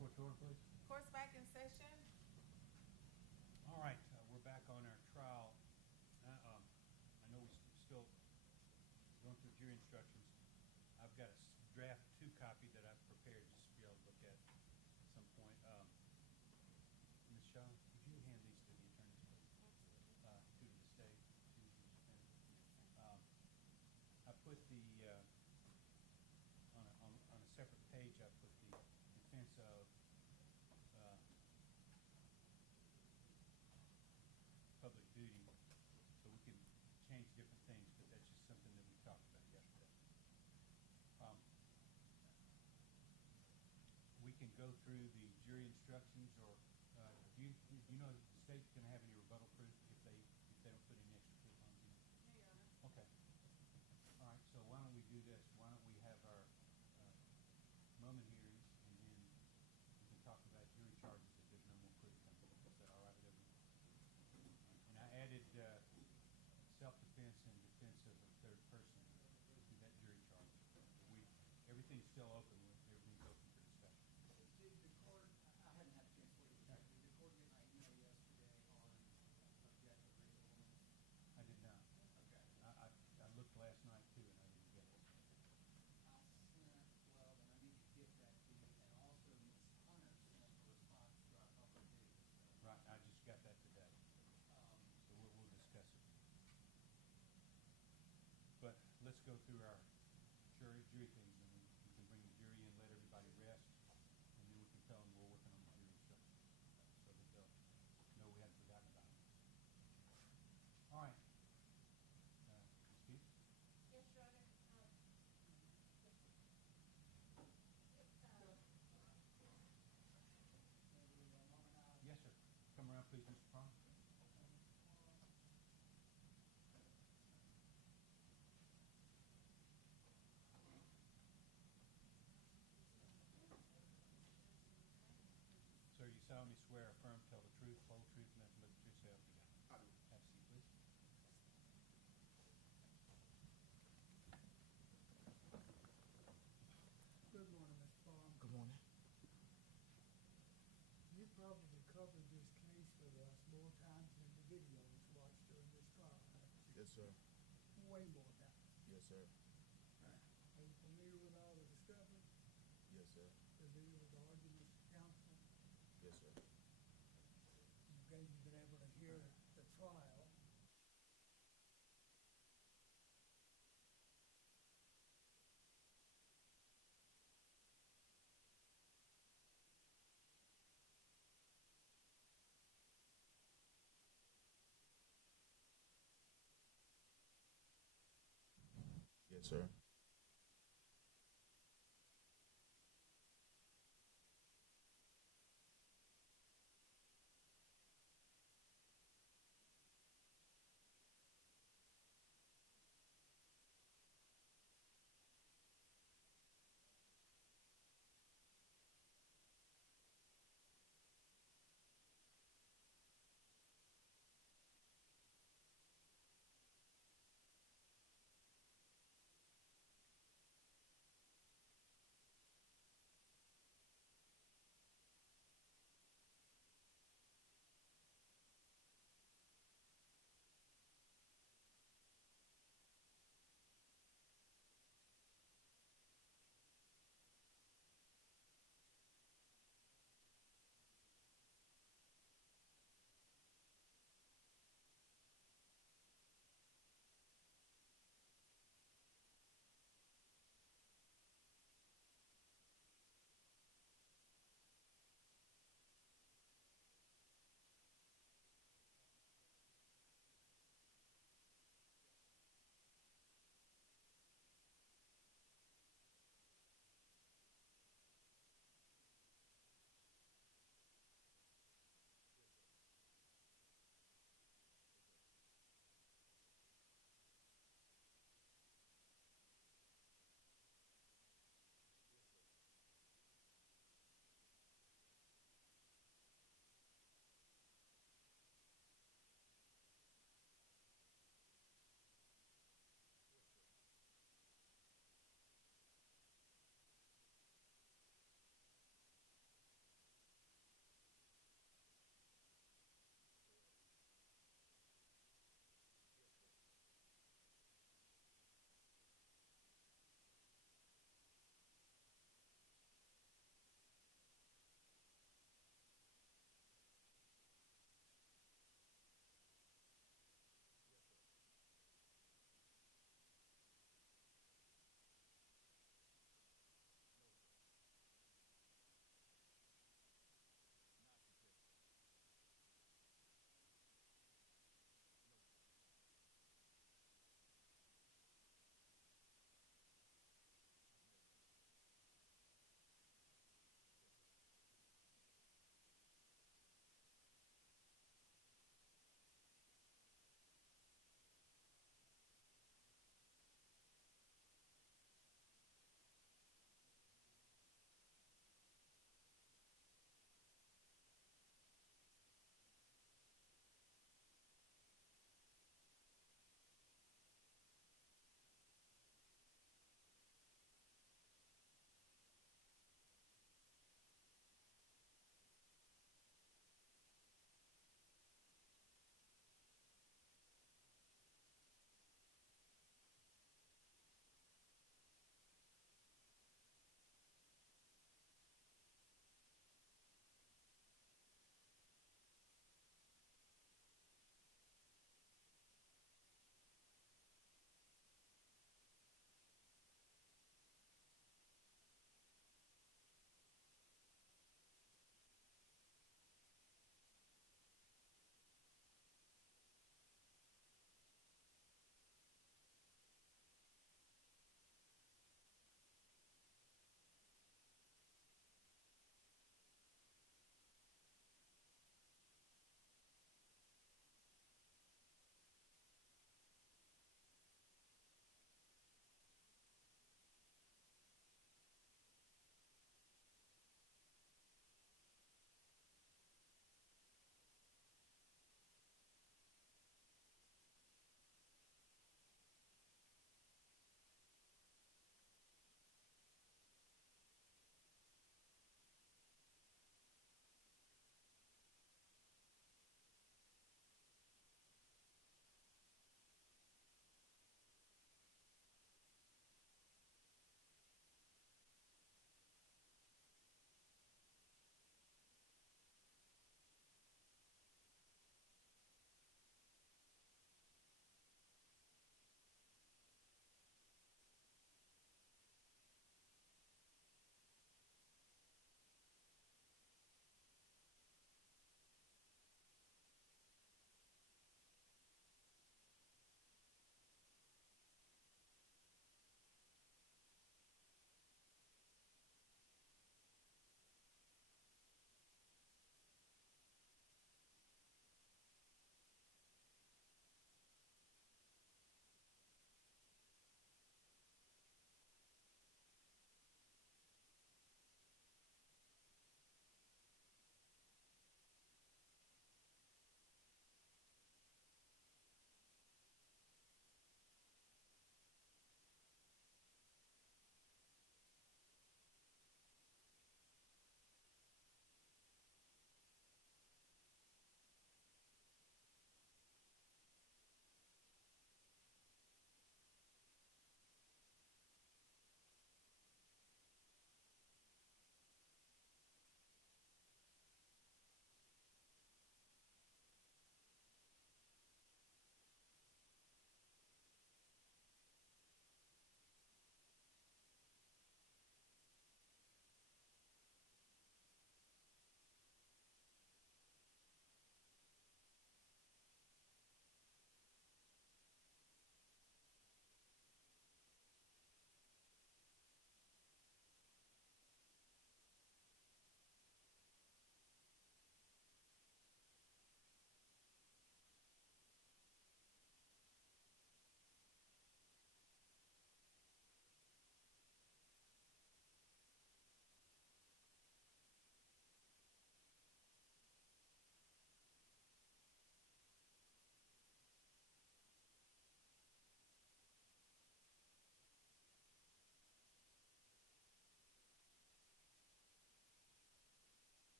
Court to order, please. Court's back in session. All right, we're back on our trial. I know we're still going through jury instructions. I've got a draft 2 copy that I've prepared just to be able to look at some point. Ms. Shaw, could you hand these to the attorneys, please? To the state, to the defendant. I put the on a separate page. I put the defense of public duty, so we can change different things, but that's just something that we talked about yesterday. We can go through the jury instructions, or do you know if the state's going to have any rebuttal proof if they don't put any extra proof on you? No, Your Honor. Okay. All right. So why don't we do this? Why don't we have our moment hearings, and then we can talk about jury charges if there's no more proof coming. Is that all right with everyone? And I added self-defense and defense of a third person to that jury charge. Everything's still open. Everything's open for discussion. Did the court, I hadn't had a chance to look at it, did the court get my email yesterday on objective reasonableness? I did not. Okay. I looked last night too, and I didn't get it. I'll send, well, then I need to get that to you, and also Ms. Hunter sent a response to our public duty. Right, I just got that today. So we'll discuss it. But let's go through our jury things, and we can bring the jury in, let everybody rest, and then we can tell them we're working on the jury instructions, so that they'll know we hadn't forgotten about it. All right. Steve? Yes, Your Honor. Yes, sir. Come around, please, Mr. Prong. Sir, you solemnly swear, affirm, tell the truth, whole truth, and nothing but the truth, so help you God. I do. Have a seat, please. Good morning, Mr. Farm. Good morning. You probably covered this case with us more times than the videos watched during this trial. Yes, sir. Way more times. Yes, sir. Are you familiar with all the discovery? Yes, sir. Familiar with the arguments of counsel? Yes, sir. You've been able to hear the trial. Yes, sir.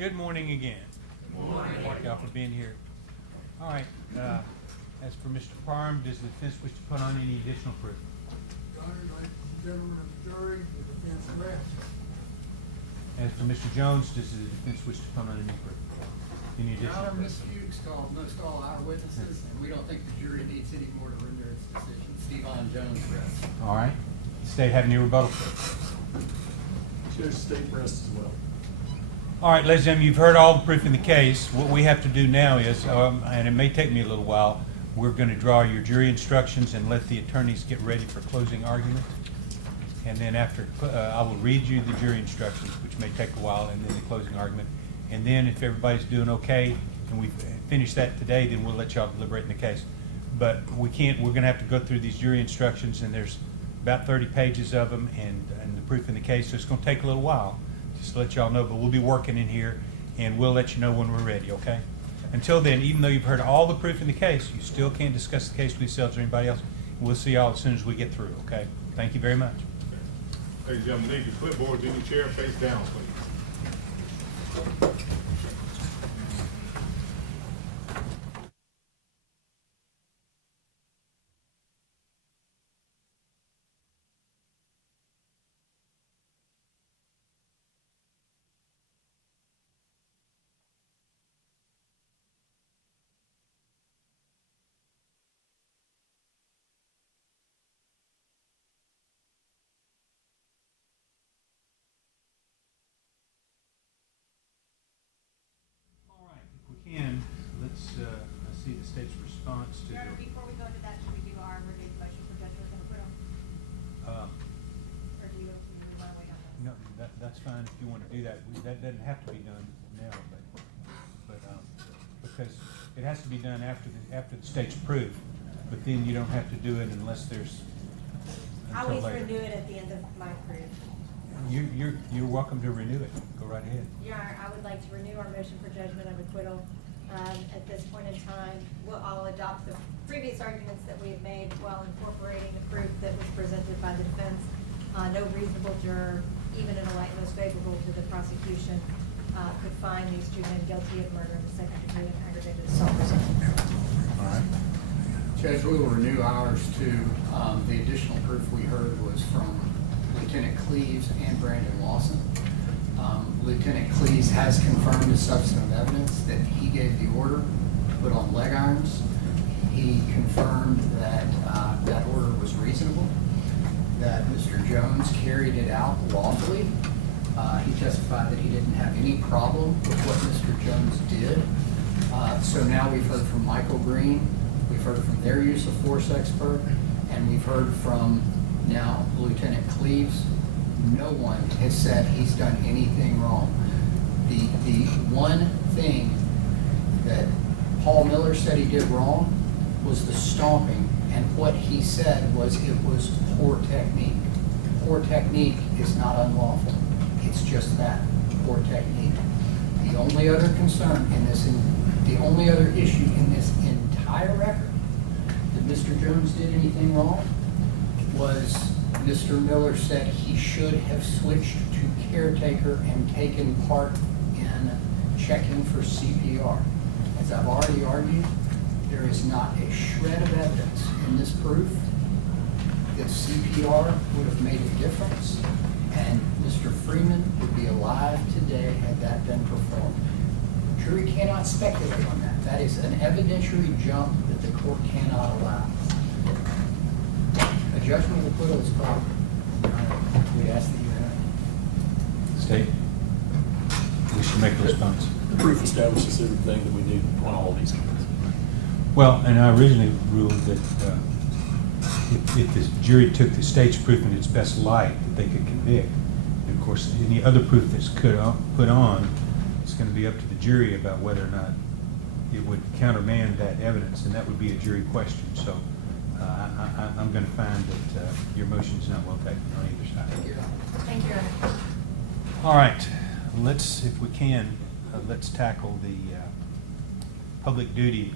Good morning again. Good morning. Thank y'all for being here. All right, as for Mr. Parham, does the defense wish to put on any additional proof? Your Honor, ladies and gentlemen of the jury, the defense rests. As for Mr. Jones, does the defense wish to put on any proof? Any Your additional Honor, proof? Ms. Fuchs called most all our witnesses, and we don't think the jury needs any more to render its decision. Stevon Jones rests. All right. State have any rebuttal proof? Judge, state rests as well. All right, ladies and gentlemen, you've heard all the proof in the case. What we have to do now is, and it may take me a little while, we're going to draw your jury instructions and let the attorneys get ready for closing argument. And then after, I will read you the jury instructions, which may take a while, and then the closing argument. And then if everybody's doing okay, and we finish that today, then we'll let y'all deliberate in the case. But we can't, we're going to have to go through these jury instructions, and there's about 30 pages of them, and the proof in the case, so it's going to take a little while, just to let y'all know. But we'll be working in here, and we'll let you know when we're ready, okay? Until then, even though you've heard all the proof in the case, you still can't discuss the case with yourselves or anybody else. We'll see y'all as soon as we get through, okay? Thank you very much. Ladies and gentlemen, leave your clipboards in your chair, face down, please. All right, if we can, let's, I see the state's response to Your Honor, the, before we go into that, should we do our renewed motion for judgment and acquittal? Or do you want to wait on this? no, that's fine if you want to do that. That doesn't have to be done now, but, because it has to be done after the state's approved, but then you don't have to do it unless there's, I until always later. renew it at the end of my career. You're welcome to renew it. Go right ahead. Your Honor, I would like to renew our motion for judgment of acquittal. At this point in time, I'll adopt the previous arguments that we have made while incorporating the proof that was presented by the defense. No reasonable juror, even in a light most favorable to the prosecution, could find these two men guilty of murder in the second degree and aggravated assault. All right. Judge, we will renew ours too. The additional proof we heard was from Lieutenant Cleaves and Brandon Lawson. Lieutenant Cleaves has confirmed as substantive evidence that he gave the order to put on leg irons. He confirmed that that order was reasonable, that Mr. Jones carried it out lawfully. He testified that he didn't have any problem with what Mr. Jones did. So now we've heard from Michael Green, we've heard from their use of force expert, and we've heard from now Lieutenant Cleaves. No one has said he's done anything wrong. The one thing that Paul Miller said he did wrong was the stomping, and what he said was it was poor technique. Poor technique is not unlawful. It's just that, poor technique. The only other concern in this, the only other issue in this entire record that Mr. Jones did anything wrong was Mr. Miller said he should have switched to caretaker and taken part in checking for CPR. As I've already argued, there is not a shred of evidence in this proof that CPR would have made a difference, and Mr. Freeman would be alive today had that been performed. The jury cannot speculate on that. That is an evidentiary jump that the court cannot allow. A judgment of acquittal is proper. We ask that you enter. State, we should make a response. The proof establishes everything that we need on all these cases. Well, and I originally ruled that if the jury took the state's proof in its best light, that they could convict. And of course, any other proof that's put on, it's going to be up to the jury about whether or not it would countermand that evidence, and that would be a jury question. So I'm going to find that your motion is not well taken on either side. Thank you, Your Honor. All right, let's, if we can, let's tackle the public duty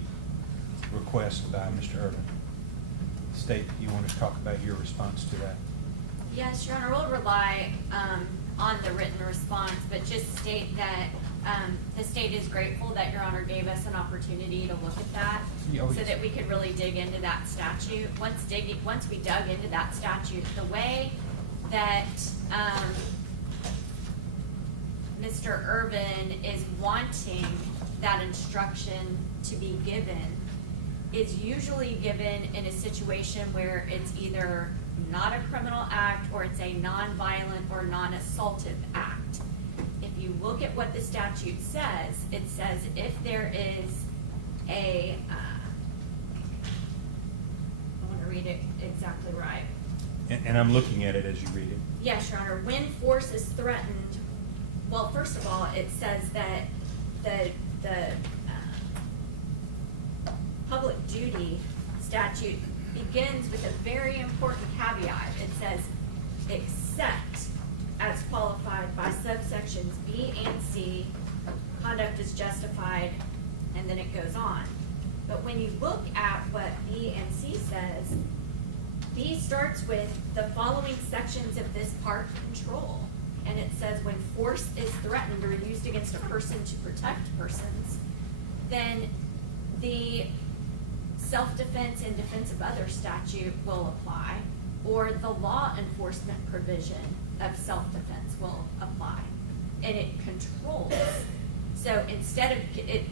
request by Mr. Urban. State, you want to talk about your response to that? Yes, Your Honor, we'll rely on the written response, but just state that The state is grateful that Your Honor gave us an opportunity to look at that, Yeah, we- so that we could really dig into that statute. Once we dug into that statute, the way that, Mr. Irvin is wanting that instruction to be given is usually given in a situation where it's either not a criminal act or it's a non-violent or non-assaultive act. If you look at what the statute says, it says if there is a, I want to read it exactly right. And I'm looking at it as you read it. Yes, Your Honor, when force is threatened, well, first of all, it says that the public duty statute begins with a very important caveat. It says, except as qualified by subsections B and C, conduct is justified, and then it goes on. But when you look at what B and C says, B starts with the following sections of this part control. And it says when force is threatened or used against a person to protect persons, then the self-defense and defense of others statute will apply, or the law enforcement provision of self-defense will apply. And it controls. So instead of,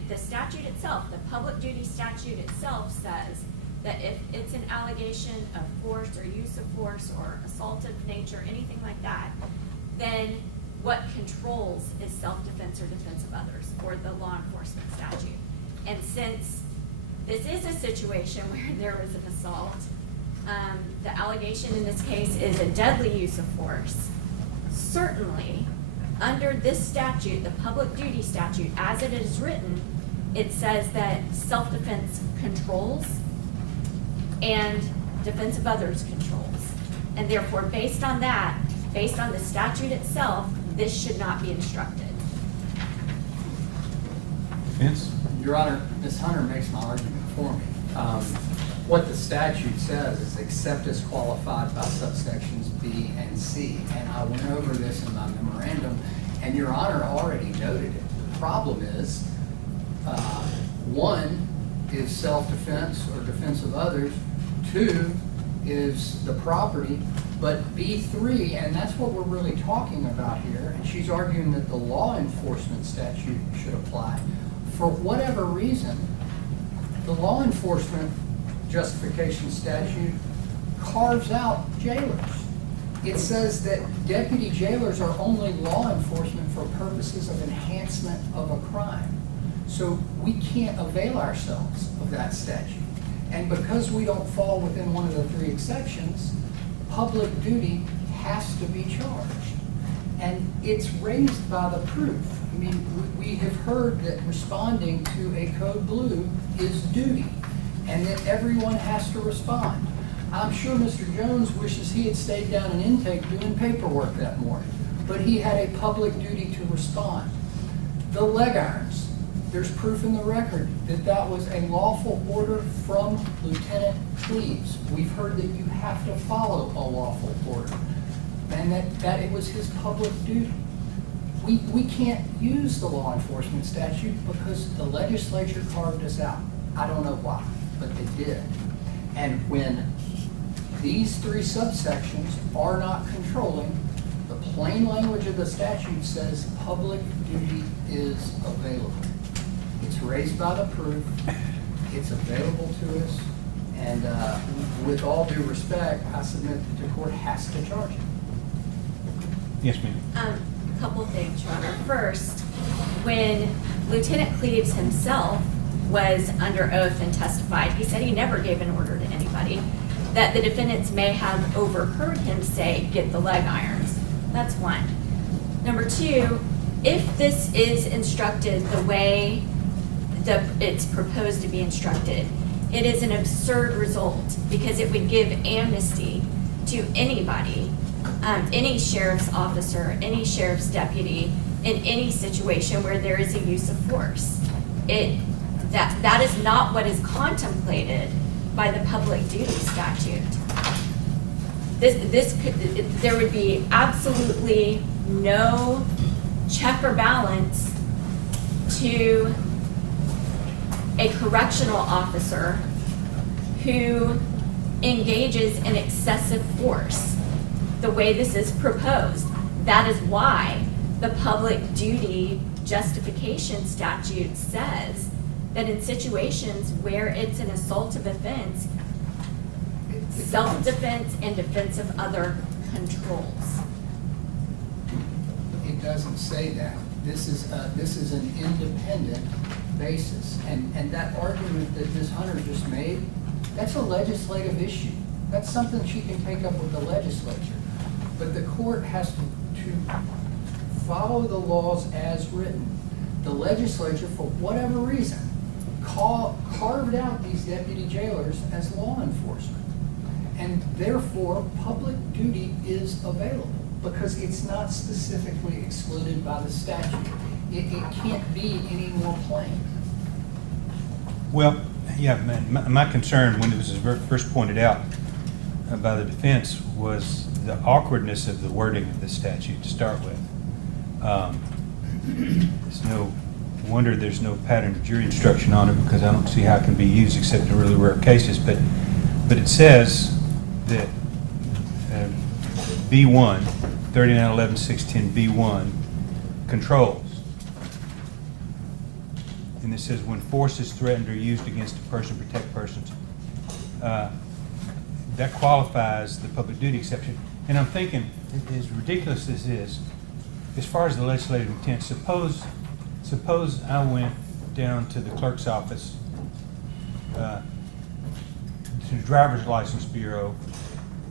the statute itself, the public duty statute itself says that if it's an allegation of force or use of force or assaultive nature, anything like that, then what controls is self-defense or defense of others, or the law enforcement statute. And since this is a situation where there was an assault, the allegation in this case is a deadly use of force, certainly, under this statute, the public duty statute, as it is written, it says that self-defense controls and defense of others controls. And therefore, based on that, based on the statute itself, this should not be instructed. Defense? Your Honor, Ms. Hunter makes my argument for me. What the statute says is except as qualified by subsections B and C. And I went over this in my memorandum, and Your Honor already noted it. The problem is, one is self-defense or defense of others. Two is the property. But B3, and that's what we're really talking about here, and she's arguing that the law enforcement statute should apply. For whatever reason, the law enforcement justification statute carves out jailers. It says that deputy jailers are only law enforcement for purposes of enhancement of a crime. So we can't avail ourselves of that statute. And because we don't fall within one of the three exceptions, public duty has to be charged. And it's raised by the proof. I mean, we have heard that responding to a code blue is duty, and that everyone has to respond. I'm sure Mr. Jones wishes he had stayed down in intake doing paperwork that morning, but he had a public duty to respond. The leg irons, there's proof in the record that that was a lawful order from Lieutenant Cleves. We've heard that you have to follow a lawful order, and that it was his public duty. We can't use the law enforcement statute because the legislature carved us out. I don't know why, but they did. And when these three subsections are not controlling, the plain language of the statute says public duty is available. It's raised by the proof, it's available to us, and with all due respect, I submit that the court has to charge it. Yes, ma'am. A couple things, Your Honor. First, when Lieutenant Cleves himself was under oath and testified, he said he never gave an order to anybody, that the defendants may have overheard him say, get the leg irons. That's one. Number two, if this is instructed the way it's proposed to be instructed, it is an absurd result because it would give amnesty to anybody, any sheriff's officer, any sheriff's deputy, in any situation where there is a use of force. That is not what is contemplated by the public duty statute. There would be absolutely no check or balance to a correctional officer who engages in excessive force the way this is proposed. That is why the public duty justification statute says that in situations where it's an assaultive offense, self-defense and defense of other controls. It doesn't say that. This is an independent basis. And that argument that Ms. Hunter just made, that's a legislative issue. That's something she can take up with the legislature. But the court has to follow the laws as written. The legislature, for whatever reason, carved out these deputy jailers as law enforcement. And therefore, public duty is available because it's not specifically excluded by the statute. It can't be any more plain. Well, yeah, my concern when it was first pointed out by the defense was the awkwardness of the wording of the statute to start with. It's no wonder there's no pattern of jury instruction on it because I don't see how it can be used except in really rare cases. But it says that B1, 3911-610 B1, controls. And it says when force is threatened or used against a person to protect persons. That qualifies the public duty exception. And I'm thinking, as ridiculous as this is, as far as the legislative intent, suppose I went down to the clerk's office, to the driver's license bureau,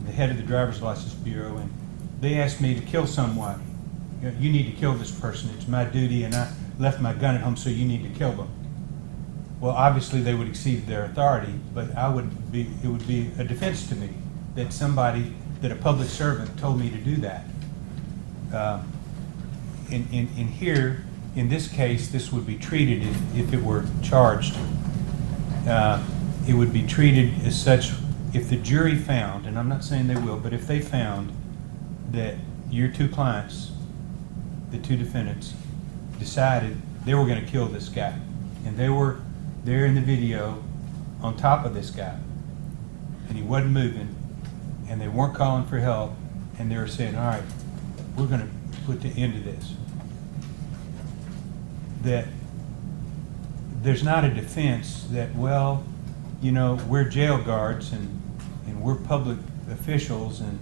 the head of the driver's license bureau, and they asked me to kill someone. You need to kill this person. It's my duty, and I left my gun at home, so you need to kill them. Well, obviously they would exceed their authority, but it would be a defense to me that a public servant told me to do that. In this case, this would be treated, if it were charged, it would be treated as such if the jury found, and I'm not saying they will, but if they found that your two clients, the two defendants, decided they were going to kill this guy, and they were there in the video on top of this guy, and he wasn't moving, and they weren't calling for help, and they were saying, all right, we're going to put the end to this. That there's not a defense that, well, you know, we're jail guards and we're public officials and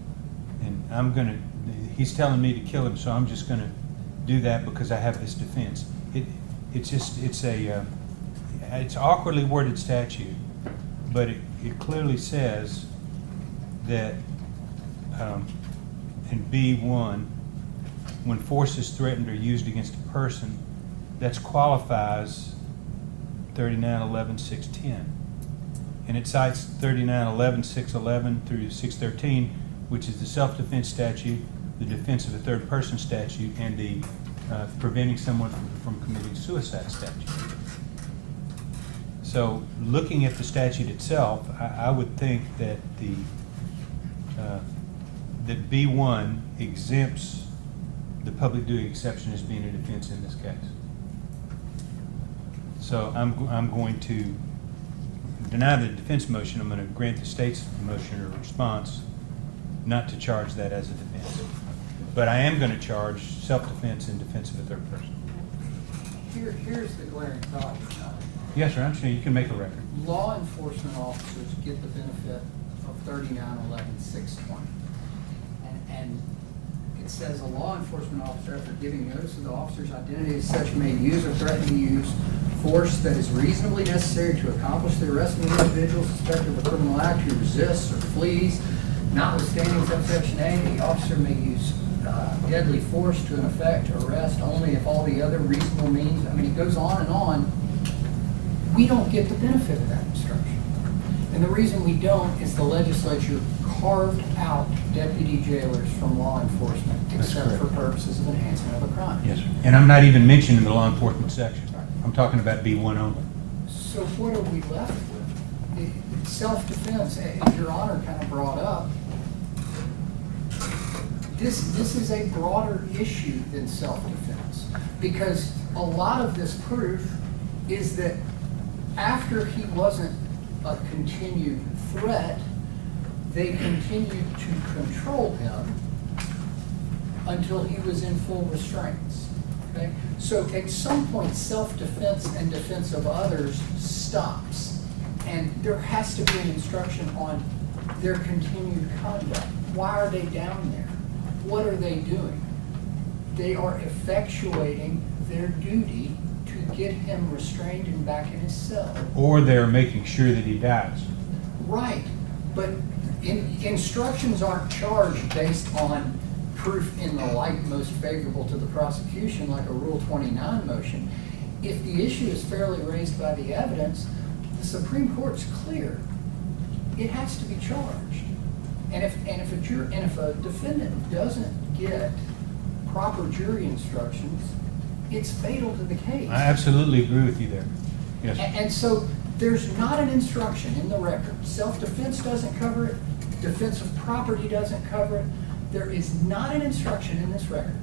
he's telling me to kill him, so I'm just going to do that because I have this defense. It's awkwardly worded statute, but it clearly says that in B1, when force is threatened or used against a person, that qualifies 3911-610. And it cites 3911-611 through 613, which is the self-defense statute, the defense of a third person statute, and the preventing someone from committing suicide statute. So looking at the statute itself, I would think that that B1 exempts the public duty exception as being a defense in this case. So I'm going to deny the defense motion. I'm going to grant the state's motion or response not to charge that as a defense. But I am going to charge self-defense and defense of a third person. Here's the glaring thought. Yes, sir, I'm sure you can make a record. Law enforcement officers get the benefit of 3911-620. And it says a law enforcement officer, after giving notice of the officer's identity as such, may use or threaten to use force that is reasonably necessary to accomplish the arrest of an individual suspected of a criminal act who resists or flees, notwithstanding subsection A, the officer may use deadly force to, in effect, arrest only if all the other reasonable means. I mean, it goes on and on. We don't get the benefit of that instruction. And the reason we don't is the legislature carved out deputy jailers from law enforcement, except for purposes of enhancement of a crime. Yes, sir. And I'm not even mentioning the law enforcement section. I'm talking about B1 only. So what are we left with? Self-defense, as Your Honor kind of brought up, this is a broader issue than self-defense, because a lot of this proof is that after he wasn't a continued threat, they continued to control him until he was in full restraints. Okay? So at some point, self-defense and defense of others stops. And there has to be an instruction on their continued conduct. Why are they down there? What are they doing? They are effectuating their duty to get him restrained and back in his cell. Or they're making sure that he dies. Right, but instructions aren't charged based on proof in the light most favorable to the prosecution, like a Rule 29 motion. If the issue is fairly raised by the evidence, the Supreme Court's clear. It has to be charged. And if a defendant doesn't get proper jury instructions, it's fatal to the case. I absolutely agree with you there. Yes. And so there's not an instruction in the record. Self-defense doesn't cover it. Defense of property doesn't cover it. There is not an instruction in this record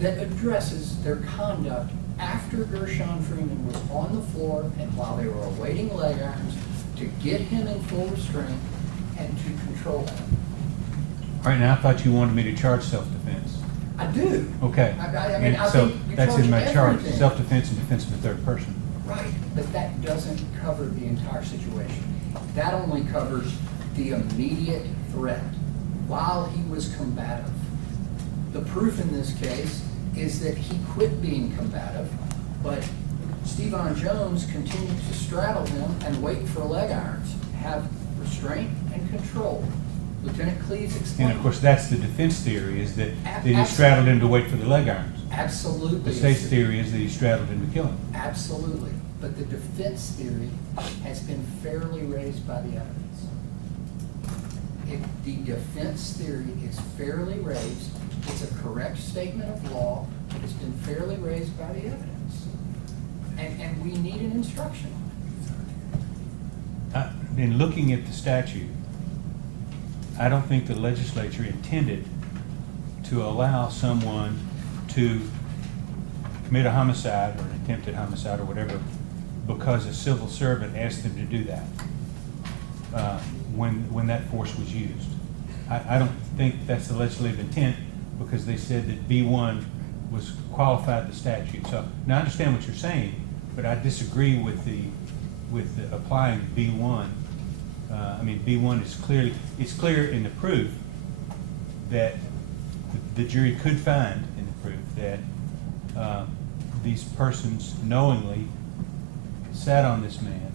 that addresses their conduct after Gershun Freeman was on the floor and while they were awaiting leg irons to get him in full restraint and to control him. All right, now I thought you wanted me to charge self-defense. I do. Okay. I mean, And I so think you that's in my charge charge, everything. self-defense and defense of the third person. Right, but that doesn't cover the entire situation. That only covers the immediate threat while he was combative. The proof in this case is that he quit being combative, but Steven Jones continued to straddle him and wait for leg irons, have restraint and control. Lieutenant Cleves explained. And of course, that's the defense theory, is that he Absolutely. straddled him to wait for the leg irons. Absolutely. The state's theory is that he straddled him to kill him. Absolutely, but the defense theory has been fairly raised by the evidence. If the defense theory is fairly raised, it's a correct statement of law, it's been fairly raised by the evidence. And we need an instruction on it. In looking at the statute, I don't think the legislature intended to allow someone to commit a homicide or an attempted homicide or whatever because a civil servant asked them to do that when that force was used. I don't think that's the legislative intent because they said that B1 was qualified the statute. So now I understand what you're saying, but I disagree with the applying B1. I mean, B1 is it's clear in the proof that the jury could find in the proof that these persons knowingly sat on this man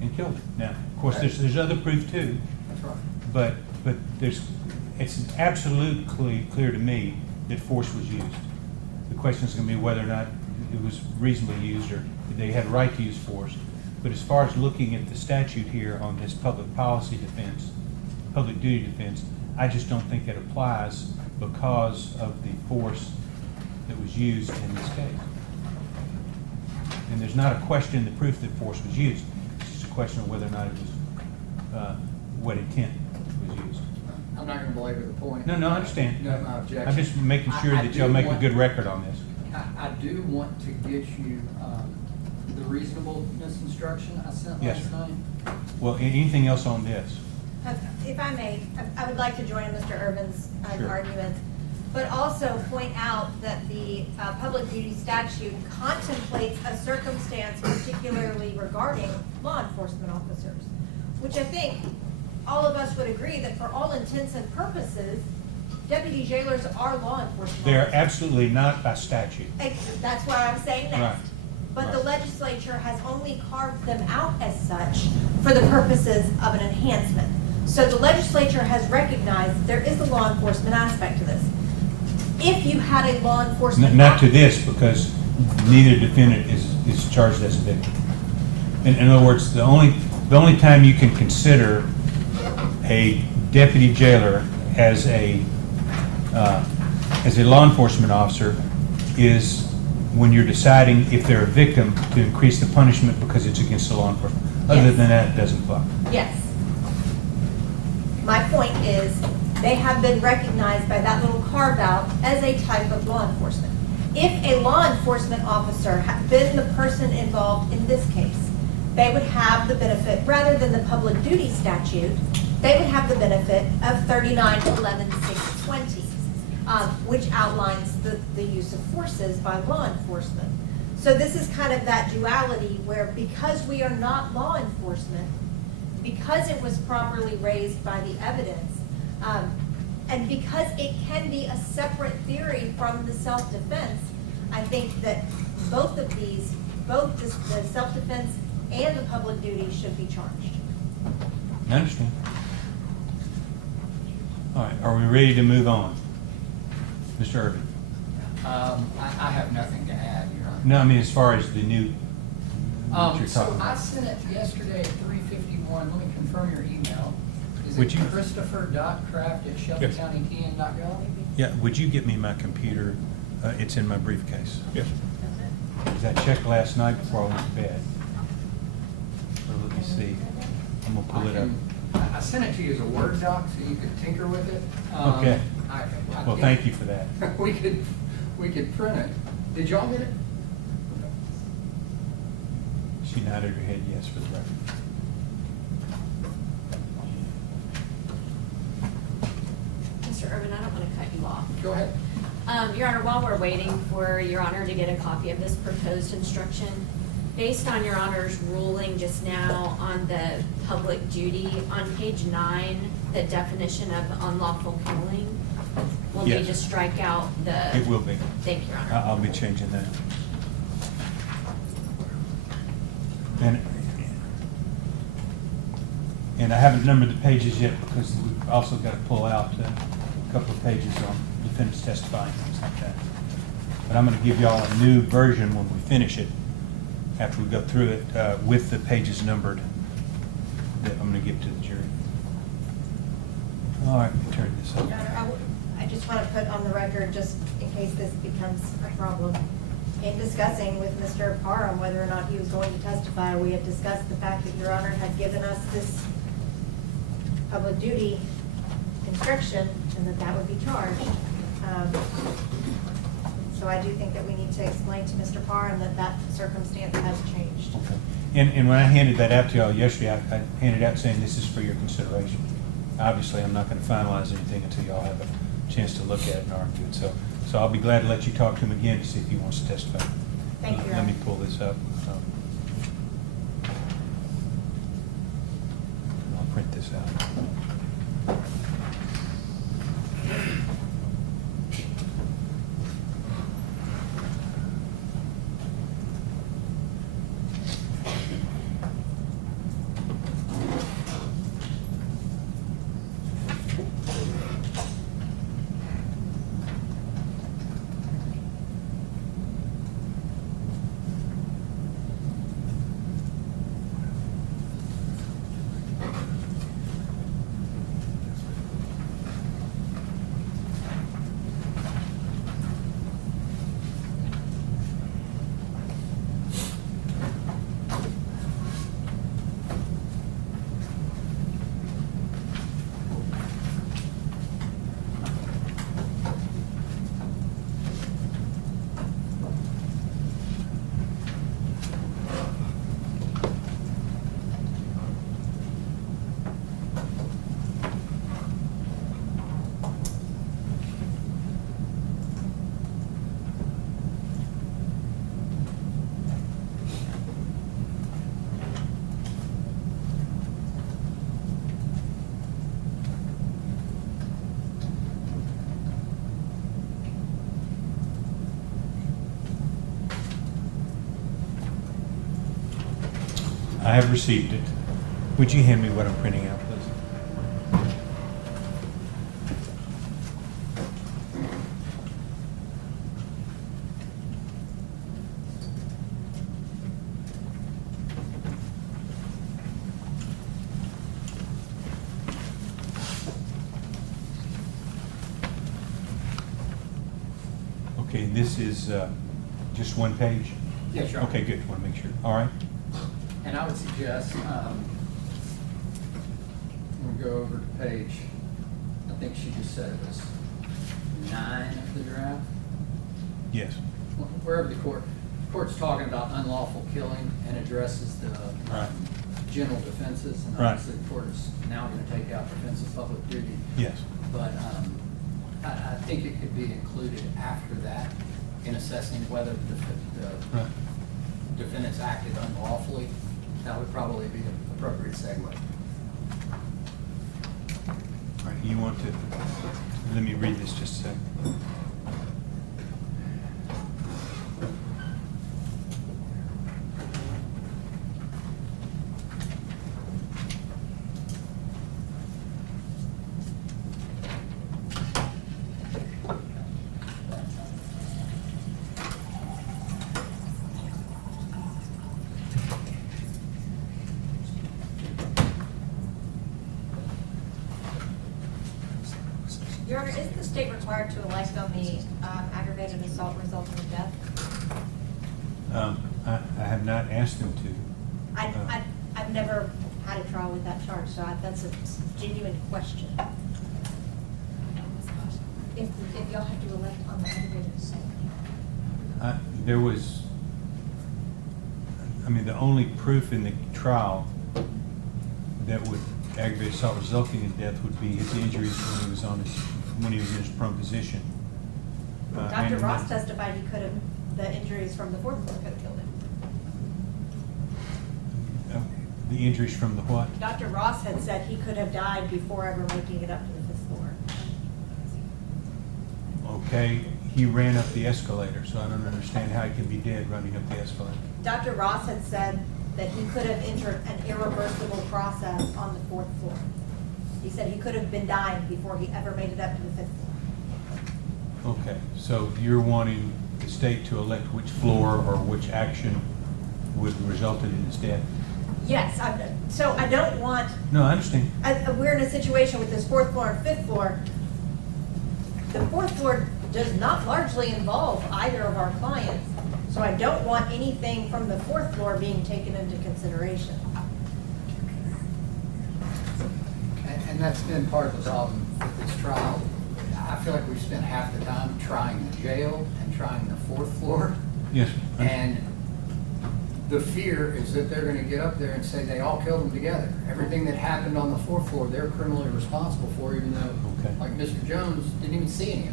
and killed him. Now, of course, there's other proof too, That's right. but it's absolutely clear to me that force was used. The question is going to be whether or not it was reasonably used or they had a right to use force. But as far as looking at the statute here on this public policy defense, public duty defense, I just don't think it applies because of the force that was used in this case. And there's not a question in the proof that force was used. It's just a question of whether or not it was, what intent was used. I'm not gonna belabor the point. No, I understand. No, my objection. I'm just making sure I that do y'all make a want- good record on this. I do want to get you the reasonableness instruction I sent Yes, last sir. night. Well, anything else on this? If I may, I would like to join in Mr. Urban's Sure. argument, but also point out that the public duty statute contemplates a circumstance particularly regarding law enforcement officers, which I think all of us would agree that for all intents and purposes, deputy jailers are law enforcement They're officers. absolutely not by statute. That's what I'm saying Right. next. But the Right. legislature has only carved them out as such for the purposes of an enhancement. So the legislature has recognized there is a law enforcement aspect to this. If you had a law enforcement. Not to this, because neither defendant is charged as a victim. In other words, the only time you can consider a deputy jailer as a law enforcement officer is when you're deciding if they're a victim to increase the punishment because it's against the law enforcement. Other Yes. than that, it doesn't apply. Yes. My point is, they have been recognized by that little carve-out as a type of law enforcement. if a law enforcement officer had been the person involved in this case, they would have the benefit, rather than the public duty statute, they would have the benefit of 3911-620, which outlines the use of forces by law enforcement. So this is kind of that duality where, because we are not law enforcement, because it was properly raised by the evidence, and because it can be a separate theory from the self-defense, I think that both of these, both the self-defense and the public duty should be charged. I understand. All right, are we ready to move on? Mr. Irvin? I have nothing to add, Your Honor. No, I mean, as far as the new, what you're So talking I about. sent it yesterday at 3:51. Let me confirm your email. Is Would it you- christopher.craft@shelbycountykn.gov? Yeah, would you get me my computer? It's in my briefcase. Yes. Because I checked last night before I went to bed. So let me see. I'm gonna pull it up. I sent it to you as a Word doc so you could tinker with it. Okay. I Well, can't- thank you for that. We could print it. Did y'all get it? She nodded her head yes for the record. Mr. Irvin, I don't want to cut you off. Go ahead. Your Honor, while we're waiting for Your Honor to get a copy of this proposed instruction, based on Your Honor's ruling just now on the public duty, on page 9, the definition of unlawful killing, we'll need to Yes. strike out the. It will be. Thank you, Your Honor. I'll be changing that. And I haven't numbered the pages yet because we've also got to pull out a couple of pages on defendants testifying, things like that. But I'm going to give y'all a new version when we finish it, after we go through it, with the pages numbered, that I'm going to give to the jury. All right, let me turn this Your over. Honor, I just want to put on the record, just in case this becomes a problem, in discussing with Mr. Parham whether or not he was going to testify, we had discussed the fact that Your Honor had given us this public duty instruction and that would be charged. So I do think that we need to explain to Mr. Parham that circumstance has changed. Okay. And when I handed that out to y'all yesterday, I handed out saying this is for your consideration. Obviously, I'm not going to finalize anything until y'all have a chance to look at it and argue it. So I'll be glad to let you talk to him again to see if he wants to testify. Thank you, Your Let me Honor. pull this up. I'll print this out. I have received it. Would you hand me what I'm printing out, please? Okay, this is just one page? Yes, Your Honor. Okay, good, want to make sure. All right. And I would suggest, we'll go over to page, I think she just said it was 9 of the draft. Yes. wherever the court's talking about unlawful killing and addresses the Right. general defenses, and Right. obviously the court is now gonna take out defense of public duty. Yes. But, I think it could be included after that in assessing whether the Right. defendants acted unlawfully. That would probably be the appropriate segue. All right, you want to, let me read this just a second. Your Honor, is the state required to elect on the aggravated assault resulting in death? I have not asked them to. I've never had a trial with that charge, so that's a genuine question. If y'all have to elect on the aggravated assault. There was, I mean, the only proof in the trial that would aggravate assault resulting in death would be his injuries when he was in his prone position. Dr. And- Ross testified he could have, the injuries from the fourth floor could have killed him. The injuries from the what? Dr. Ross had said he could have died before ever making it up to the fifth floor. Okay, he ran up the escalator, so I don't understand how he can be dead running up the escalator. Dr. Ross had said that he could have entered an irreversible process on the fourth floor. He said he could have been dying before he ever made it up to the fifth floor. Okay, so you're wanting the state to elect which floor or which action would result in his death? Yes, so I don't want, No, I understand. we're in a situation with this fourth floor and fifth floor. The fourth floor does not largely involve either of our clients, so I don't want anything from the fourth floor being taken into consideration. And that's been part of the problem with this trial. I feel like we've spent half the time trying the jail and trying the fourth floor. Yes. And the fear is that they're gonna get up there and say they all killed them together. Everything that happened on the fourth floor, they're criminally responsible for, even though, Okay. like Mr. Jones didn't even see any of it.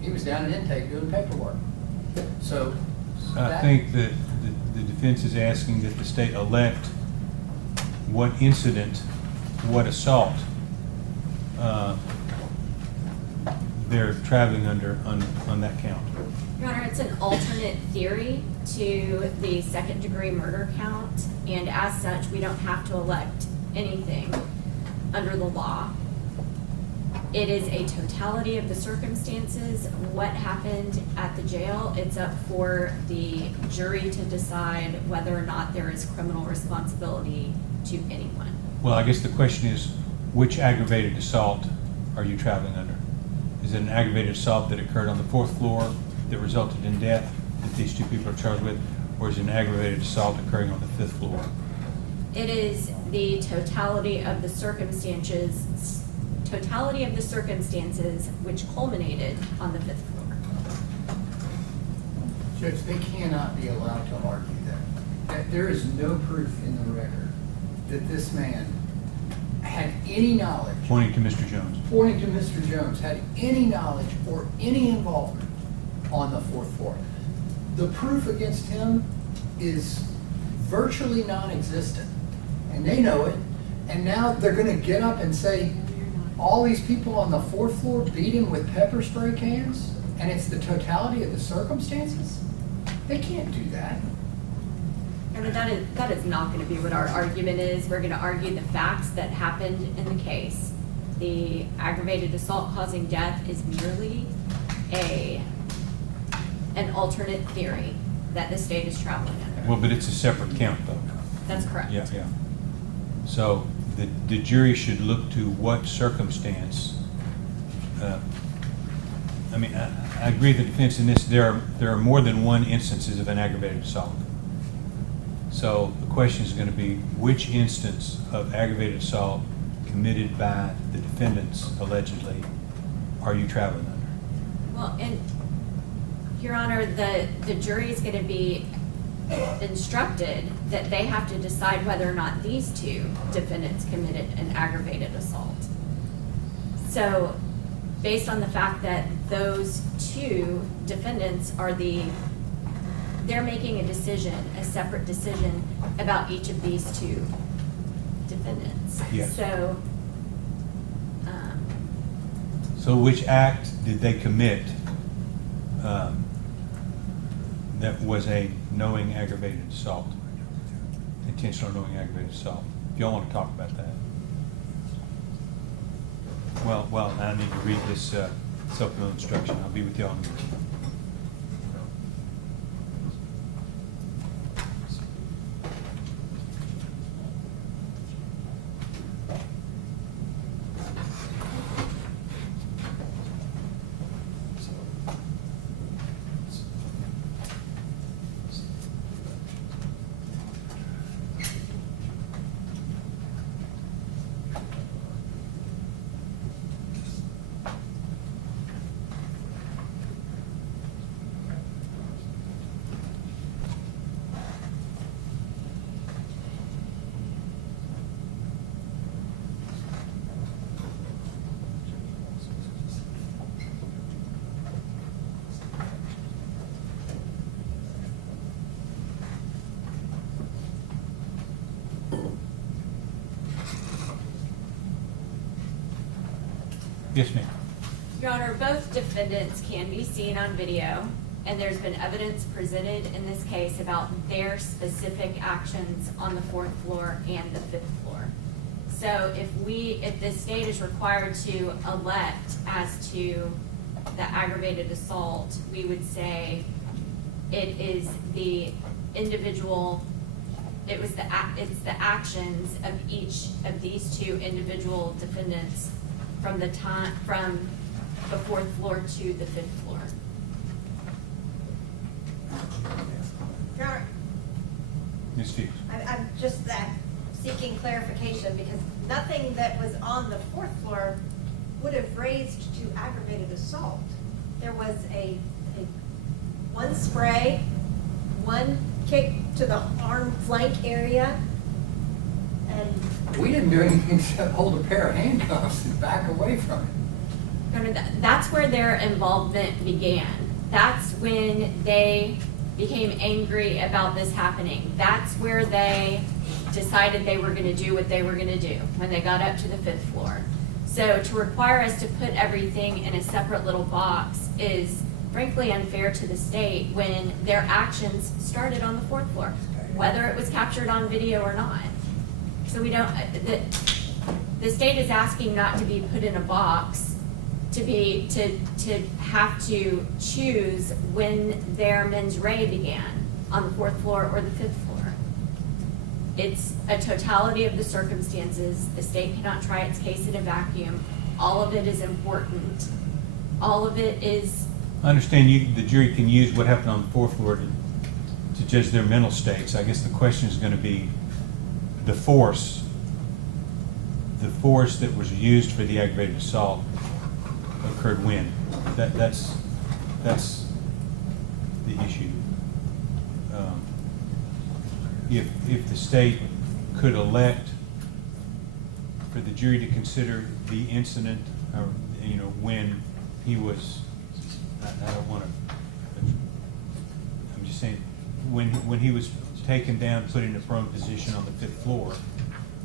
He was down in intake doing paperwork. So. I that- think that the defense is asking that the state elect what incident, what assault they're traveling under on that count. Your Honor, it's an alternate theory to the second-degree murder count, and as such, we don't have to elect anything under the law. It is a totality of the circumstances. What happened at the jail, it's up for the jury to decide whether or not there is criminal responsibility to anyone. Well, I guess the question is, which aggravated assault are you traveling under? Is it an aggravated assault that occurred on the fourth floor that resulted in death that these two people are charged with, or is it an aggravated assault occurring on the fifth floor? It is the totality of the circumstances which culminated on the fifth floor. Judge, they cannot be allowed to argue that there is no proof in the record that this man had any knowledge, Pointing to Mr. Jones. pointing to Mr. Jones, had any knowledge or any involvement on the fourth floor. The proof against him is virtually non-existent, and they know it, and now they're gonna get up and say, all these people on the fourth floor beat him with pepper spray cans, and it's the totality of the circumstances? They can't do that. I mean, that is not gonna be what our argument is. We're gonna argue the facts that happened in the case. The aggravated assault causing death is merely an alternate theory that the state is traveling under. Well, but it's a separate count, though. That's correct. Yeah. So the jury should look to what circumstance, I mean, I agree with the defense in this, there are more than one instances of an aggravated assault. So the question is gonna be, which instance of aggravated assault committed by the defendants allegedly are you traveling under? Well, and Your Honor, the jury is gonna be instructed that they have to decide whether or not these two defendants committed an aggravated assault. So, based on the fact that those two defendants are they're making a decision, a separate decision about each of these two defendants. Yes. So, So which act did they commit that was a knowing aggravated assault? Intentional knowing aggravated assault? If y'all want to talk about that. Well, I need to read this supplemental instruction. I'll be with y'all in a minute. Yes, ma'am. Your Honor, both defendants can be seen on video, and there's been evidence presented in this case about their specific actions on the 4th floor and the 5th floor. So if the state is required to elect as to the aggravated assault, we would say it is the individual, it's the actions of each of these two individual defendants from the 4th floor to the 5th floor. Your Honor, Ms. Hughes. I'm just seeking clarification because nothing that was on the 4th floor would have raised to aggravated assault. There was a one spray, one kick to the arm flank area, and We didn't do anything except hold a pair of handcuffs and back away from it. Your Honor, that's where their involvement began. That's when they became angry about this happening. That's where they decided they were gonna do what they were gonna do when they got up to the 5th floor. So to require us to put everything in a separate little box is frankly unfair to the state when their actions started on the 4th floor, whether it was captured on video or not. So we don't, the state is asking not to be put in a box, to have to choose when their mens rea began, on the 4th floor or the 5th floor. It's a totality of the circumstances. The state cannot try its case in a vacuum. All of it is important. All of it is. I understand the jury can use what happened on the 4th floor to judge their mental states. I guess the question is gonna be the force that was used for the aggravated assault occurred when? That's the issue. If the state could elect for the jury to consider the incident, or, when he was, I don't wanna, I'm just saying, when he was taken down, put in a prone position on the 5th floor,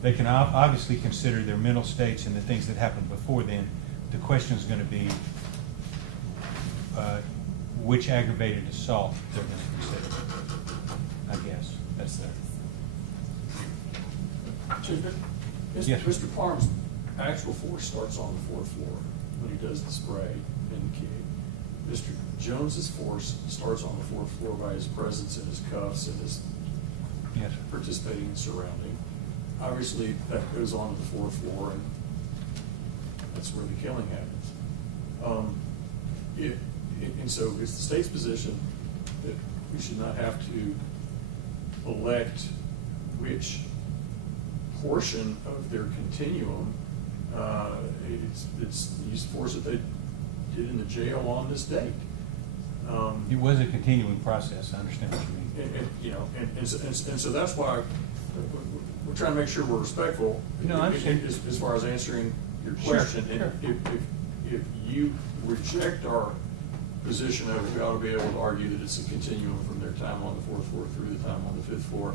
they can obviously consider their mental states and the things that happened before then. The question is gonna be, which aggravated assault they're gonna consider, I guess, that's Judge, Yes. Mr. Parham's actual force starts on the 4th floor when he does the spray and the kick. Mr. Jones's force starts on the 4th floor by his presence and his cuffs and his yes. participating in surrounding. Obviously, that goes on to the 4th floor, and that's where the killing happens. And so it's the state's position that we should not have to elect which portion of their continuum. It's the use of force that they did in the jail on this date. It was a continuing process, I understand what you mean. You know, and so that's why we're trying to make sure we're respectful. No, I understand. As far as answering your Sure, question. And sure. if you reject our position of it, we ought to be able to argue that it's a continuum from their time on the fourth floor through the time on the fifth floor.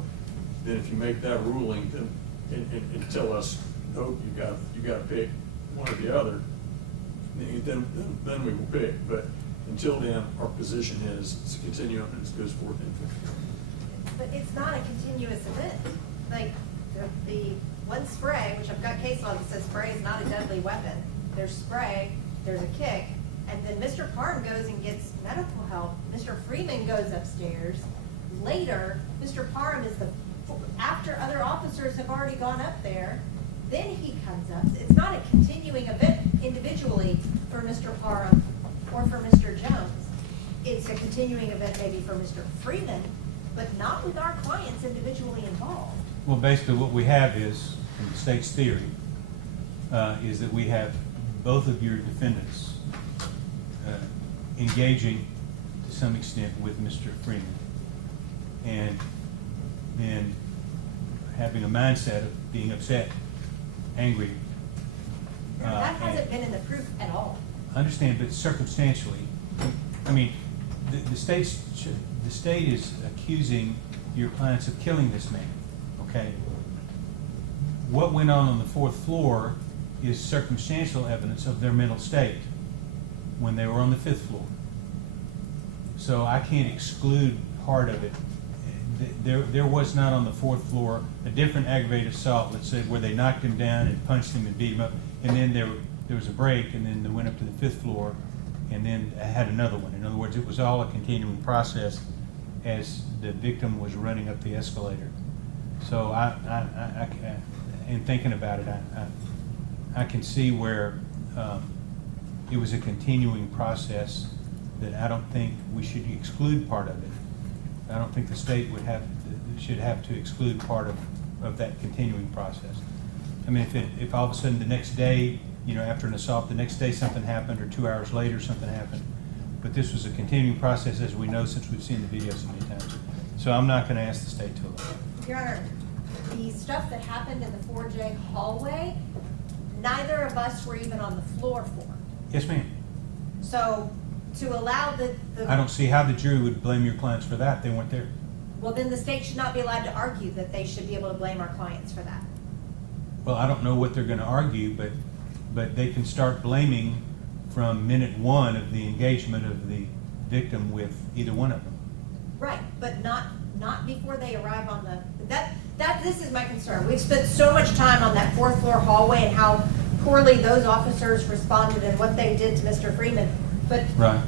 Then if you make that ruling, then, and tell us, nope, you got to pick one or the other, then we will pick. But until then, our position is it's a continuum and it goes forth and fifth floor. But it's not a continuous event. Like, the one spray, which I've got case law that says spray is not a deadly weapon. There's spray, there's a kick, and then Mr. Parham goes and gets medical help. Mr. Freeman goes upstairs. Later, Mr. Parham is after other officers have already gone up there, then he comes up. It's not a continuing event individually for Mr. Parham or for Mr. Jones. It's a continuing event maybe for Mr. Freeman, but not with our clients individually involved. Well, basically what we have is, in the state's theory, is that we have both of your defendants engaging to some extent with Mr. Freeman, and then having a mindset of being upset, angry. Now, that and- hasn't been in the proof at all. I understand, but circumstantially, I mean, the state is accusing your clients of killing this man, okay? What went on the fourth floor is circumstantial evidence of their mental state when they were on the fifth floor. So I can't exclude part of it. There was not on the fourth floor a different aggravated assault, let's say, where they knocked him down and punched him and beat him up, and then there was a break, and then they went up to the fifth floor, and then had another one. In other words, it was all a continuing process as the victim was running up the escalator. So in thinking about it, I can see where it was a continuing process that I don't think we should exclude part of it. I don't think the state should have to exclude part of that continuing process. I mean, if all of a sudden the next day, you know, after an assault, the next day something happened, or 2 hours later something happened, but this was a continuing process, as we know, since we've seen the video so many times. So I'm not gonna ask the state to allow it. Your Honor, the stuff that happened in the 4J hallway, neither of us were even on the floor for. Yes, ma'am. So to allow the I don't see how the jury would blame your clients for that. They weren't there. well, then the state should not be allowed to argue that they should be able to blame our clients for that. Well, I don't know what they're gonna argue, but they can start blaming from minute one of the engagement of the victim with either one of them. Right, but not before they arrive on this is my concern. We've spent so much time on that fourth floor hallway and how poorly those officers responded and what they did to Mr. Freeman, but Right.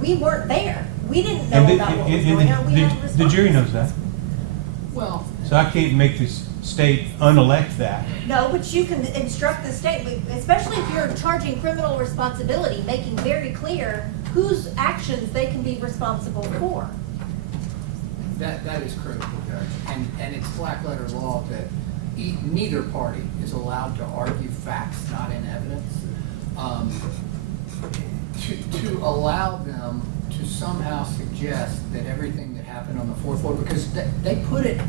we weren't there. We didn't know And about what was going on. We had to the jury respond. knows that. Well, So I can't make this state unelect that. No, but you can instruct the state, especially if you're charging criminal responsibility, making very clear whose actions they can be responsible for. that is critical, Judge, and it's black letter law that neither party is allowed to argue facts not in evidence. To allow them to somehow suggest that everything that happened on the fourth floor, because they put it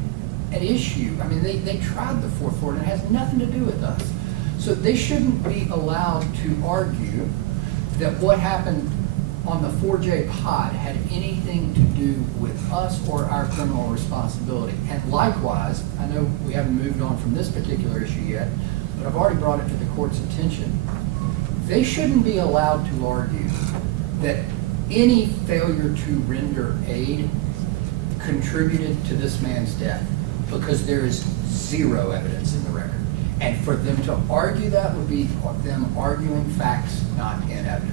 at issue. I mean, they tried the fourth floor, and it has nothing to do with us. So they shouldn't be allowed to argue that what happened on the 4J pod had anything to do with us or our criminal responsibility. And likewise, I know we haven't moved on from this particular issue yet, but I've already brought it to the court's attention. They shouldn't be allowed to argue that any failure to render aid contributed to this man's death, because there is zero evidence in the record. And for them to argue that would be them arguing facts not in evidence.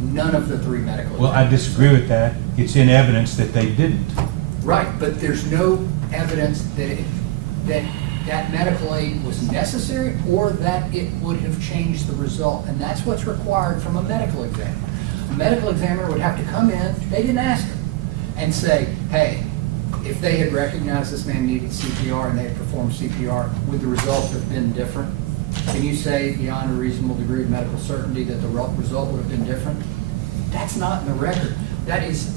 None of the three medical Well, I examiners. disagree with that. It's in evidence that they didn't. Right, but there's no evidence that that medical aid was necessary or that it would have changed the result. And that's what's required from a medical examiner. A medical examiner would have to come in, they didn't ask him, and say, hey, if they had recognized this man needed CPR and they had performed CPR, would the result have been different? Can you say beyond a reasonable degree of medical certainty that the result would have been different? That's not in the record. That is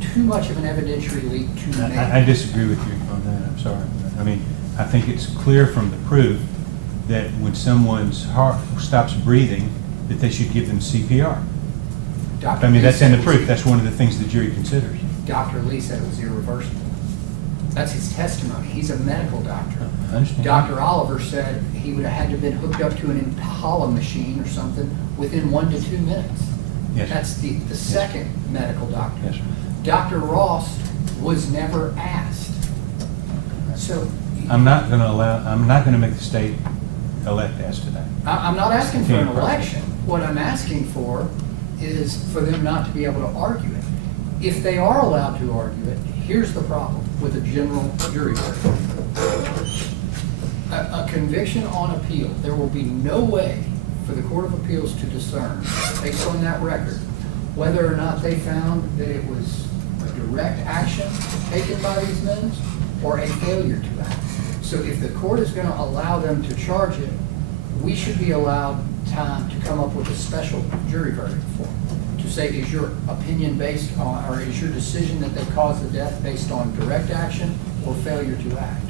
too much of an evidentiary leap to make. I disagree with you on that, I'm sorry. I mean, I think it's clear from the proof that when someone's heart stops breathing, that they should give them CPR. Dr. I mean, Lee that's in the said it proof, was- that's one of the things the jury considers. Dr. Lee said it was irreversible. That's his testimony. He's a medical doctor. I understand. Dr. Oliver said he would have had to have been hooked up to an Impala machine or something within 1 to 2 minutes. Yes, sir. That's the second medical doctor. Yes, sir. Dr. Ross was never asked. So. I'm not gonna make the state elect as to that. I'm not asking for an Continue, President. election. What I'm asking for is for them not to be able to argue it. If they are allowed to argue it, here's the problem with a general jury verdict. A conviction on appeal, there will be no way for the Court of Appeals to discern, based on that record, whether or not they found that it was a direct action taken by these men or a failure to act. So if the court is going to allow them to charge it, we should be allowed time to come up with a special jury verdict form to say, is your opinion based on, or is your decision that they caused the death based on direct action or failure to act?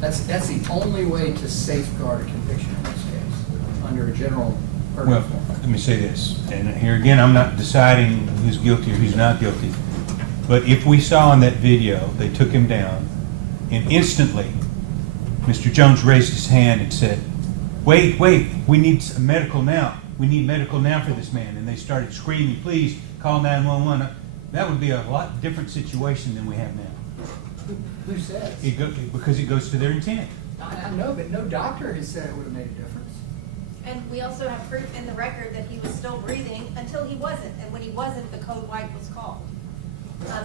That's the only way to safeguard a conviction in this case, under a general verdict Well, form. let me say this, and here again, I'm not deciding who's guilty or who's not guilty. But if we saw in that video, they took him down, and instantly, Mr. Jones raised his hand and said, wait, we need medical now. We need medical now for this man. And they started screaming, please call 911. That would be a lot different situation than we have now. Who says? Because it goes to their intent. I know, but no doctor has said it would have made a difference. And we also have proof in the record that he was still breathing until he wasn't, and when he wasn't, the code white was called.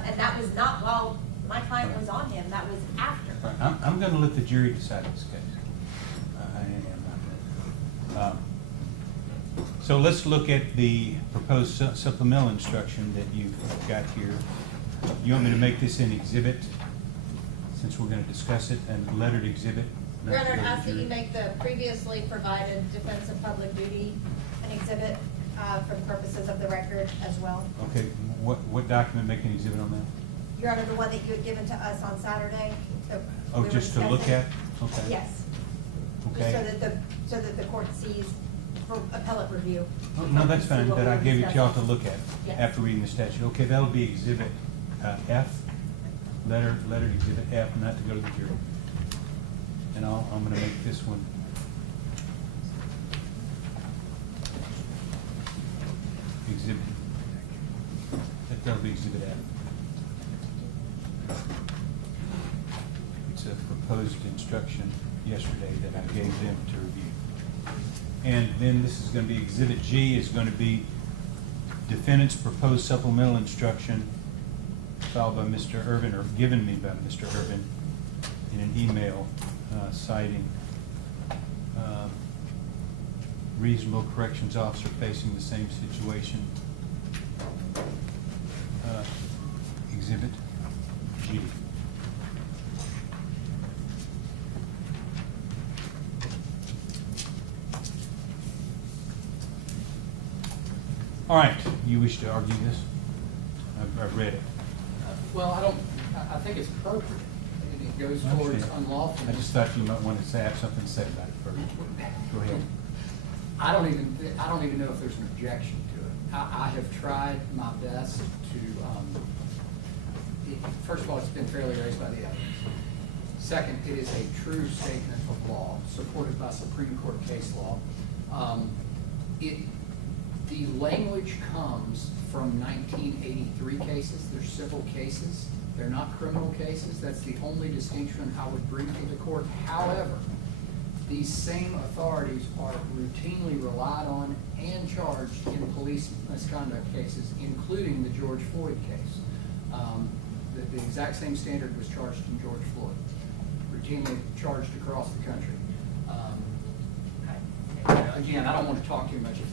And that was not while my client was on him, that was after. I'm going to let the jury decide this case. I am. So let's look at the proposed supplemental instruction that you've got here. You want me to make this an exhibit, since we're going to discuss it, and lettered exhibit? Your Honor, I'd ask that you make the previously provided defense of public duty an exhibit for the purposes of the record as well. Okay, what document make an exhibit on that? Your Honor, the one that you had given to us on Saturday. that Oh, we were just to look discussing. at? Okay. Yes. Okay. So that the court sees for appellate review. Oh, no, that's fine, what but I we're gave it to y'all to discussing. look at Yes. after reading the statute. Okay, that'll be exhibit F, lettered exhibit F, not to go to the jury. And I'm gonna make this one exhibit, that'll be exhibit F. It's a proposed instruction yesterday that I gave them to review. And then this is gonna be exhibit G, is gonna be defendant's proposed supplemental instruction filed by Mr. Irvin, or given me by Mr. Irvin in an email citing reasonable corrections officer facing the same situation. Exhibit G. All right, you wish to argue this? I've read it. Well, I think it's appropriate. It goes I towards understand. unlawfulness. I just thought you might want to have something to say about it first. Go ahead. I don't even know if there's an objection to it. I have tried my best to, first of all, it's been fairly raised by the evidence. Second, it is a true statement of law, supported by Supreme Court case law. The language comes from 1983 cases. They're civil cases. They're not criminal cases. That's the only distinction I would bring to the court. However, these same authorities are routinely relied on and charged in police misconduct cases, including the George Floyd case. The exact same standard was charged in George Floyd, routinely charged across the country. Again, I don't want to talk too much if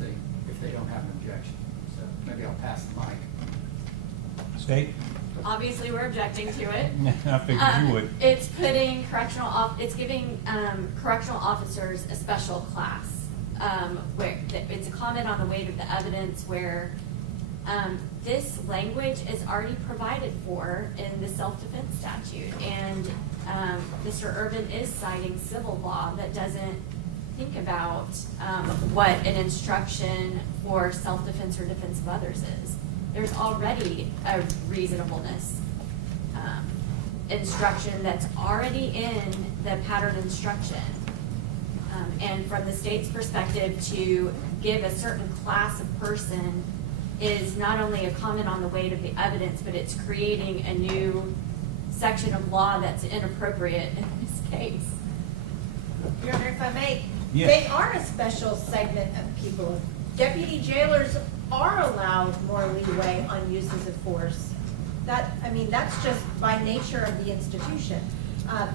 they don't have an objection, so maybe I'll pass the mic. State? Obviously, we're objecting to it. I figured you would. It's putting it's giving correctional officers a special class, where it's a comment on the weight of the evidence where this language is already provided for in the self-defense statute. And Mr. Urban is citing civil law that doesn't think about what an instruction for self-defense or defense of others is. There's already a reasonableness instruction that's already in the pattern instruction. And from the state's perspective, to give a certain class of person is not only a comment on the weight of the evidence, but it's creating a new section of law that's inappropriate in this case. Your Honor, if I may, Yes. they are a special segment of people. Deputy jailers are allowed more leeway on uses of force. That's just by nature of the institution.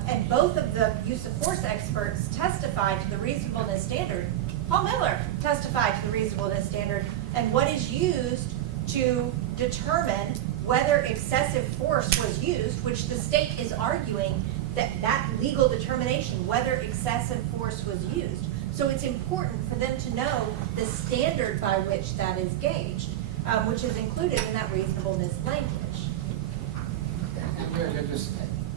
And both of the use of force experts testified to the reasonableness standard. Paul Miller testified to the reasonableness standard and what is used to determine whether excessive force was used, which the state is arguing that legal determination, whether excessive force was used. So it's important for them to know the standard by which that is gauged, which is included in that reasonableness language. And Judge,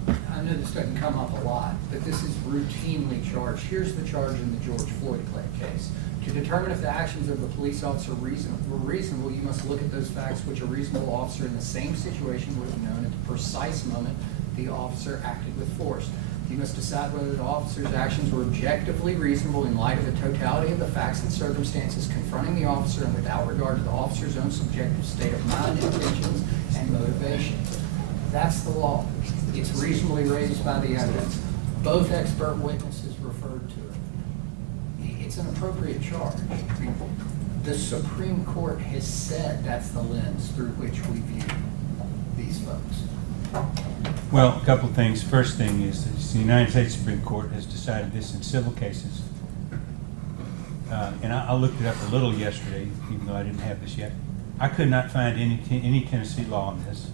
I know this doesn't come up a lot, but this is routinely charged. Here's the charge in the George Floyd case. To determine if the actions of the police officer were reasonable, you must look at those facts which a reasonable officer in the same situation would have known at the precise moment the officer acted with force. You must decide whether the officer's actions were objectively reasonable in light of the totality of the facts and circumstances confronting the officer and without regard to the officer's own subjective state of mind, intentions, and motivation. That's the law. It's reasonably raised by the evidence. Both expert witnesses referred to it. It's an appropriate charge. The Supreme Court has said that's the lens through which we view these folks. Well, a couple of things. First thing is the United States Supreme Court has decided this in civil cases. And I looked it up a little yesterday, even though I didn't have this yet. I could not find any Tennessee law on this.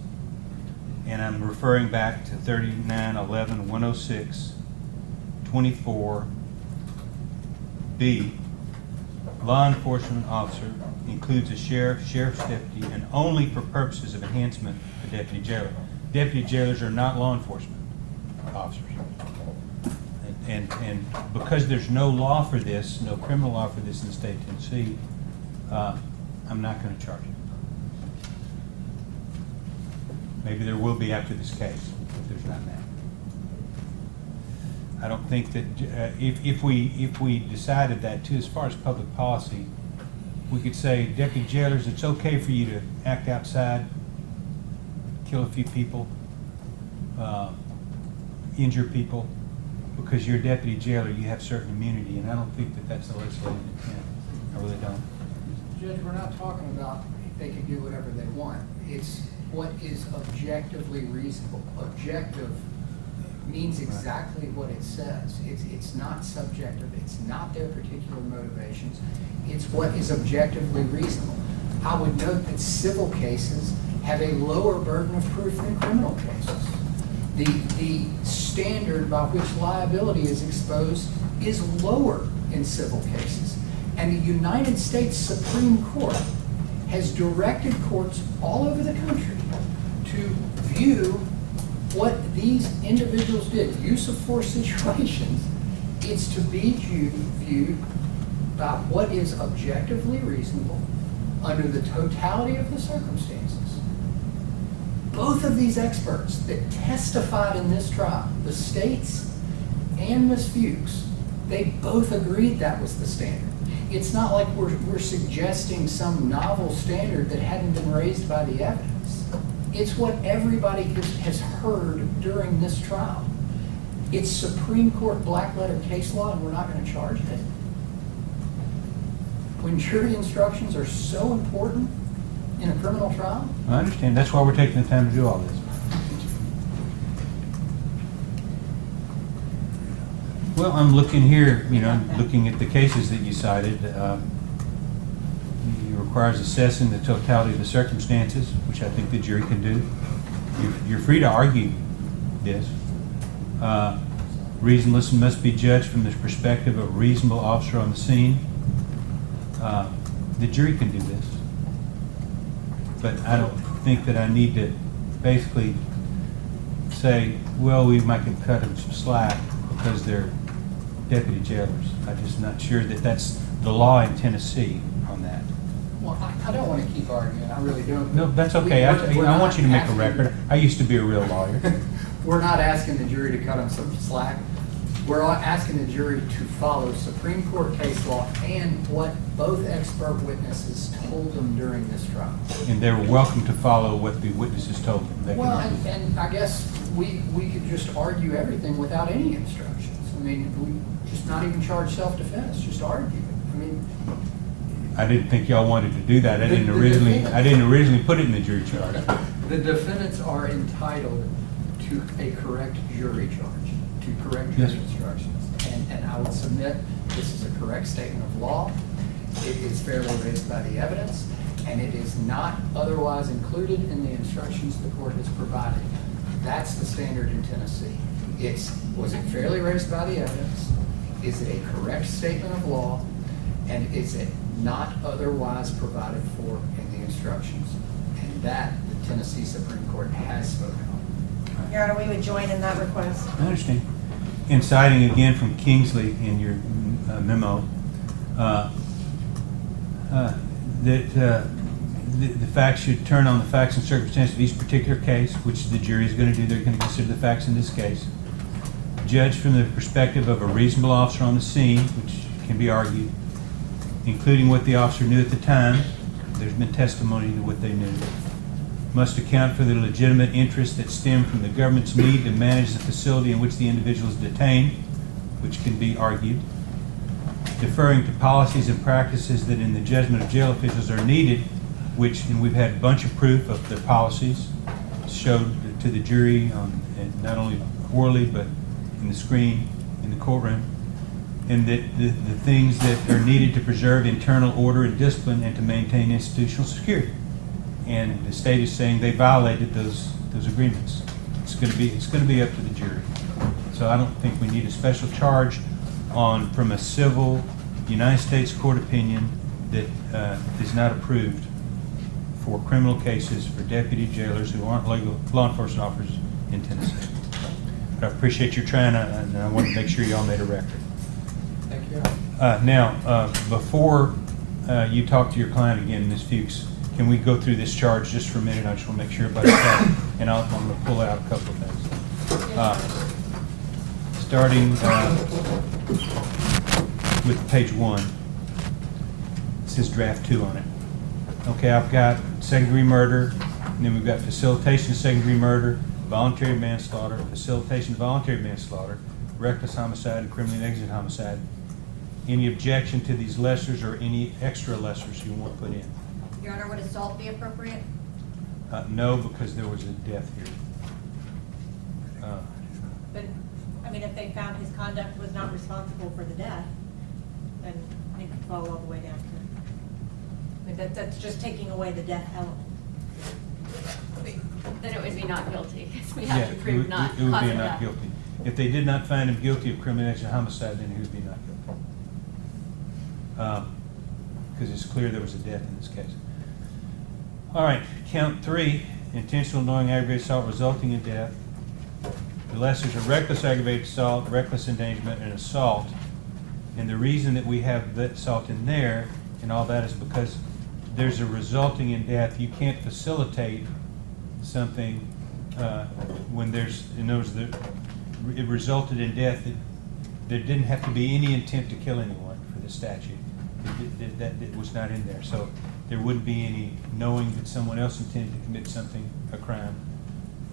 And I'm referring back to 39-11-106-24B. Law enforcement officer includes a sheriff, sheriff's deputy, and only for purposes of enhancement, the deputy jailer. Deputy jailers are not law enforcement officers. And because there's no law for this, no criminal law for this in the state of Tennessee, I'm not going to charge it. Maybe there will be after this case, but there's not now. I don't think that if we decided that too, as far as public policy, we could say, deputy jailers, it's okay for you to act outside, kill a few people, injure people, because you're a deputy jailer, you have certain immunity, and I don't think that that's the legislative intent. I really don't. Judge, we're not talking about they can do whatever they want. It's what is objectively reasonable. Objective means exactly what it says. It's not subjective. It's not their particular motivations. It's what is objectively reasonable. I would note that civil cases have a lower burden of proof than criminal cases. The standard by which liability is exposed is lower in civil cases. And the United States Supreme Court has directed courts all over the country to view what these individuals did, use of force situations. It's to be viewed by what is objectively reasonable under the totality of the circumstances. Both of these experts that testified in this trial, the states and Ms. Fuchs, they both agreed that was the standard. It's not like we're suggesting some novel standard that hadn't been raised by the evidence. It's what everybody has heard during this trial. It's Supreme Court black letter case law, and we're not going to charge it. When jury instructions are so important in a criminal trial. I understand. That's why we're taking the time to do all this. Well, I'm looking here, looking at the cases that you cited. It requires assessing the totality of the circumstances, which I think the jury can do. You're free to argue this. Reasonableness must be judged from the perspective of a reasonable officer on the scene. The jury can do this. but I don't think that I need to basically say, well, we might can cut them some slack because they're deputy jailers. I'm just not sure that that's the law in Tennessee on that. Well, I don't want to keep arguing, I really don't. No, that's okay. We're I want not you to make a asking- record. I used to be a real lawyer. We're not asking the jury to cut them some slack. We're asking the jury to follow Supreme Court case law and what both expert witnesses told them during this trial. And they were welcome to follow what the witnesses told them. They Well, can- and I guess we could just argue everything without any instructions. I mean, we just not even charge self-defense, just argue it. I mean, I didn't think y'all wanted to do that. I The- didn't the originally, defendant- I didn't originally put it in the jury charge. the defendants are entitled to a correct jury charge, to correct Yes. jury instructions. And I would submit this is a correct statement of law. It is fairly raised by the evidence, and it is not otherwise included in the instructions the court has provided. That's the standard in Tennessee. Was it fairly raised by the evidence? Is it a correct statement of law? And is it not otherwise provided for in the instructions? And that the Tennessee Supreme Court has spoken on. Your Honor, we would join in that request. I understand. In citing again from Kingsley in your memo, that the facts should turn on the facts and circumstances of each particular case, which the jury is going to do. They're going to consider the facts in this case. Judge from the perspective of a reasonable officer on the scene, which can be argued, including what the officer knew at the time. There's been testimony to what they knew. Must account for the legitimate interests that stem from the government's need to manage the facility in which the individual is detained, which can be argued. Deferring to policies and practices that in the judgment of jail officials are needed, which, and we've had a bunch of proof of the policies showed to the jury, and not only orally, but in the screen, in the courtroom, and that the things that are needed to preserve internal order and discipline and to maintain institutional security. And the state is saying they violated those agreements. It's going to be up to the jury. So I don't think we need a special charge from a civil United States court opinion that is not approved for criminal cases for deputy jailers who aren't law enforcement officers in Tennessee. But I appreciate your trying, and I want to make sure y'all made a record. Thank you. Now, before you talk to your client again, Ms. Fuchs, can we go through this charge just for a minute? I just want to make sure everybody's got it, and I'm going to pull out a couple of things. Starting with page 1, it says draft 2 on it. Okay, I've got second-degree murder, and then we've got facilitation of second-degree murder, voluntary manslaughter, facilitation of voluntary manslaughter, reckless homicide, and criminally negligent homicide. Any objection to these lessers or any extra lessers you want to put in? Your Honor, would assault be appropriate? No, because there was a death here. But, I mean, if they found his conduct was not responsible for the death, then it could fall all the way down to, I mean, that's just taking away the death element. Then it would be not guilty, because we Yeah, have to prove not it would cause be of not death. guilty. If they did not find him guilty of criminal negligent homicide, then he would be not guilty. Because it's clear there was a death in this case. All right, count 3, intentional knowing aggravated assault resulting in death. The lessers are reckless aggravated assault, reckless endangerment, and assault. And the reason that we have that assault in there and all that is because there's a resulting in death. You can't facilitate something when there's, in other words, it resulted in death. There didn't have to be any intent to kill anyone for the statute. That was not in there. So there wouldn't be any knowing that someone else intended to commit something, a crime,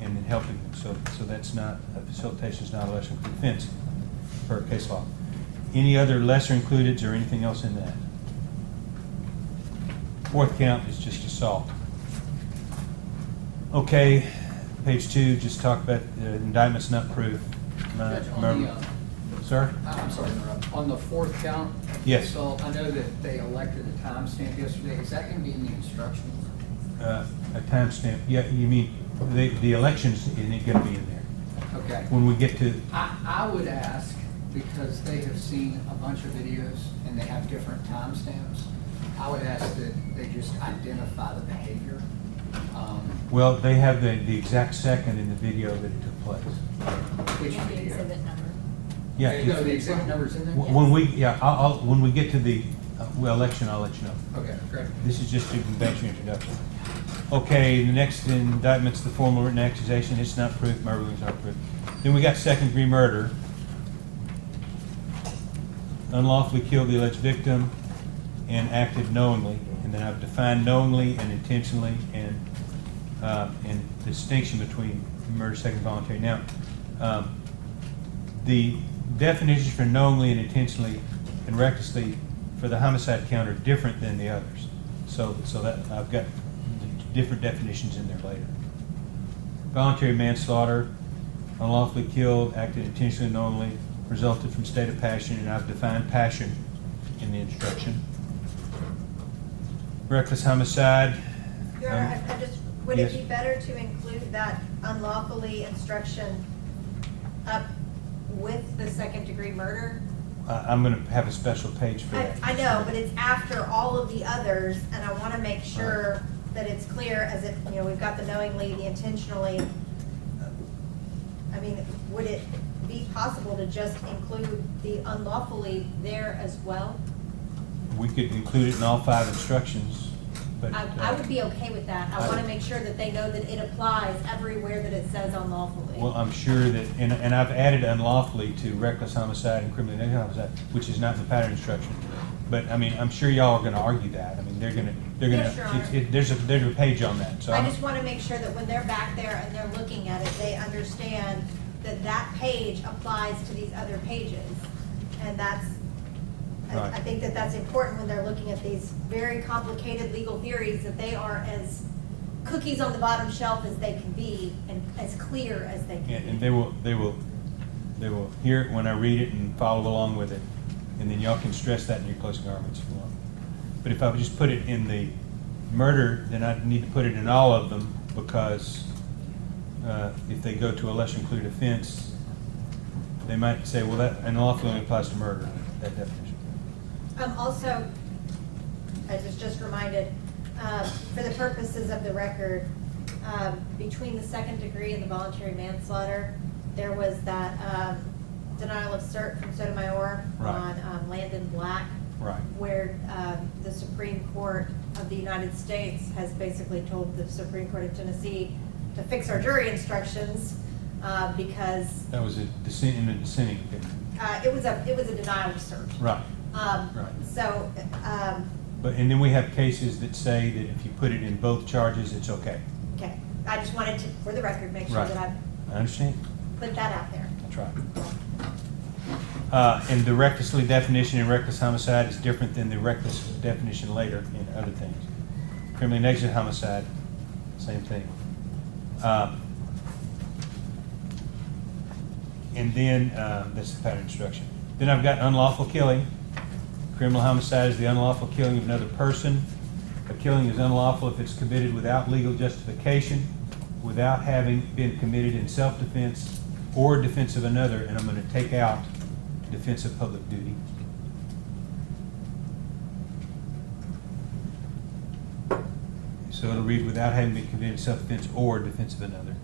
and then helping them. So that's not, facilitation is not a lesser included offense per case law. Any other lesser included or anything else in that? Fourth count is just assault. Okay, page 2, just talk about indictment's not proof. Judge, on the, Sir? I'm sorry to interrupt. On the fourth count? Yes. So I know that they elected a timestamp yesterday. Is that going to be in the instructions? A timestamp. Yeah, you mean the elections isn't going to be in there. Okay. When we get to, I would ask, because they have seen a bunch of videos and they have different timestamps, I would ask that they just identify the behavior Well, they have the exact second in the video that it took place. Which And the video? exhibit number. Yeah. Okay, no, the exhibit number's in there? When we, yeah, when we get to the election, I'll let you know. Okay, great. This is just to convey your introduction. Okay, the next indictment's the formal written accusation. It's not proof, my rulings are proof. Then we got second-degree murder. Unlawfully killed the alleged victim and acted knowingly. And then I've defined knowingly and intentionally and distinction between murder, second, voluntary. Now, the definitions for knowingly and intentionally and recklessly for the homicide count are different than the others. So that I've got different definitions in there later. Voluntary manslaughter, unlawfully killed, acted intentionally, knowingly, resulted from state of passion, and I've defined passion in the instruction. Reckless homicide. Your Honor, I just, would yes. it be better to include that unlawfully instruction up with the second-degree murder? I'm gonna have a special page for that. I know, but it's after all of the others, and I wanna make sure that it's clear as if, you know, we've got the knowingly, the intentionally. I mean, would it be possible to just include the unlawfully there as well? We could include it in all 5 instructions, but. I would be okay with that. I wanna make sure that they know that it applies everywhere that it says unlawfully. Well, I'm sure that, and I've added unlawfully to reckless homicide and criminal negligence homicide, which is not in the pattern instruction. But, I mean, I'm sure y'all are gonna argue that. I mean, they're gonna, Yes, Your Honor. there's a page on that, so. I just wanna make sure that when they're back there and they're looking at it, they understand that that page applies to these other pages. And that's, Right. I think that that's important when they're looking at these very complicated legal theories, that they are as cookies on the bottom shelf as they can be and as clear as they can And be. they will hear it when I read it and follow along with it. And then y'all can stress that in your closing arguments if you want. But if I would just put it in the murder, then I'd need to put it in all of them, because if they go to a lesser included offense, they might say, well, that unlawfully only applies to murder, that definition. Also, I was just reminded, for the purposes of the record, between the second degree and the voluntary manslaughter, there was that denial of cert from Sotomayor Right. on Landon Black. Right. Where the Supreme Court of the United States has basically told the Supreme Court of Tennessee to fix our jury instructions, because That was in a dissenting opinion. it was a denial of cert. Right. Right. So, But, and then we have cases that say that if you put it in both charges, it's okay. okay, I just wanted to, for the record, make sure Right. that I understand. I put that out there. That's right. And the recklessly definition in reckless homicide is different than the reckless definition later in other things. Criminally negligent homicide, same thing. And then, that's the pattern instruction. Then I've got unlawful killing. Criminal homicide is the unlawful killing of another person. A killing is unlawful if it's committed without legal justification, without having been committed in self-defense or defense of another, and I'm gonna take out defense of public duty. So it'll read without having been committed in self-defense or defense of another,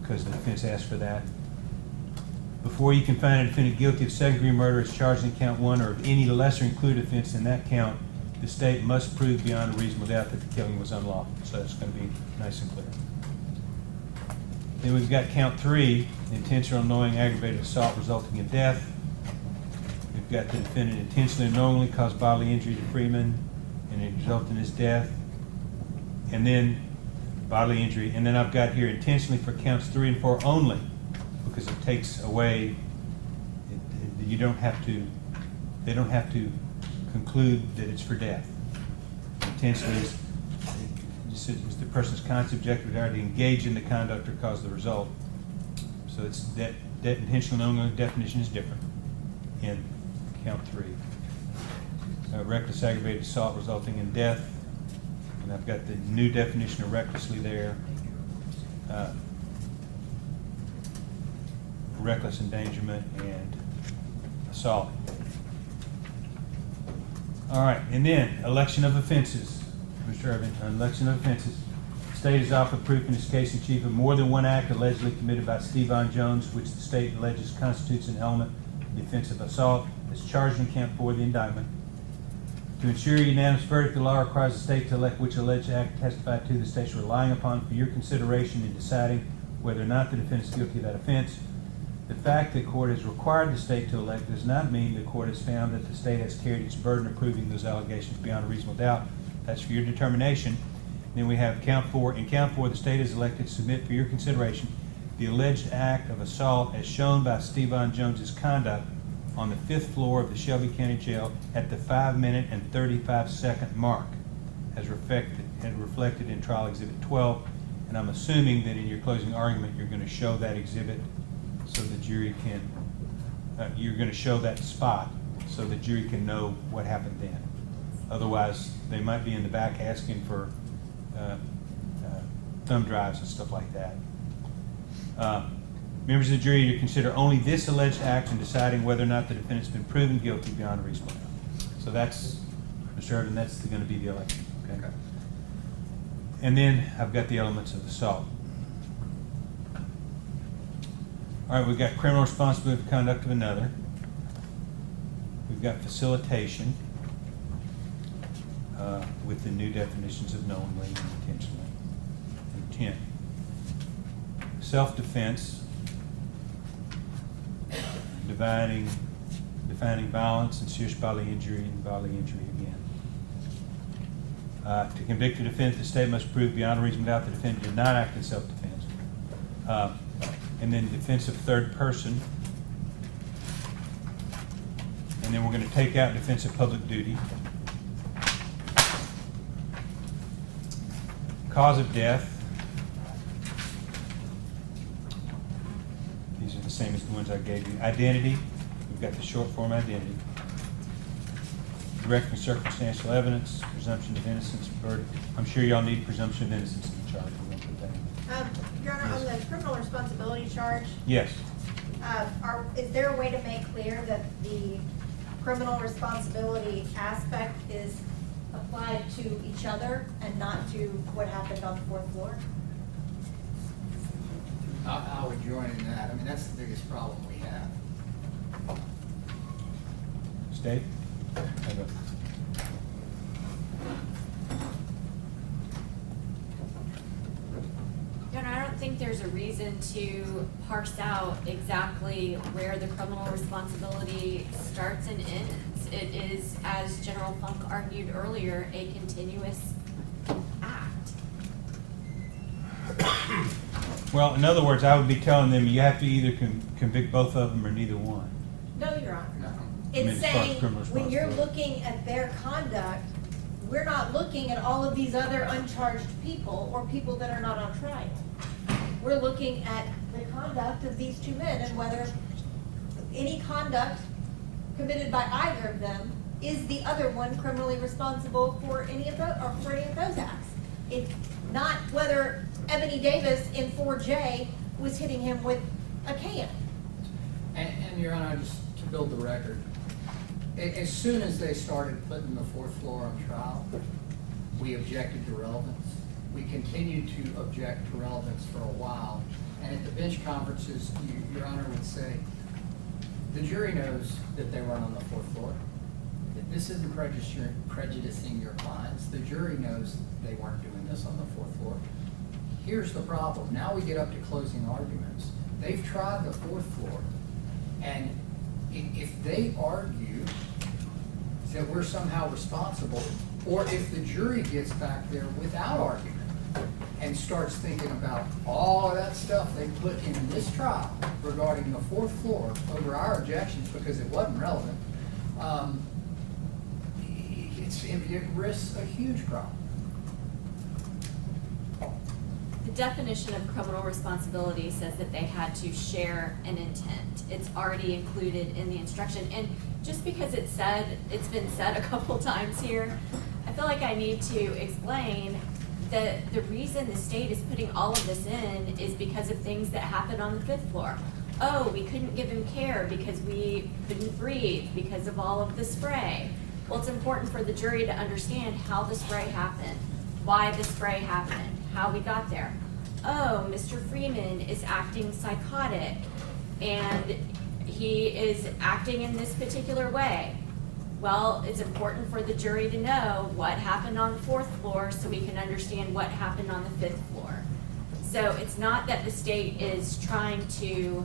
because the defense asked for that. Before you can find a defendant guilty of second-degree murder as charged in count 1 or of any lesser included offense in that count, the state must prove beyond a reasonable doubt that the killing was unlawful. So that's going to be nice and clear. Then we've got count 3, intentional, knowing, aggravated assault resulting in death. We've got the defendant intentionally and knowingly caused bodily injury to Freeman, and it resulted in his death. And then bodily injury. And then I've got here intentionally for counts 3 and 4 only, because it takes away, you don't have to, they don't have to conclude that it's for death. Intentionally is it's the person's conscious objective desire to engage in the conduct or cause the result. So it's that intentional knowingly definition is different in count 3. Reckless aggravated assault resulting in death, and I've got the new definition of recklessly there. Reckless endangerment and assault. All right, and then election of offenses. Mr. Irvin, on election of offenses. The state has offered proof in its case in chief of more than one act allegedly committed by Stevan Jones, which the state alleges constitutes an element of the offense of assault as charged in count 4 of the indictment. To ensure a unanimous verdict, the law requires the state to elect which alleged act testified to the state is relying upon for your consideration in deciding whether or not the defendant is guilty of that offense. The fact the court has required the state to elect does not mean the court has found that the state has carried its burden of proving those allegations beyond a reasonable doubt. That's for your determination. Then we have count 4. In count 4, the state is elected to submit for your consideration the alleged act of assault as shown by Stevan Jones's conduct on the 5th floor of the Shelby County Jail at the 5-minute and 35-second mark, as reflected in Trial Exhibit 12. And I'm assuming that in your closing argument, you're going to show that exhibit so the jury can, you're going to show that spot so the jury can know what happened then. Otherwise, they might be in the back asking for thumb drives and stuff like that. Members of the jury, to consider only this alleged act in deciding whether or not the defendant's been proven guilty beyond a reasonable doubt. So that's, Mr. Irvin, that's going to be the election. Okay. And then I've got the elements of assault. All right, we've got criminal responsibility for conduct of another. We've got facilitation with the new definitions of knowingly and intentionally. Intent. Self-defense. Defining violence and serious bodily injury and bodily injury again. To convict a defendant, the state must prove beyond a reasonable doubt the defendant did not act in self-defense. And then defense of third person. And then we're going to take out defense of public duty. Cause of death. These are the same as the ones I gave you. Identity. We've got the short form identity. Direct and circumstantial evidence. Presumption of innocence. Verdict. I'm sure y'all need presumption of innocence in the charge. We're going to put that in. Your Honor, on the criminal responsibility charge, Yes. is there a way to make clear that the criminal responsibility aspect is applied to each other and not to what happened on the 4th floor? I would join in that. I mean, that's the biggest problem we have. State? Your Honor, I don't think there's a reason to parse out exactly where the criminal responsibility starts and ends. It is, as General Funk argued earlier, a continuous act. Well, in other words, I would be telling them you have to either convict both of them or neither one. No, Your Honor. No. I mean, It's as far as saying, criminal when you're responsibility. looking at their conduct, we're not looking at all of these other uncharged people or people that are not on trial. We're looking at the conduct of these two men and whether any conduct committed by either of them is the other one criminally responsible for any of those, or for any of those acts. It's not whether Ebony Davis in 4J was hitting him with a can. And Your Honor, just to build the record, as soon as they started putting the 4th floor on trial, we objected to relevance. We continued to object to relevance for a while. And at the bench conferences, Your Honor would say, the jury knows that they weren't on the 4th floor. That this isn't prejudicing your clients. The jury knows they weren't doing this on the 4th floor. Here's the problem. Now we get up to closing arguments. They've tried the 4th floor. And if they argue that we're somehow responsible, or if the jury gets back there without argument and starts thinking about all of that stuff they put in this trial regarding the 4th floor over our objections because it wasn't relevant, it risks a huge problem. The definition of criminal responsibility says that they had to share an intent. It's already included in the instruction. And just because it's been said a couple times here, I feel like I need to explain that the reason the state is putting all of this in is because of things that happened on the 5th floor. Oh, we couldn't give him care because we couldn't breathe because of all of the spray. Well, it's important for the jury to understand how the spray happened, why the spray happened, how we got there. Oh, Mr. Freeman is acting psychotic, and he is acting in this particular way. Well, it's important for the jury to know what happened on the 4th floor so we can understand what happened on the 5th floor. So it's not that the state is trying to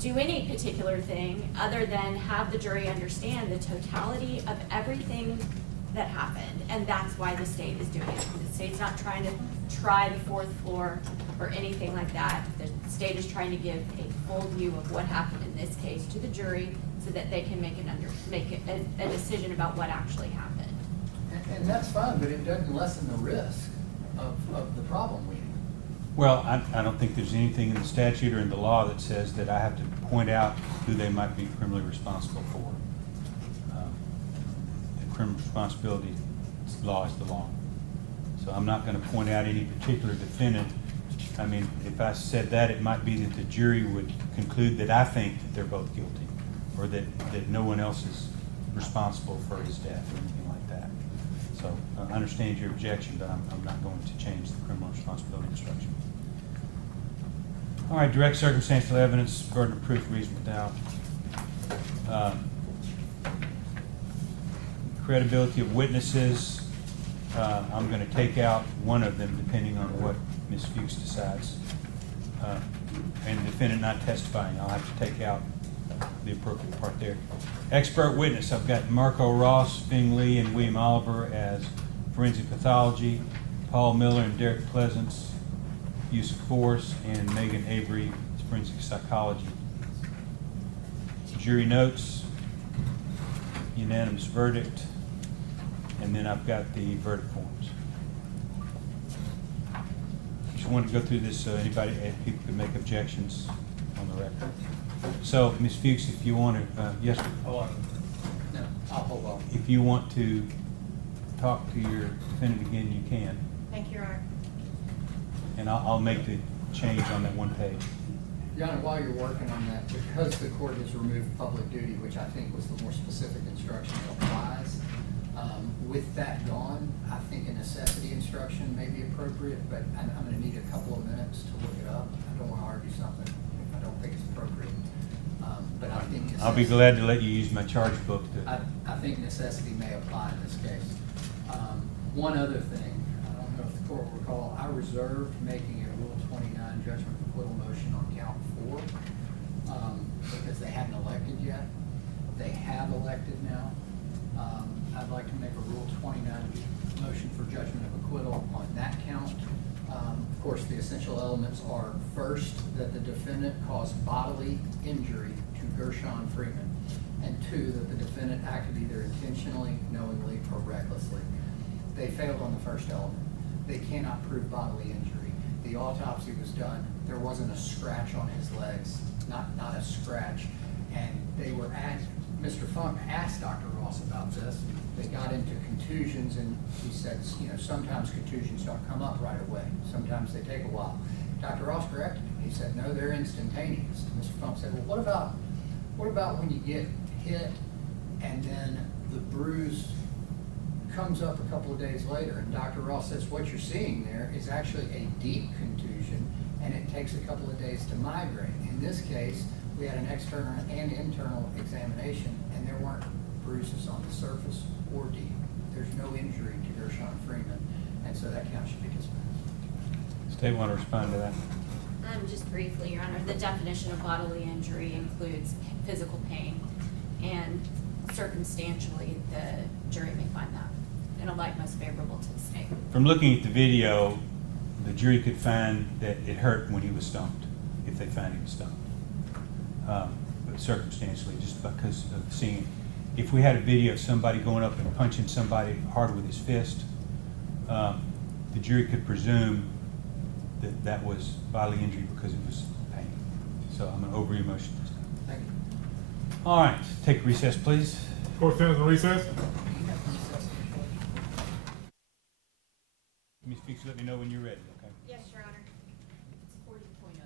do any particular thing other than have the jury understand the totality of everything that happened, and that's why the state is doing it. The state's not trying to try the 4th floor or anything like that. The state is trying to give a full view of what happened in this case to the jury so that they can make a decision about what actually happened. And that's fine, but it doesn't lessen the risk of the problem we have. Well, I don't think there's anything in the statute or in the law that says that I have to point out who they might be criminally responsible for. The criminal responsibility law is the law. So I'm not gonna point out any particular defendant. I mean, if I said that, it might be that the jury would conclude that I think that they're both guilty, or that no one else is responsible for his death or anything like that. So I understand your objection, but I'm not going to change the criminal responsibility instruction. All right, direct circumstantial evidence, burden of proof, reasonable doubt. Credibility of witnesses, I'm gonna take out one of them depending on what Ms. Fuchs decides. And the defendant not testifying, I'll have to take out the appropriate part there. Expert witness, I've got Marco Ross, Fing Lee, and William Oliver as forensic pathology, Paul Miller and Derek Pleasance, use of force, and Megan Avery, forensic psychology. Jury notes, unanimous verdict, and then I've got the verdict forms. Just wanted to go through this so anybody, if people could make objections on the record. So, Ms. Fuchs, if you want to, yes, No, I'll hold on. if you want to talk to your defendant again, you can. Thank you, Your Honor. And I'll make the change on that one page. Your Honor, while you're working on that, because the court has removed public duty, which I think was the more specific instruction that applies, with that gone, I think a necessity instruction may be appropriate, but I'm gonna need a couple of minutes to look it up. I don't wanna argue something if I don't think it's appropriate. But I think I'll be glad to let you use my charge book to. I think necessity may apply in this case. One other thing, I don't know if the court will recall, I reserved making a Rule 29 judgment of acquittal motion on count 4, because they hadn't elected yet. They have elected now. I'd like to make a Rule 29 motion for judgment of acquittal on that count. Of course, the essential elements are, first, that the defendant caused bodily injury to Gershun Freeman, and 2, that the defendant acted either intentionally, knowingly, or recklessly. They failed on the first element. They cannot prove bodily injury. The autopsy was done. There wasn't a scratch on his legs, not a scratch. And they were asked, Mr. Funk asked Dr. Ross about this. They got into contusions, and he said, sometimes contusions don't come up right away. Sometimes they take a while. Dr. Ross corrected him. He said, no, they're instantaneous. And Mr. Funk said, well, what about when you get hit and then the bruise comes up a couple of days later? And Dr. Ross says, what you're seeing there is actually a deep contusion, and it takes a couple of days to migrate. In this case, we had an external and internal examination, and there weren't bruises on the surface or deep. There's no injury to Gershun Freeman, and so that count should be dismissed. State want to respond to that? Just briefly, Your Honor, the definition of bodily injury includes physical pain, and circumstantially, the jury may find that in a light most favorable to the state. From looking at the video, the jury could find that it hurt when he was stumped, if they find he was stumped. But circumstantially, just because of seeing, if we had a video of somebody going up and punching somebody hard with his fist, the jury could presume that that was bodily injury because it was pain. So I'm an over emotion this time. Thank you. All right, take recess, please. Court stands in recess. Ms. Fuchs, let me know when you're ready, okay? Yes, Your Honor. It's 40.05.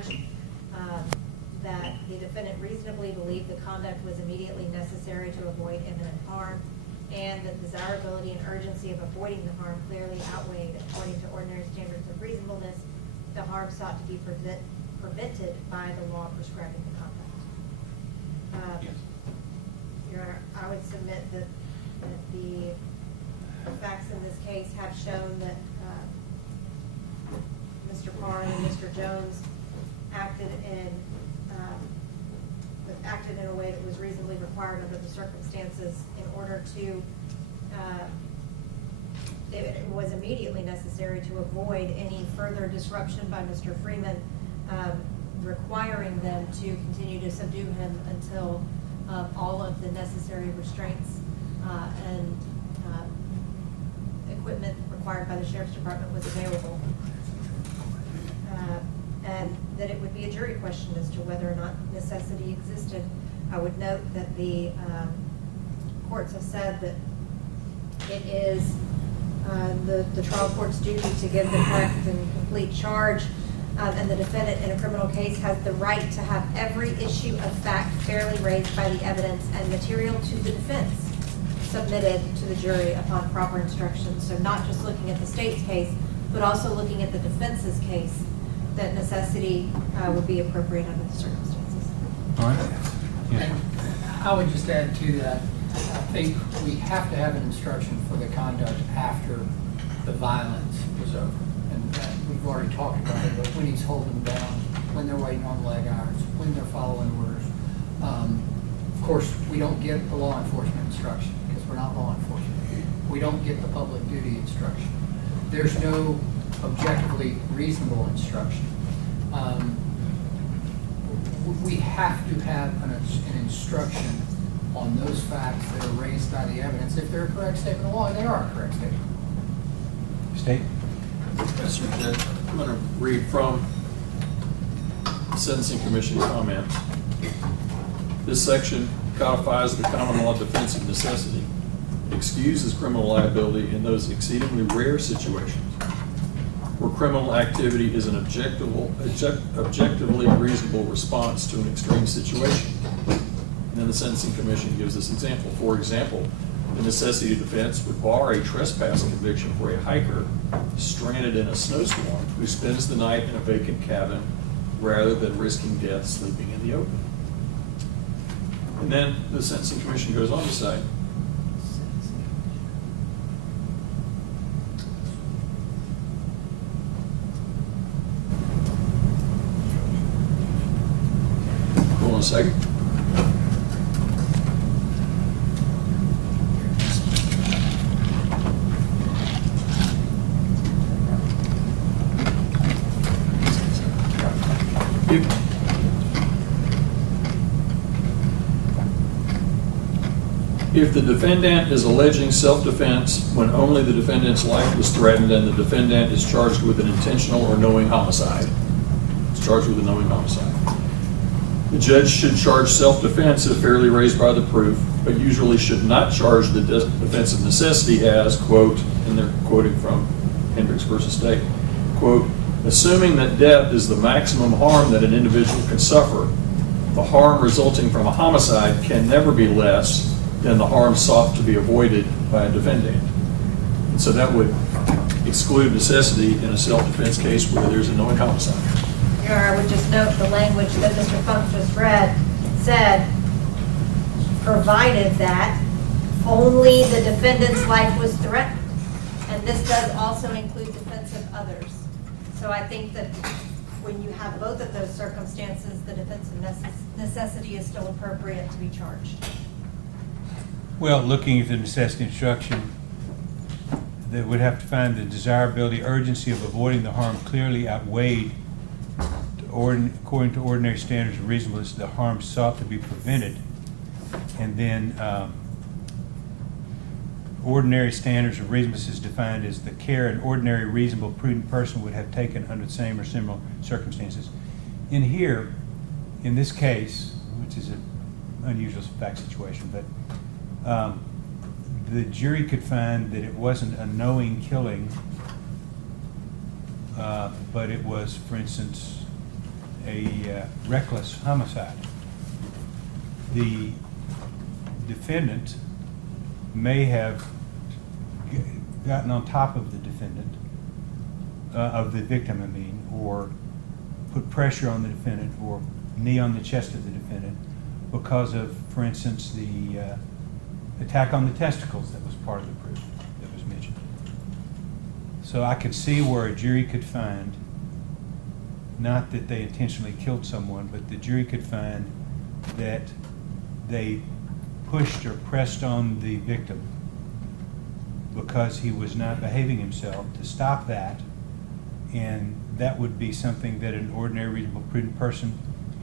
charge, that the defendant reasonably believed the conduct was immediately necessary to avoid imminent harm, and the desirability and urgency of avoiding the harm clearly outweighed, according to ordinary standards of reasonableness, the harm sought to be prevented by the law prescribing the conduct. Yes. Your Honor, I would submit that the facts in this case have shown that Mr. Parr and Mr. Jones acted in a way that was reasonably required under the circumstances in order to, it was immediately necessary to avoid any further disruption by Mr. Freeman, requiring them to continue to subdue him until all of the necessary restraints and equipment required by the Sheriff's Department was available. And that it would be a jury question as to whether or not necessity existed. I would note that the courts have said that it is the trial court's duty to give the correct and complete charge, and the defendant in a criminal case has the right to have every issue of fact fairly raised by the evidence and material to the defense submitted to the jury upon proper instructions. So not just looking at the state's case, but also looking at the defense's case, that necessity would be appropriate under the circumstances. All right. Yeah. And I would just add to that, I think we have to have an instruction for the conduct after the violence is over. And we've already talked about it, but when he's holding them down, when they're waiting on leg irons, when they're following orders. Of course, we don't get the law enforcement instruction because we're not law enforcement. We don't get the public duty instruction. There's no objectively reasonable instruction. We have to have an instruction on those facts that are raised by the evidence. If they're a correct statement of law, and they are a correct statement. State? Mr. Judge, I'm going to read from the Sentencing Commission comment. This section codifies the common law defense of necessity, excuses criminal liability in those exceedingly rare situations where criminal activity is an objectively reasonable response to an extreme situation. And then the Sentencing Commission gives this example. For example, the necessity defense would bar a trespass conviction for a hiker stranded in a snowstorm who spends the night in a vacant cabin rather than risking death sleeping in the open. And then the Sentencing Commission goes on to say, hold on a second. If the defendant is alleging self-defense when only the defendant's life was threatened and the defendant is charged with an intentional or knowing homicide, it's charged with a knowing homicide. The judge should charge self-defense if fairly raised by the proof, but usually should not charge the defense of necessity as, quote, and they're quoting from Hendricks versus State, quote, assuming that death is the maximum harm that an individual can suffer, the harm resulting from a homicide can never be less than the harm sought to be avoided by a defendant. And so that would exclude necessity in a self-defense case where there's a knowing homicide. Your Honor, I would just note the language that Mr. Funk just read said, provided that only the defendant's life was threatened. And this does also include defense of others. So I think that when you have both of those circumstances, the defense of necessity is still appropriate to be charged. Well, looking at the necessity instruction, that would have to find the desirability, urgency of avoiding the harm clearly outweighed, according to ordinary standards of reasonableness, the harm sought to be prevented. And then ordinary standards of reasonableness is defined as the care an ordinary, reasonable, prudent person would have taken under the same or similar circumstances. In here, in this case, which is an unusual fact situation, but the jury could find that it wasn't a knowing killing, but it was, for instance, a reckless homicide. The defendant may have gotten on top of the defendant, of the victim, I mean, or put pressure on the defendant, or knee on the chest of the defendant because of, for instance, the attack on the testicles that was part of the proof that was mentioned. So I could see where a jury could find, not that they intentionally killed someone, but the jury could find that they pushed or pressed on the victim because he was not behaving himself, to stop that, and that would be something that an ordinary, reasonable, prudent person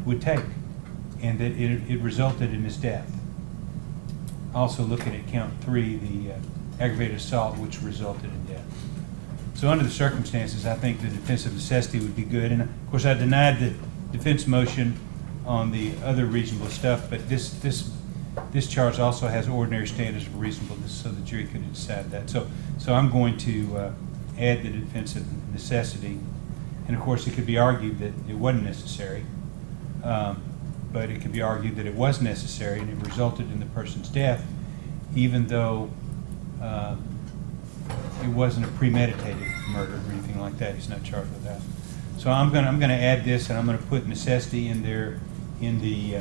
would take, and that it resulted in his death. Also looking at count 3, the aggravated assault, which resulted in death. So under the circumstances, I think the defense of necessity would be good, and of course I denied the defense motion on the other reasonable stuff, but this charge also has ordinary standards of reasonableness, so the jury could decide that. So I'm going to add the defense of necessity, and of course it could be argued that it wasn't necessary, but it could be argued that it was necessary and it resulted in the person's death, even though it wasn't a premeditated murder or anything like that. He's not charged with that. So I'm gonna add this, and I'm gonna put necessity in there in the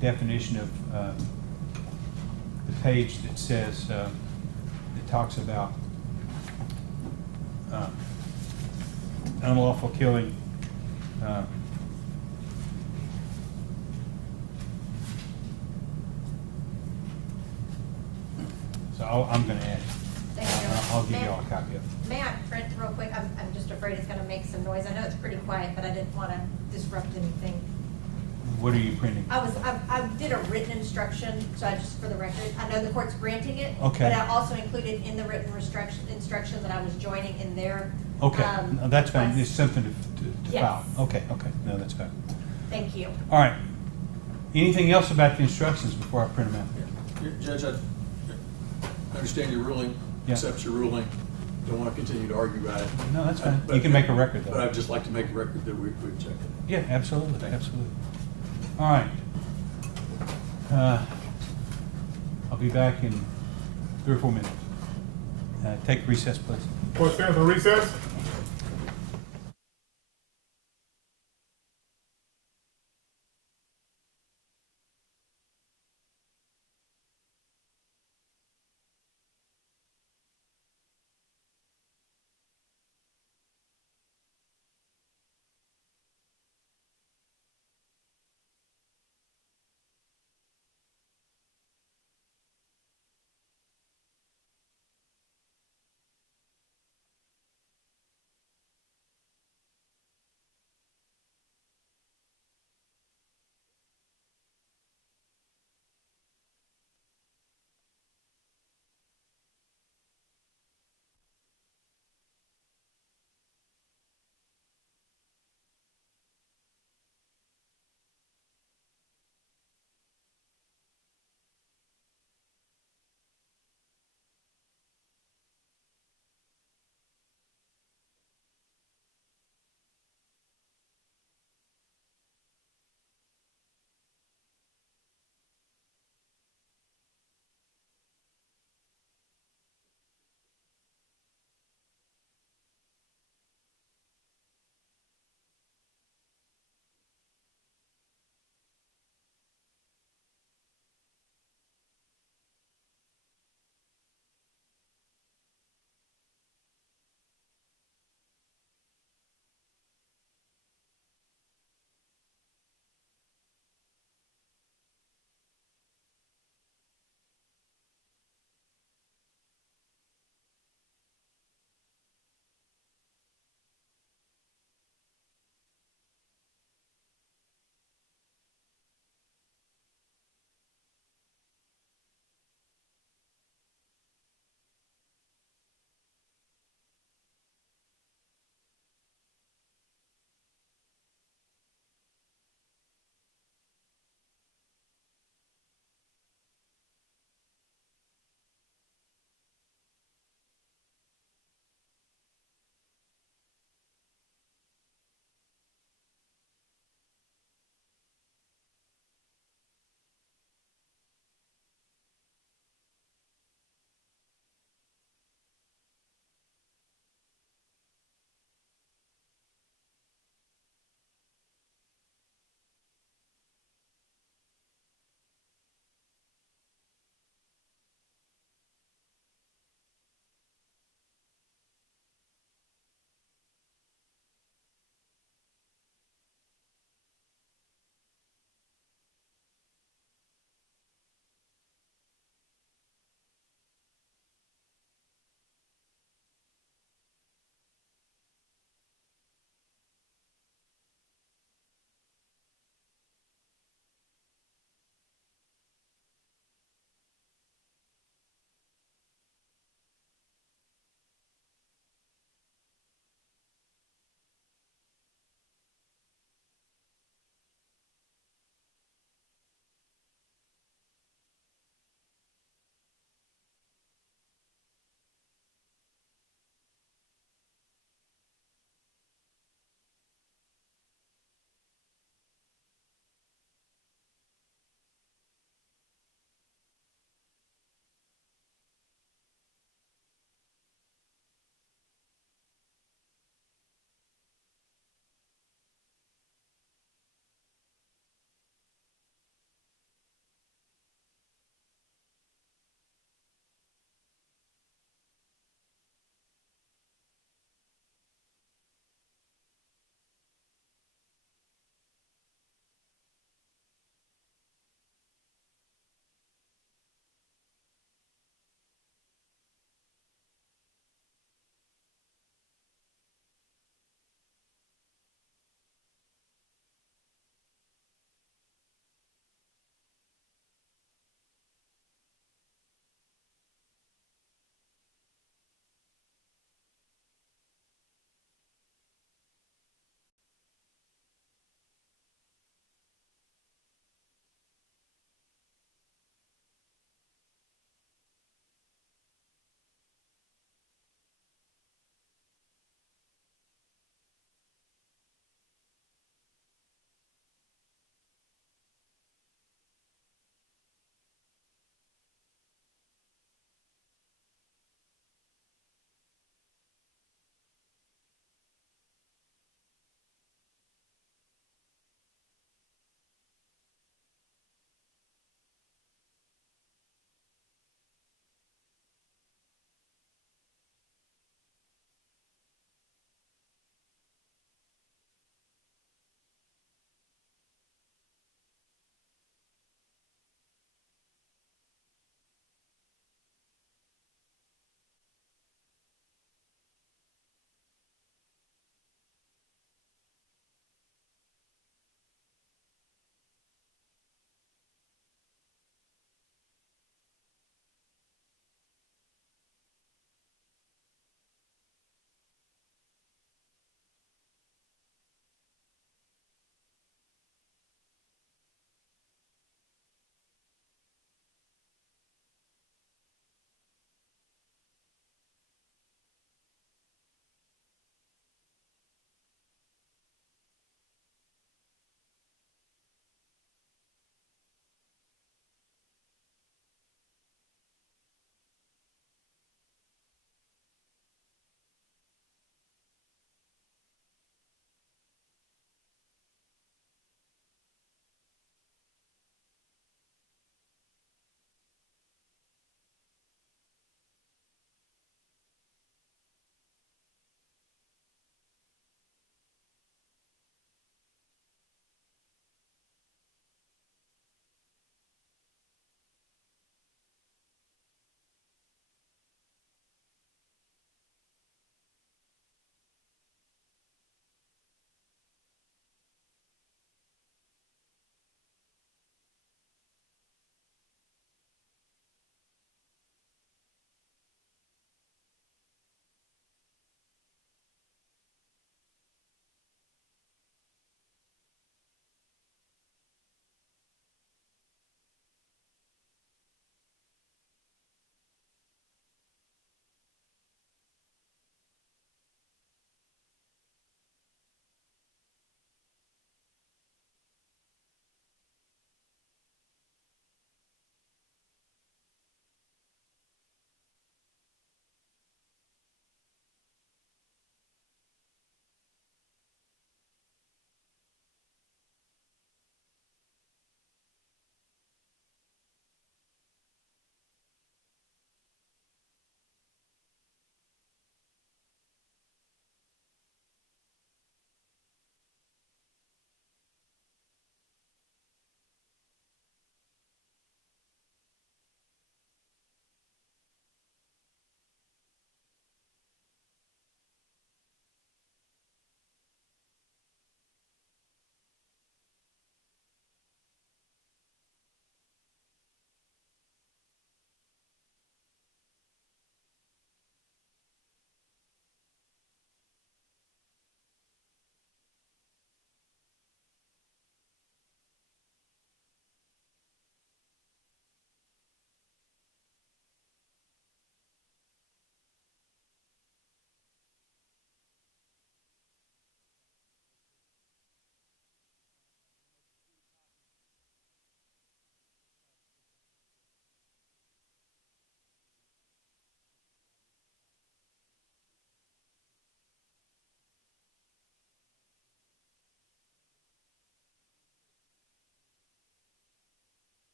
definition of the page that says, that talks about unlawful killing. So I'm going to add it. Thank you. I'll give you all a copy of it. May I print real quick? I'm just afraid it's gonna make some noise. I know it's pretty quiet, but I didn't wanna disrupt anything. What are you printing? I did a written instruction, so I just, for the record, I know the court's granting it. Okay. But I also included in the written instruction that I was joining in there. Okay, no, that's fine. was- It's something to Yes. file. Okay, no, that's fine. Thank you. All right. Anything else about the instructions before I print them out? Judge, I understand your ruling, Yeah. accept your ruling, don't want to continue to argue about it. No, that's fine. But- You can make a record, though. But I'd just like to make a record that we've checked it. Yeah, absolutely, Thank you. absolutely. All right. I'll be back in 3 or 4 minutes. Take recess, please. Court stands on recess.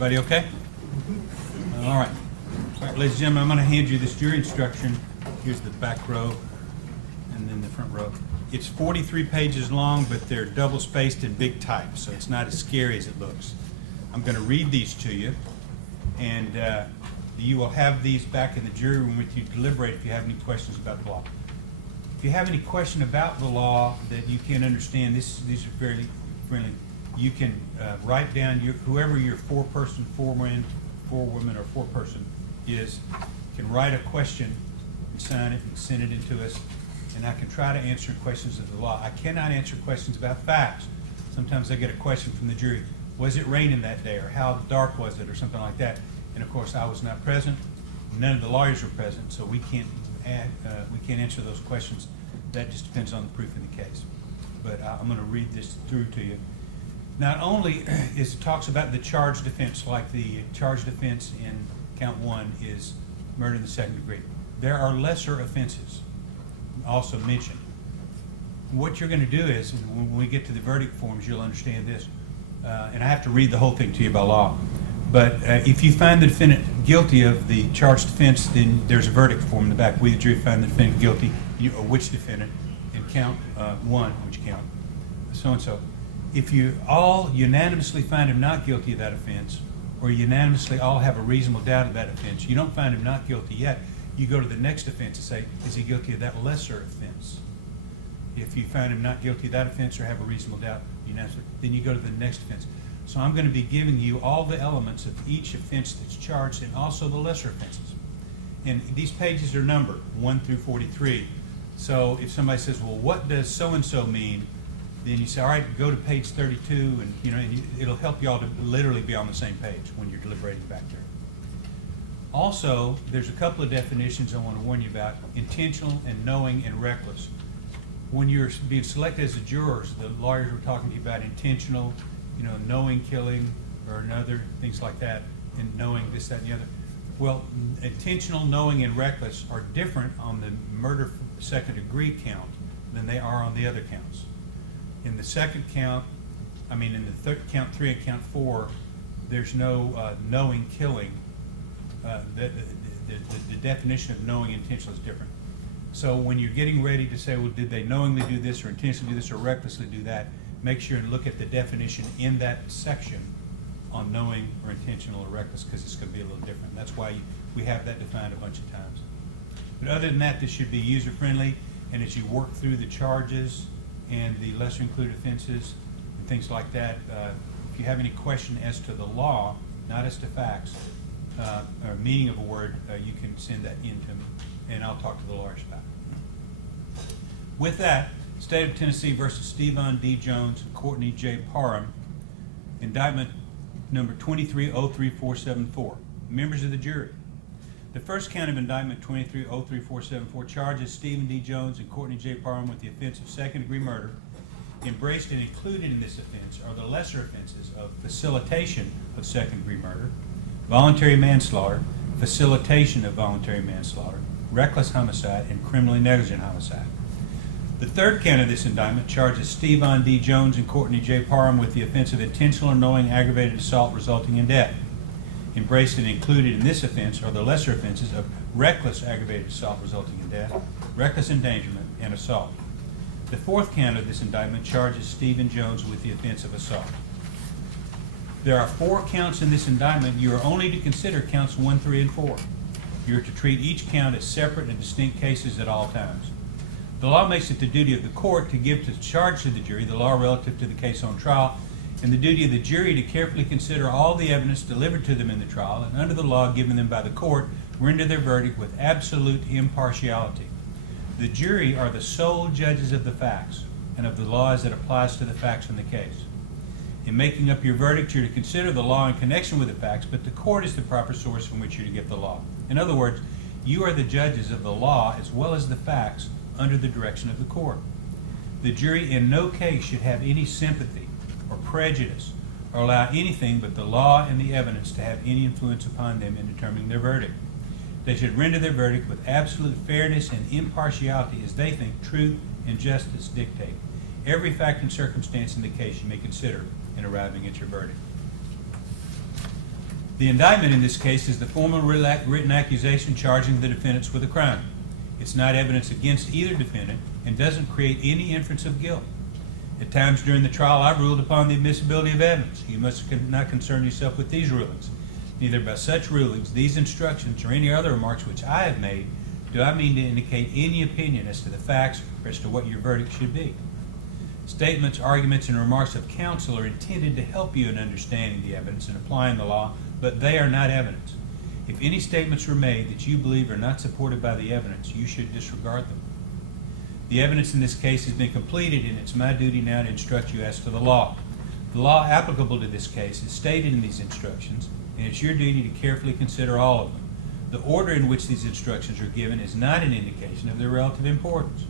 Everybody okay? All right. All right, ladies and gentlemen, I'm going to hand you this jury instruction. Here's the back row and then the front row. It's 43 pages long, but they're double spaced in big type, so it's not as scary as it looks. I'm going to read these to you, and you will have these back in the jury room with you to deliberate if you have any questions about the law. If you have any question about the law that you can't understand, these are fairly friendly. You can write down whoever your four-person, four-woman, or four-person is, can write a question and sign it and send it in to us, and I can try to answer questions of the law. I cannot answer questions about facts. Sometimes I get a question from the jury, was it raining that day, or how dark was it, or something like that. And of course, I was not present. None of the lawyers were present, so we can't answer those questions. That just depends on the proof in the case. But I'm going to read this through to you. Not only is it talks about the charged offense, like the charged offense in count 1 is murder in the second degree. There are lesser offenses also mentioned. What you're going to do is, when we get to the verdict forms, you'll understand this. And I have to read the whole thing to you by law. But if you find the defendant guilty of the charged offense, then there's a verdict form in the back. We, the jury, find the defendant guilty, or which defendant, in count 1, which count, so-and-so. If you all unanimously find him not guilty of that offense, or unanimously all have a reasonable doubt of that offense, you don't find him not guilty yet, you go to the next offense and say, is he guilty of that lesser offense? If you find him not guilty of that offense or have a reasonable doubt unanimously, then you go to the next offense. So I'm going to be giving you all the elements of each offense that's charged and also the lesser offenses. And these pages are numbered 1 through 43. So if somebody says, well, what does so-and-so mean? Then you say, all right, go to page 32, and it'll help you all to literally be on the same page when you're deliberating back there. Also, there's a couple of definitions I want to warn you about: intentional and knowing and reckless. When you're being selected as a juror, the lawyers were talking to you about intentional, knowing killing or another things like that, and knowing this, that, and the other. Well, intentional, knowing, and reckless are different on the murder second degree count than they are on the other counts. In the second count, in the count 3 and count 4, there's no knowing killing. The definition of knowing intentional is different. So when you're getting ready to say, well, did they knowingly do this or intentionally do this or recklessly do that, make sure and look at the definition in that section on knowing or intentional or reckless, because it's going to be a little different. That's why we have that defined a bunch of times. But other than that, this should be user-friendly, and as you work through the charges and the lesser included offenses and things like that, if you have any question as to the law, not as to facts, or meaning of a word, you can send that in to me, and I'll talk to the lawyers about it. With that, State of Tennessee versus Stephen D. Jones and Courtney J. Parham, indictment number 2303474. Members of the jury, the first count of indictment 2303474 charges Stephen D. Jones and Courtney J. Parham with the offense of second-degree murder. Embraced and included in this offense are the lesser offenses of facilitation of second-degree murder, voluntary manslaughter, facilitation of voluntary manslaughter, reckless homicide, and criminally negligent homicide. The third count of this indictment charges Stephen D. Jones and Courtney J. Parham with the offense of intentional or knowing aggravated assault resulting in death. Embraced and included in this offense are the lesser offenses of reckless aggravated assault resulting in death, reckless endangerment, and assault. The fourth count of this indictment charges Stephen Jones with the offense of assault. There are 4 counts in this indictment. You are only to consider counts 1, 3, and 4. You are to treat each count as separate and distinct cases at all times. The law makes it the duty of the court to give to charge to the jury the law relative to the case on trial, and the duty of the jury to carefully consider all the evidence delivered to them in the trial, and under the law given them by the court, render their verdict with absolute impartiality. The jury are the sole judges of the facts and of the law as it applies to the facts in the case. In making up your verdict, you're to consider the law in connection with the facts, but the court is the proper source from which you're to get the law. In other words, you are the judges of the law as well as the facts under the direction of the court. The jury in no case should have any sympathy or prejudice or allow anything but the law and the evidence to have any influence upon them in determining their verdict. They should render their verdict with absolute fairness and impartiality as they think truth and justice dictate. Every fact and circumstance in the case you may consider in arriving at your verdict. The indictment in this case is the formal written accusation charging the defendants with a crime. It's not evidence against either defendant and doesn't create any inference of guilt. At times during the trial, I've ruled upon the admissibility of evidence. You must not concern yourself with these rulings. Neither by such rulings, these instructions, or any other remarks which I have made, do I mean to indicate any opinion as to the facts or as to what your verdict should be. Statements, arguments, and remarks of counsel are intended to help you in understanding the evidence and applying the law, but they are not evidence. If any statements were made that you believe are not supported by the evidence, you should disregard them. The evidence in this case has been completed, and it's my duty now to instruct you as to the law. The law applicable to this case is stated in these instructions, and it's your duty to carefully consider all of them. The order in which these instructions are given is not an indication of their relative importance.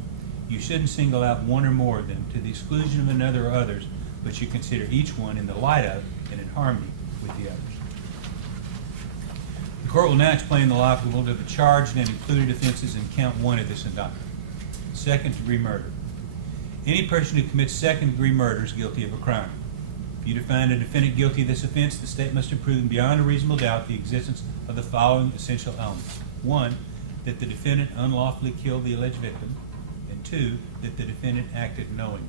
You shouldn't single out one or more of them to the exclusion of another or others, but you consider each one in the light of and in harmony with the others. The court will now explain the law applicable to the charged and included offenses in count 1 of this indictment. Second-degree murder. Any person who commits second-degree murder is guilty of a crime. If you find a defendant guilty of this offense, the state must have proven beyond a reasonable doubt the existence of the following essential elements. 1, that the defendant unlawfully killed the alleged victim, and 2, that the defendant acted knowingly.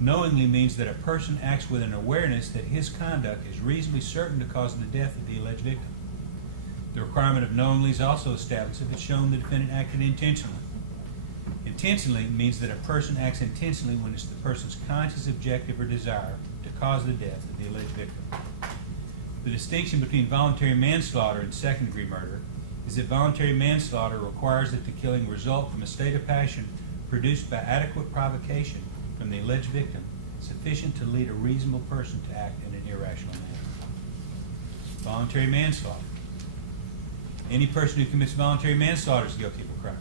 Knowingly means that a person acts with an awareness that his conduct is reasonably certain to cause the death of the alleged victim. The requirement of knowingly is also established if it's shown the defendant acted intentionally. Intentionally means that a person acts intentionally when it's the person's conscious objective or desire to cause the death of the alleged victim. The distinction between voluntary manslaughter and second-degree murder is that voluntary manslaughter requires that the killing result from a state of passion produced by adequate provocation from the alleged victim, sufficient to lead a reasonable person to act in an irrational manner. Voluntary manslaughter. Any person who commits voluntary manslaughter is guilty of a crime.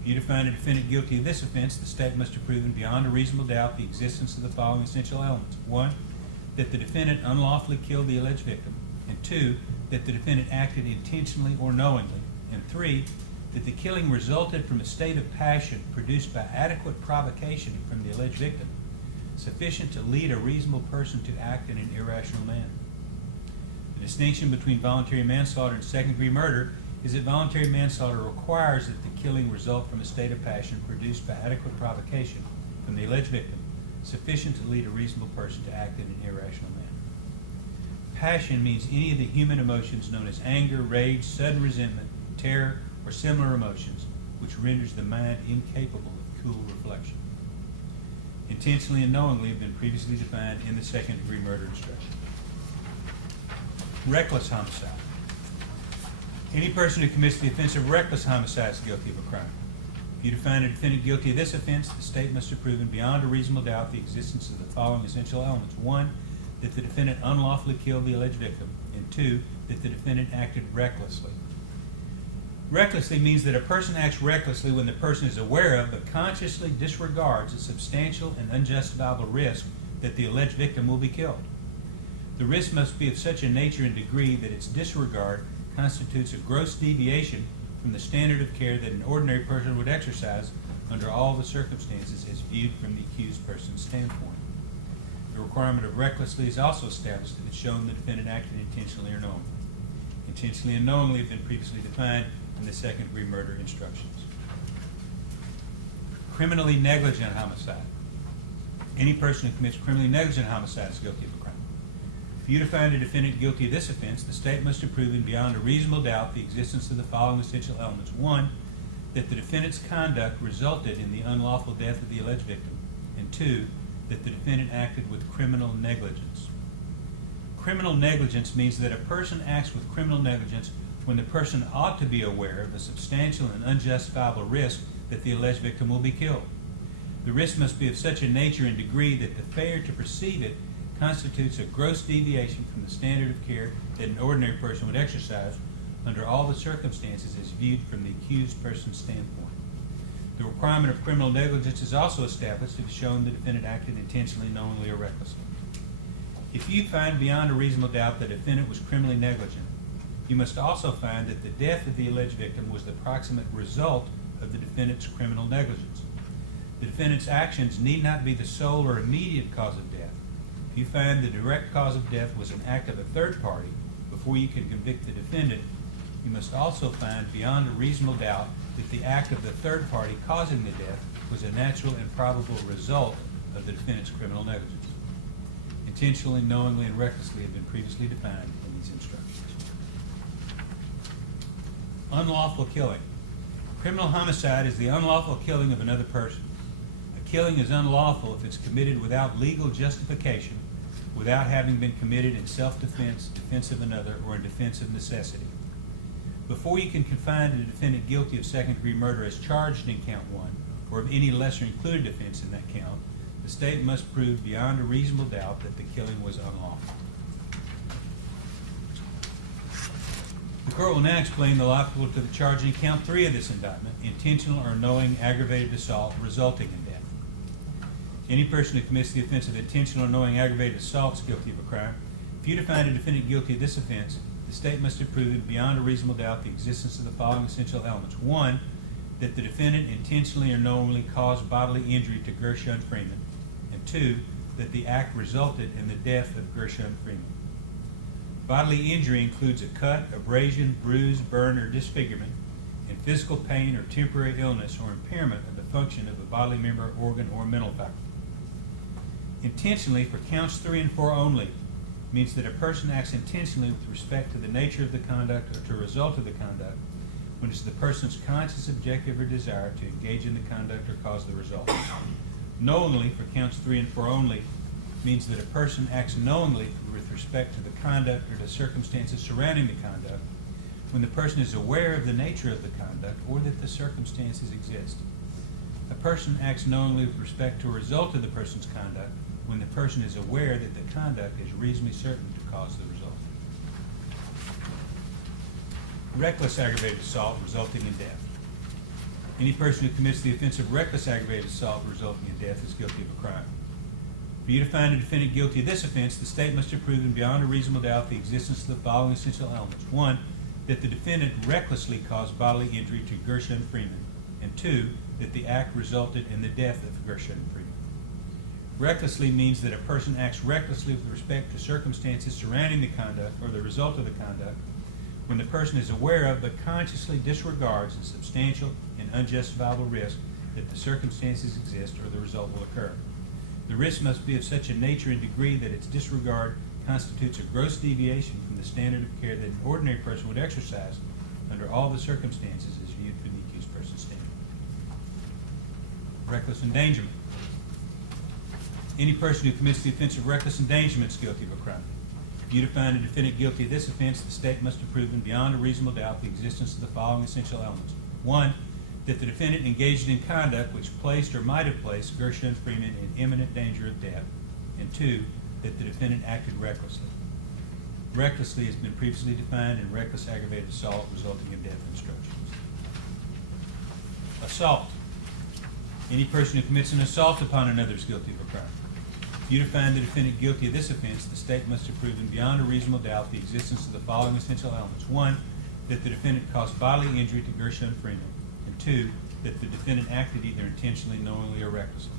If you find a defendant guilty of this offense, the state must have proven beyond a reasonable doubt the existence of the following essential elements. 1, that the defendant unlawfully killed the alleged victim, and 2, that the defendant acted intentionally or knowingly, and 3, that the killing resulted from a state of passion produced by adequate provocation from the alleged victim, sufficient to lead a reasonable person to act in an irrational manner. The distinction between voluntary manslaughter and second-degree murder is that voluntary manslaughter requires that the killing result from a state of passion produced by adequate provocation from the alleged victim, sufficient to lead a reasonable person to act in an irrational manner. Passion means any of the human emotions known as anger, rage, sudden resentment, terror, or similar emotions, which renders the mind incapable of cool reflection. Intentionally and knowingly have been previously defined in the second-degree murder instruction. Reckless homicide. Any person who commits the offense of reckless homicide is guilty of a crime. If you find a defendant guilty of this offense, the state must have proven beyond a reasonable doubt the existence of the following essential elements. 1, that the defendant unlawfully killed the alleged victim, and 2, that the defendant acted recklessly. Recklessly means that a person acts recklessly when the person is aware of but consciously disregards a substantial and unjustifiable risk that the alleged victim will be killed. The risk must be of such a nature and degree that its disregard constitutes a gross deviation from the standard of care that an ordinary person would exercise under all the circumstances as viewed from the accused person's standpoint. The requirement of recklessly is also established if it's shown the defendant acted intentionally or knowingly. Intentionally and knowingly have been previously defined in the second-degree murder instructions. Criminally negligent homicide. Any person who commits criminally negligent homicide is guilty of a crime. For you to find a defendant guilty of this offense, the state must have proven beyond a reasonable doubt the existence of the following essential elements. 1, that the defendant's conduct resulted in the unlawful death of the alleged victim, and 2, that the defendant acted with criminal negligence. Criminal negligence means that a person acts with criminal negligence when the person ought to be aware of a substantial and unjustifiable risk that the alleged victim will be killed. The risk must be of such a nature and degree that the failure to perceive it constitutes a gross deviation from the standard of care that an ordinary person would exercise under all the circumstances as viewed from the accused person's standpoint. The requirement of criminal negligence is also established if it's shown the defendant acted intentionally, knowingly, or recklessly. If you find beyond a reasonable doubt the defendant was criminally negligent, you must also find that the death of the alleged victim was the proximate result of the defendant's criminal negligence. The defendant's actions need not be the sole or immediate cause of death. If you find the direct cause of death was an act of a third party before you can convict the defendant, you must also find beyond a reasonable doubt that the act of the third party causing the death was a natural and probable result of the defendant's criminal negligence. Intentionally, knowingly, and recklessly have been previously defined in these instructions. Unlawful killing. Criminal homicide is the unlawful killing of another person. A killing is unlawful if it's committed without legal justification, without having been committed in self-defense, defense of another, or in defense of necessity. Before you can find a defendant guilty of second-degree murder as charged in count 1, or of any lesser included offense in that count, the state must prove beyond a reasonable doubt that the killing was unlawful. The court will now explain the law applicable to the charge in count 3 of this indictment, intentional or knowing aggravated assault resulting in death. Any person who commits the offense of intentional or knowing aggravated assault is guilty of a crime. If you to find a defendant guilty of this offense, the state must have proven beyond a reasonable doubt the existence of the following essential elements. 1, that the defendant intentionally or knowingly caused bodily injury to Gershun Freeman. And 2, that the act resulted in the death of Gershun Freeman. Bodily injury includes a cut, abrasion, bruise, burn, or disfigurement, and physical pain or temporary illness or impairment of the function of a bodily member, organ, or mental faculty. Intentionally, for counts 3 and 4 only, means that a person acts intentionally with respect to the nature of the conduct or to a result of the conduct when it's the person's conscious objective or desire to engage in the conduct or cause the result. Knowingly, for counts 3 and 4 only, means that a person acts knowingly with respect to the conduct or the circumstances surrounding the conduct when the person is aware of the nature of the conduct or that the circumstances exist. A person acts knowingly with respect to a result of the person's conduct when the person is aware that the conduct is reasonably certain to cause the result. Reckless aggravated assault resulting in death. Any person who commits the offense of reckless aggravated assault resulting in death is guilty of a crime. For you to find a defendant guilty of this offense, the state must have proven beyond a reasonable doubt the existence of the following essential elements. 1, that the defendant recklessly caused bodily injury to Gershun Freeman. And 2, that the act resulted in the death of Gershun Freeman. Recklessly means that a person acts recklessly with respect to circumstances surrounding the conduct or the result of the conduct when the person is aware of but consciously disregards the substantial and unjustifiable risk that the circumstances exist or the result will occur. The risk must be of such a nature and degree that its disregard constitutes a gross deviation from the standard of care that an ordinary person would exercise under all the circumstances as viewed from the accused person's standard. Reckless endangerment. Any person who commits the offense of reckless endangerment is guilty of a crime. For you to find a defendant guilty of this offense, the state must have proven beyond a reasonable doubt the existence of the following essential elements. 1, that the defendant engaged in conduct which placed or might have placed Gershun Freeman in imminent danger of death. And 2, that the defendant acted recklessly. Recklessly has been previously defined in reckless aggravated assault resulting in death instructions. Assault. Any person who commits an assault upon another is guilty of a crime. For you to find the defendant guilty of this offense, the state must have proven beyond a reasonable doubt the existence of the following essential elements. 1, that the defendant caused bodily injury to Gershun Freeman. And 2, that the defendant acted either intentionally, knowingly, or recklessly.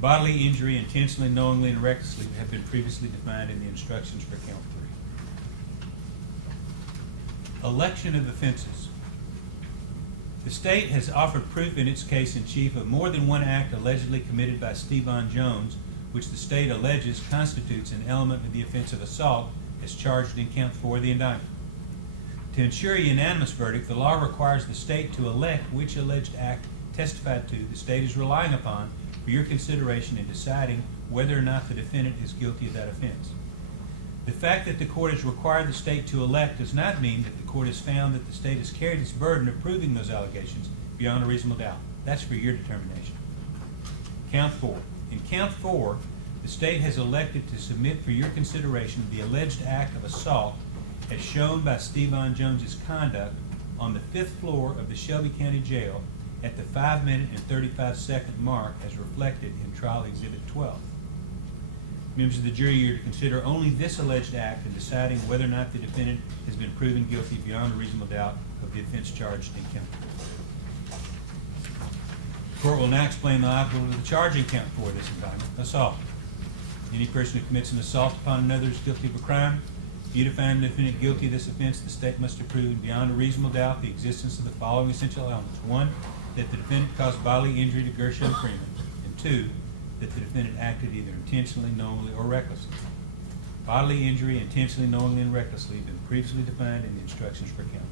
Bodily injury, intentionally, knowingly, and recklessly have been previously defined in the instructions for count 3. Election of offenses. The state has offered proof in its case in chief of more than one act allegedly committed by Stevan Jones, which the state alleges constitutes an element of the offense of assault as charged in count 4 of the indictment. To ensure a unanimous verdict, the law requires the state to elect which alleged act testified to the state is relying upon for your consideration in deciding whether or not the defendant is guilty of that offense. The fact that the court has required the state to elect does not mean that the court has found that the state has carried its burden of proving those allegations beyond a reasonable doubt. That's for your determination. Count 4. In count 4, the state has elected to submit for your consideration the alleged act of assault as shown by Stevan Jones's conduct on the 5th floor of the Shelby County Jail at the 5-minute and 35-second mark as reflected in Trial Exhibit 12. Members of the jury are to consider only this alleged act in deciding whether or not the defendant has been proven guilty beyond a reasonable doubt of the offense charged in count 4. The court will now explain the applicable to the charge in count 4 of this indictment, assault. Any person who commits an assault upon another is guilty of a crime. For you to find the defendant guilty of this offense, the state must have proven beyond a reasonable doubt the existence of the following essential elements. 1, that the defendant caused bodily injury to Gershun Freeman. And 2, that the defendant acted either intentionally, knowingly, or recklessly. Bodily injury, intentionally, knowingly, and recklessly have been previously defined in the instructions for count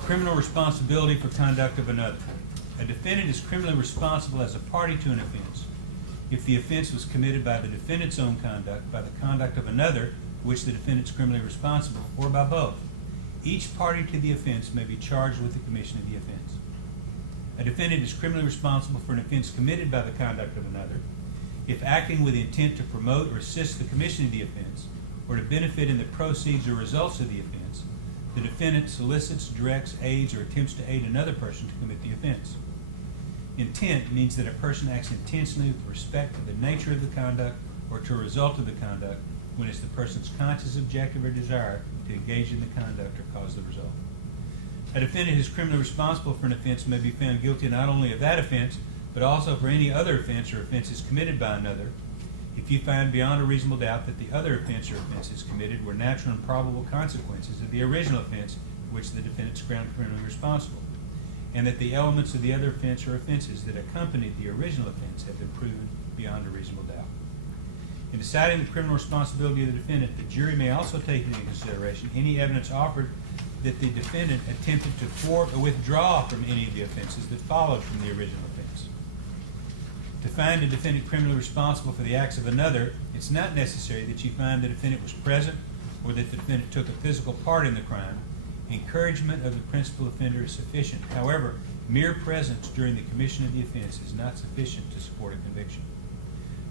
3. Criminal responsibility for conduct of another. A defendant is criminally responsible as a party to an offense if the offense was committed by the defendant's own conduct, by the conduct of another, for which the defendant is criminally responsible, or by both. Each party to the offense may be charged with the commission of the offense. A defendant is criminally responsible for an offense committed by the conduct of another if, acting with intent to promote or assist the commission of the offense, or to benefit in the proceeds or results of the offense, the defendant solicits, directs, aids, or attempts to aid another person to commit the offense. Intent means that a person acts intentionally with respect to the nature of the conduct or to a result of the conduct when it's the person's conscious objective or desire to engage in the conduct or cause the result. A defendant who is criminally responsible for an offense may be found guilty not only of that offense, but also for any other offense or offenses committed by another, if you find beyond a reasonable doubt that the other offense or offenses committed were natural and probable consequences of the original offense for which the defendant is found criminally responsible, and that the elements of the other offense or offenses that accompanied the original offense have been proven beyond a reasonable doubt. In deciding the criminal responsibility of the defendant, the jury may also take into consideration any evidence offered that the defendant attempted to thwart or withdraw from any of the offenses that followed from the original offense. To find a defendant criminally responsible for the acts of another, it's not necessary that you find the defendant was present or that the defendant took a physical part in the crime. Encouragement of the principal offender is sufficient. However, mere presence during the commission of the offense is not sufficient to support a conviction.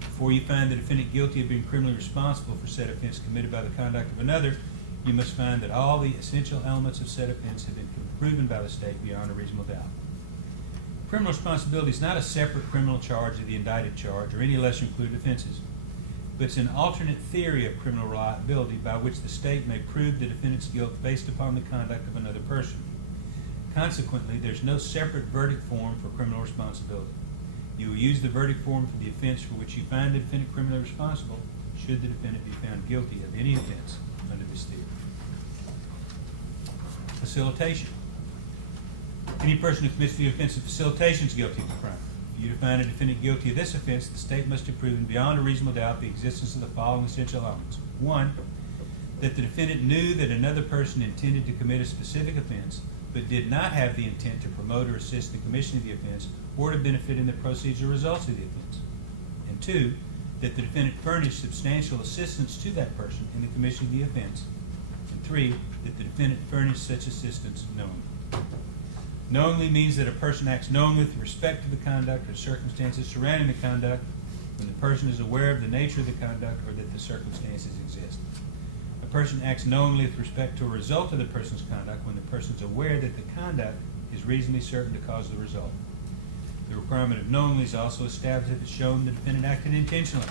Before you find the defendant guilty of being criminally responsible for said offense committed by the conduct of another, you must find that all the essential elements of said offense have been proven by the state beyond a reasonable doubt. Criminal responsibility is not a separate criminal charge of the indicted charge or any lesser included offenses, but it's an alternate theory of criminal liability by which the state may prove the defendant's guilt based upon the conduct of another person. Consequently, there's no separate verdict form for criminal responsibility. You will use the verdict form for the offense for which you find the defendant criminally responsible, should the defendant be found guilty of any offense under this theory. Facilitation. Any person who commits the offense of facilitation is guilty of the crime. For you to find a defendant guilty of this offense, the state must have proven beyond a reasonable doubt the existence of the following essential elements. 1, that the defendant knew that another person intended to commit a specific offense, but did not have the intent to promote or assist the commission of the offense or to benefit in the proceeds or results of the offense. And 2, that the defendant furnished substantial assistance to that person in the commission of the offense. And 3, that the defendant furnished such assistance knowingly. Knowingly means that a person acts knowingly with respect to the conduct or circumstances surrounding the conduct when the person is aware of the nature of the conduct or that the circumstances exist. A person acts knowingly with respect to a result of the person's conduct when the person is aware that the conduct is reasonably certain to cause the result. The requirement of knowingly is also established if it's shown the defendant acted intentionally.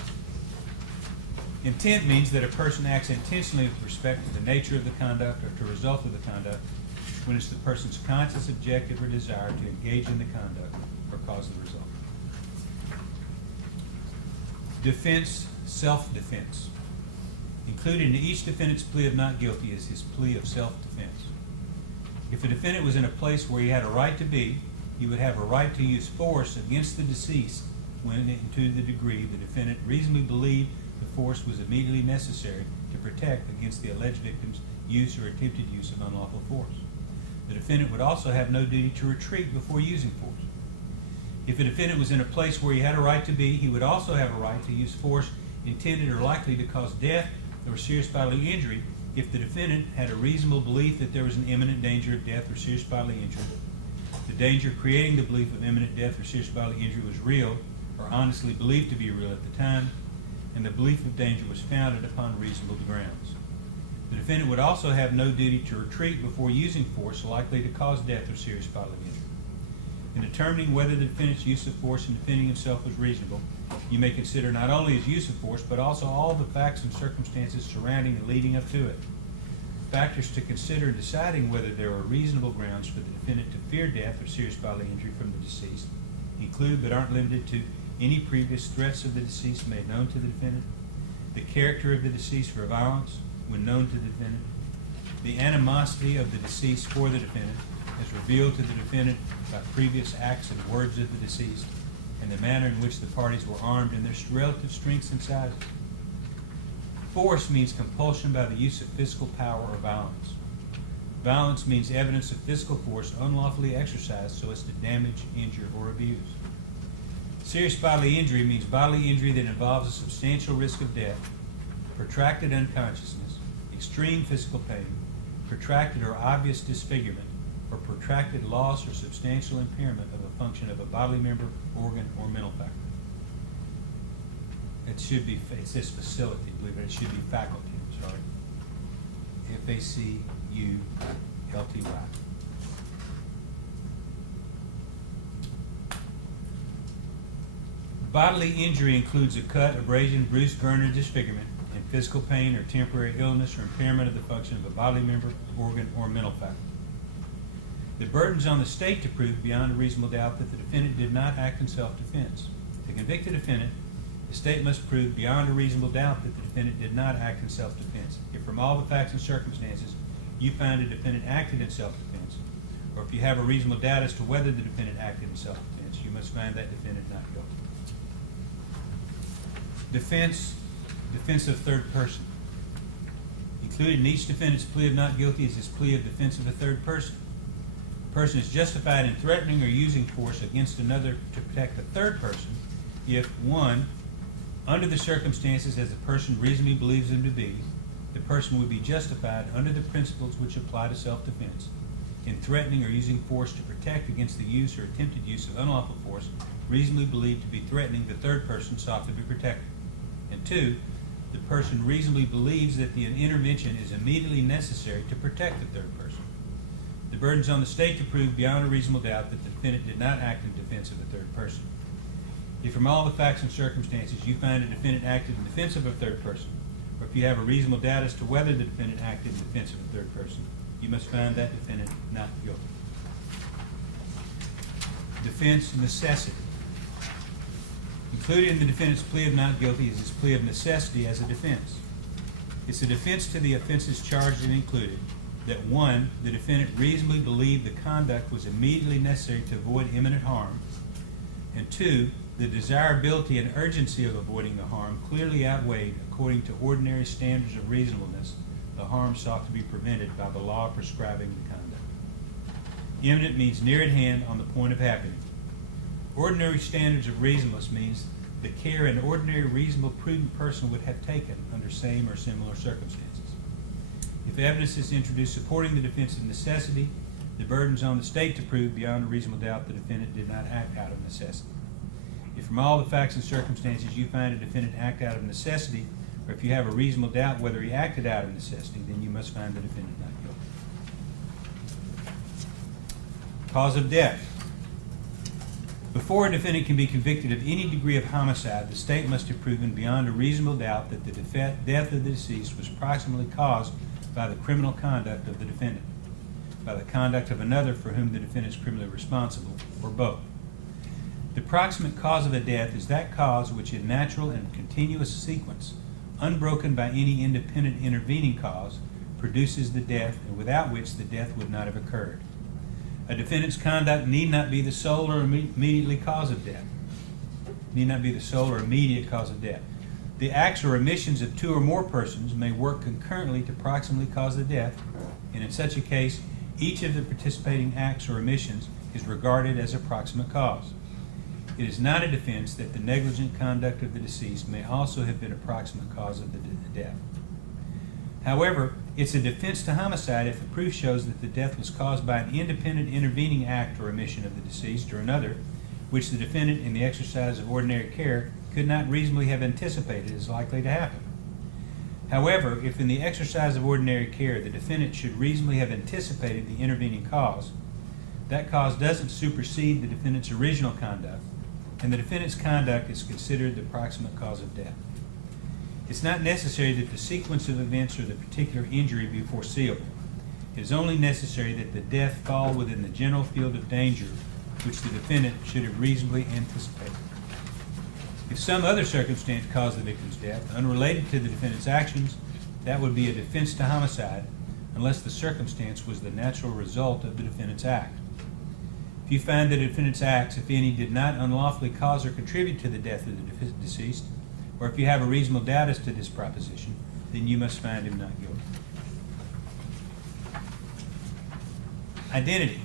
Intent means that a person acts intentionally with respect to the nature of the conduct or to a result of the conduct when it's the person's conscious objective or desire to engage in the conduct or cause the result. Defense, self-defense. Included in each defendant's plea of not guilty is his plea of self-defense. If a defendant was in a place where he had a right to be, he would have a right to use force against the deceased when and to the degree the defendant reasonably believed the force was immediately necessary to protect against the alleged victim's use or attempted use of unlawful force. The defendant would also have no duty to retreat before using force. If a defendant was in a place where he had a right to be, he would also have a right to use force intended or likely to cause death or serious bodily injury if the defendant had a reasonable belief that there was an imminent danger of death or serious bodily injury, the danger creating the belief of imminent death or serious bodily injury was real or honestly believed to be real at the time, and the belief of danger was founded upon reasonable grounds. The defendant would also have no duty to retreat before using force likely to cause death or serious bodily injury. In determining whether the defendant's use of force in defending himself was reasonable, you may consider not only his use of force, but also all the facts and circumstances surrounding and leading up to it. Factors to consider in deciding whether there are reasonable grounds for the defendant to fear death or serious bodily injury from the deceased include, but aren't limited to, any previous threats of the deceased made known to the defendant, the character of the deceased for violence when known to the defendant, the animosity of the deceased for the defendant as revealed to the defendant by previous acts and words of the deceased, and the manner in which the parties were armed and their relative strengths and sizes. Force means compulsion by the use of physical power or violence. Violence means evidence of physical force unlawfully exercised so as to damage, injure, or abuse. Serious bodily injury means bodily injury that involves a substantial risk of death, protracted unconsciousness, extreme physical pain, protracted or obvious disfigurement, or protracted loss or substantial impairment of a function of a bodily member, organ, or mental faculty. It should be, it says facility, believe it, it should be faculty, I'm sorry. F-A-C-U-L-T-Y. Bodily injury includes a cut, abrasion, bruise, burn, or disfigurement, and physical pain or temporary illness or impairment of the function of a bodily member, organ, or mental faculty. The burden is on the state to prove beyond a reasonable doubt that the defendant did not act in self-defense. To convict a defendant, the state must prove beyond a reasonable doubt that the defendant did not act in self-defense. If from all the facts and circumstances you find a defendant acted in self-defense, or if you have a reasonable doubt as to whether the defendant acted in self-defense, you must find that defendant not guilty. Defense of third person. Included in each defendant's plea of not guilty is his plea of defense of a third person. A person is justified in threatening or using force against another to protect a third person if, 1, under the circumstances as the person reasonably believes them to be, the person would be justified under the principles which apply to self-defense in threatening or using force to protect against the use or attempted use of unlawful force reasonably believed to be threatening the third person sought to be protected. And 2, the person reasonably believes that the intervention is immediately necessary to protect the third person. The burden is on the state to prove beyond a reasonable doubt that the defendant did not act in defense of the third person. If from all the facts and circumstances you find a defendant acted in defense of a third person, or if you have a reasonable doubt as to whether the defendant acted in defense of a third person, you must find that defendant not guilty. Defense necessity. Included in the defendant's plea of not guilty is his plea of necessity as a defense. It's a defense to the offenses charged and included that 1, the defendant reasonably believed the conduct was immediately necessary to avoid imminent harm, and 2, the desirability and urgency of avoiding the harm clearly outweighed, according to ordinary standards of reasonableness, the harm sought to be prevented by the law prescribing the conduct. Imminent means near at hand, on the point of happening. Ordinary standards of reasonableness means the care an ordinary, reasonable, prudent person would have taken under same or similar circumstances. If evidence is introduced supporting the defense of necessity, the burden is on the state to prove beyond a reasonable doubt the defendant did not act out of necessity. If from all the facts and circumstances you find a defendant act out of necessity, or if you have a reasonable doubt whether he acted out of necessity, then you must find the defendant not guilty. Cause of death. Before a defendant can be convicted of any degree of homicide, the state must have proven beyond a reasonable doubt that the death of the deceased was proximately caused by the criminal conduct of the defendant, by the conduct of another for whom the defendant is criminally responsible, or both. The proximate cause of a death is that cause which in natural and continuous sequence, unbroken by any independent intervening cause, produces the death, and without which the death would not have occurred. A defendant's conduct need not be the sole or immediately cause of death. Need not be the sole or immediate cause of death. The acts or omissions of 2 or more persons may work concurrently to proximately cause the death, and in such a case, each of the participating acts or omissions is regarded as a proximate cause. It is not a defense that the negligent conduct of the deceased may also have been a proximate cause of the death. However, it's a defense to homicide if the proof shows that the death was caused by an independent intervening act or omission of the deceased or another, which the defendant, in the exercise of ordinary care, could not reasonably have anticipated is likely to happen. However, if in the exercise of ordinary care the defendant should reasonably have anticipated the intervening cause, that cause doesn't supersede the defendant's original conduct, and the defendant's conduct is considered the proximate cause of death. It's not necessary that the sequence of events or the particular injury be foreseeable. It is only necessary that the death fall within the general field of danger which the defendant should have reasonably anticipated. If some other circumstance caused the victim's death, unrelated to the defendant's actions, that would be a defense to homicide, unless the circumstance was the natural result of the defendant's act. If you find that the defendant's acts, if any, did not unlawfully cause or contribute to the death of the deceased, or if you have a reasonable doubt as to this proposition, then you must find him not guilty. Identity.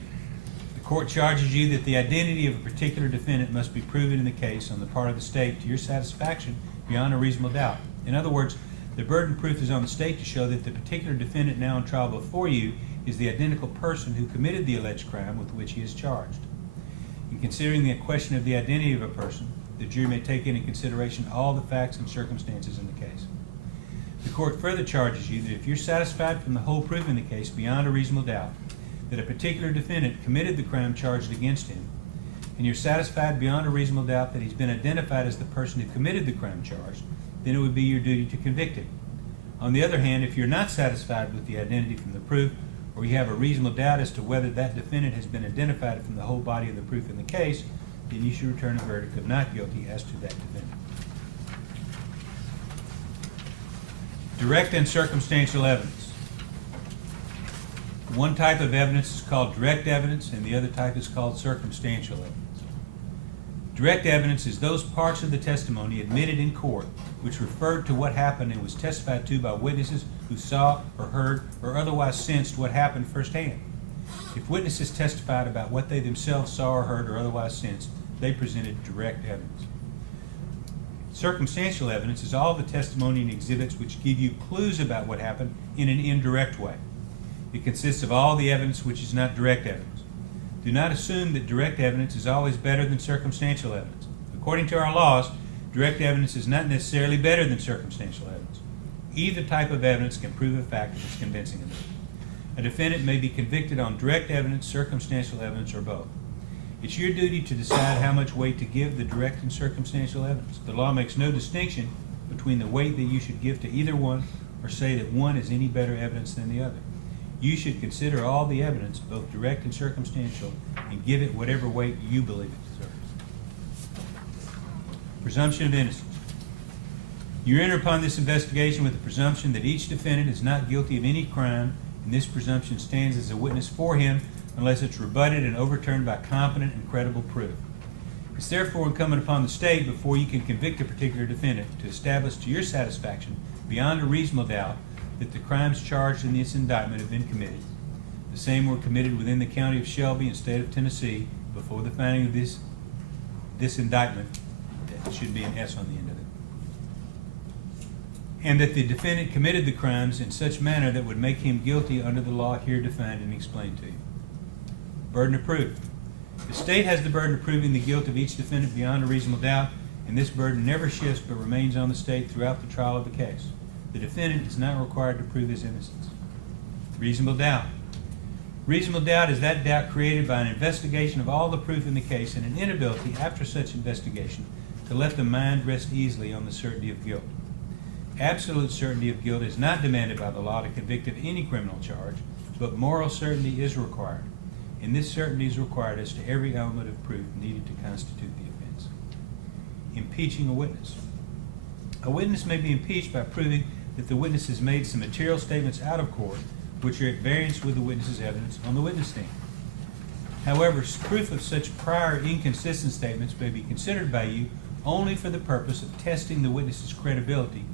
The court charges you that the identity of a particular defendant must be proven in the case on the part of the state to your satisfaction beyond a reasonable doubt. In other words, the burden of proof is on the state to show that the particular defendant now in trial before you is the identical person who committed the alleged crime with which he is charged. In considering the question of the identity of a person, the jury may take into consideration all the facts and circumstances in the case. The court further charges you that if you're satisfied from the whole proof in the case beyond a reasonable doubt that a particular defendant committed the crime charged against him, and you're satisfied beyond a reasonable doubt that he's been identified as the person who committed the crime charged, then it would be your duty to convict him. On the other hand, if you're not satisfied with the identity from the proof, or you have a reasonable doubt as to whether that defendant has been identified from the whole body of the proof in the case, then you should return a verdict of not guilty as to that defendant. Direct and circumstantial evidence. One type of evidence is called direct evidence, and the other type is called circumstantial evidence. Direct evidence is those parts of the testimony admitted in court which referred to what happened and was testified to by witnesses who saw or heard or otherwise sensed what happened firsthand. If witnesses testified about what they themselves saw or heard or otherwise sensed, they presented direct evidence. Circumstantial evidence is all the testimony and exhibits which give you clues about what happened in an indirect way. It consists of all the evidence which is not direct evidence. Do not assume that direct evidence is always better than circumstantial evidence. According to our laws, direct evidence is not necessarily better than circumstantial evidence. Either type of evidence can prove a fact if it's convincing enough. A defendant may be convicted on direct evidence, circumstantial evidence, or both. It's your duty to decide how much weight to give the direct and circumstantial evidence. The law makes no distinction between the weight that you should give to either one or say that one is any better evidence than the other. You should consider all the evidence, both direct and circumstantial, and give it whatever weight you believe it deserves. Presumption of innocence. You enter upon this investigation with the presumption that each defendant is not guilty of any crime, and this presumption stands as a witness for him unless it's rebutted and overturned by competent and credible proof. It's therefore incumbent upon the state, before you can convict a particular defendant, to establish to your satisfaction, beyond a reasonable doubt, that the crimes charged in this indictment have been committed. The same were committed within the county of Shelby and state of Tennessee before the finding of this indictment. That should be an S on the end of it. And that the defendant committed the crimes in such manner that would make him guilty under the law here defined and explained to you. Burden of proof. The state has the burden of proving the guilt of each defendant beyond a reasonable doubt, and this burden never shifts but remains on the state throughout the trial of the case. The defendant is not required to prove his innocence. Reasonable doubt. Reasonable doubt is that doubt created by an investigation of all the proof in the case and an inability after such investigation to let the mind rest easily on the certainty of guilt. Absolute certainty of guilt is not demanded by the law to convict of any criminal charge, but moral certainty is required, and this certainty is required as to every element of proof needed to constitute the offense. Impeaching a witness. A witness may be impeached by proving that the witness has made some material statements out of court which are at variance with the witness's evidence on the witness stand. However, proof of such prior inconsistent statements may be considered by you only for the purpose of testing the witness's credibility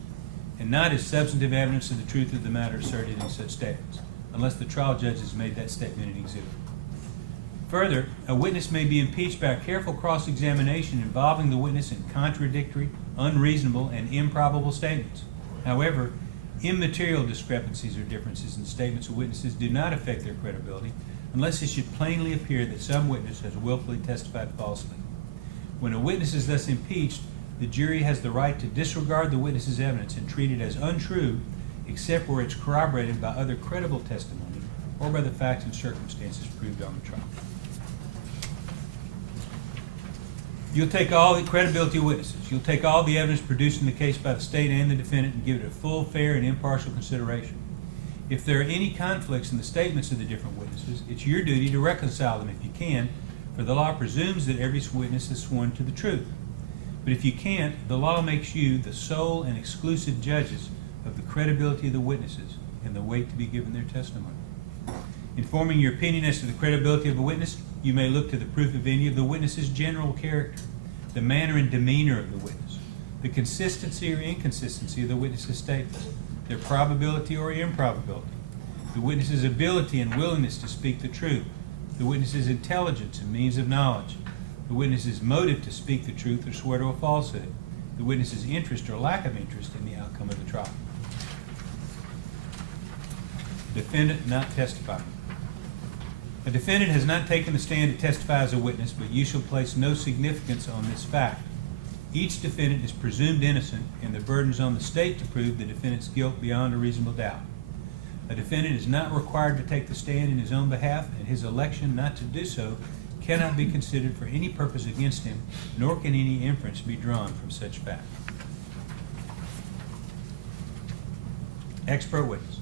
and not as substantive evidence of the truth of the matter asserted in such statements, unless the trial judge has made that statement an exhibit. Further, a witness may be impeached by a careful cross-examination involving the witness in contradictory, unreasonable, and improbable statements. However, immaterial discrepancies or differences in statements of witnesses do not affect their credibility unless it should plainly appear that some witness has willfully testified falsely. When a witness is thus impeached, the jury has the right to disregard the witness's evidence and treat it as untrue, except where it's corroborated by other credible testimony or by the facts and circumstances proved on the trial. You'll take all the credibility of witnesses. You'll take all the evidence produced in the case by the state and the defendant and give it a full, fair, and impartial consideration. If there are any conflicts in the statements of the different witnesses, it's your duty to reconcile them if you can, for the law presumes that every witness has sworn to the truth. But if you can't, the law makes you the sole and exclusive judges of the credibility of the witnesses and the weight to be given their testimony. In forming your opinion as to the credibility of a witness, you may look to the proof of any of the witness's general character, the manner and demeanor of the witness, the consistency or inconsistency of the witness's statements, their probability or improbability, the witness's ability and willingness to speak the truth, the witness's intelligence and means of knowledge, the witness's motive to speak the truth or swear to a falsehood, the witness's interest or lack of interest in the outcome of the trial. Defendant not testifying. A defendant has not taken the stand to testify as a witness, but you shall place no significance on this fact. Each defendant is presumed innocent, and the burden is on the state to prove the defendant's guilt beyond a reasonable doubt. A defendant is not required to take the stand in his own behalf, and his election not to do so cannot be considered for any purpose against him, nor can any inference be drawn from such fact. Expert witness.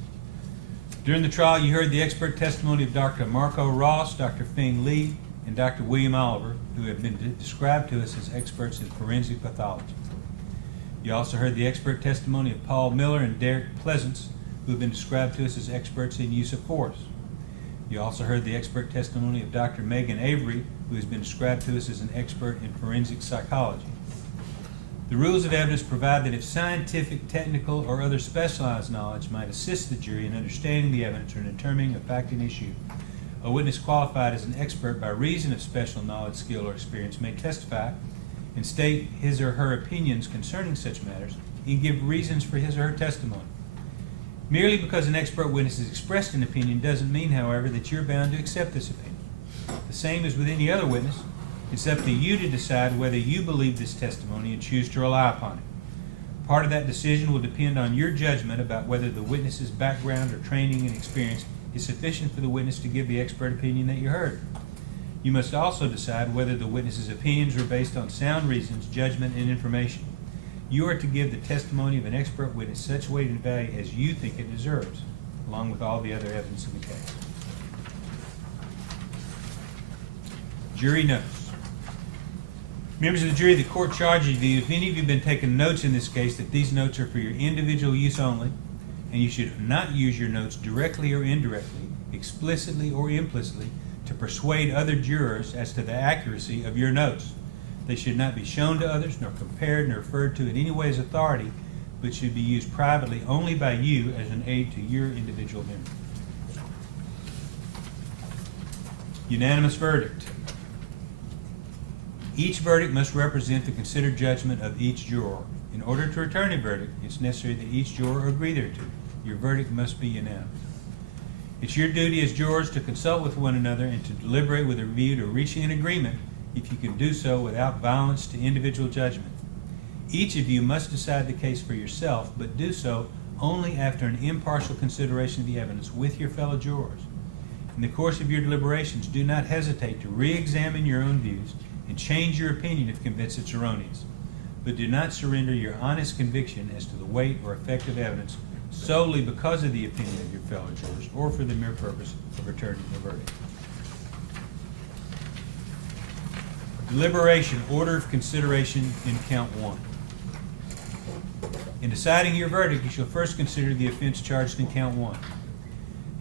During the trial, you heard the expert testimony of Dr. Marco Ross, Dr. Fing Lee, and Dr. William Oliver, who have been described to us as experts in forensic pathology. You also heard the expert testimony of Paul Miller and Derek Pleasance, who have been described to us as experts in use of force. You also heard the expert testimony of Dr. Megan Avery, who has been described to us as an expert in forensic psychology. The rules of evidence provide that if scientific, technical, or other specialized knowledge might assist the jury in understanding the evidence or in determining a fact and issue, a witness qualified as an expert by reason of special knowledge, skill, or experience may testify and state his or her opinions concerning such matters and give reasons for his or her testimony. Merely because an expert witness has expressed an opinion doesn't mean, however, that you're bound to accept this opinion. The same as with any other witness. It's up to you to decide whether you believe this testimony and choose to rely upon it. Part of that decision will depend on your judgment about whether the witness's background or training and experience is sufficient for the witness to give the expert opinion that you heard. You must also decide whether the witness's opinions are based on sound reasons, judgment, and information. You are to give the testimony of an expert witness such weight and value as you think it deserves, along with all the other evidence in the case. Jury notes. Members of the jury, the court charges you, if any of you have been taking notes in this case, that these notes are for your individual use only, and you should not use your notes directly or indirectly, explicitly or implicitly, to persuade other jurors as to the accuracy of your notes. They should not be shown to others, nor compared, nor referred to in any way as authority, but should be used privately only by you as an aid to your individual memory. Unanimous verdict. Each verdict must represent the considered judgment of each juror. In order to return a verdict, it's necessary that each juror agree thereto. Your verdict must be unanimous. It's your duty as jurors to consult with one another and to deliberate with a view to reaching an agreement if you can do so without violence to individual judgment. Each of you must decide the case for yourself, but do so only after an impartial consideration of the evidence with your fellow jurors. In the course of your deliberations, do not hesitate to re-examine your own views and change your opinion if convinced it's erroneous. But do not surrender your honest conviction as to the weight or effect of evidence solely because of the opinion of your fellow jurors or for the mere purpose of returning the verdict. Deliberation, order of consideration in count 1. In deciding your verdict, you shall first consider the offense charged in count 1.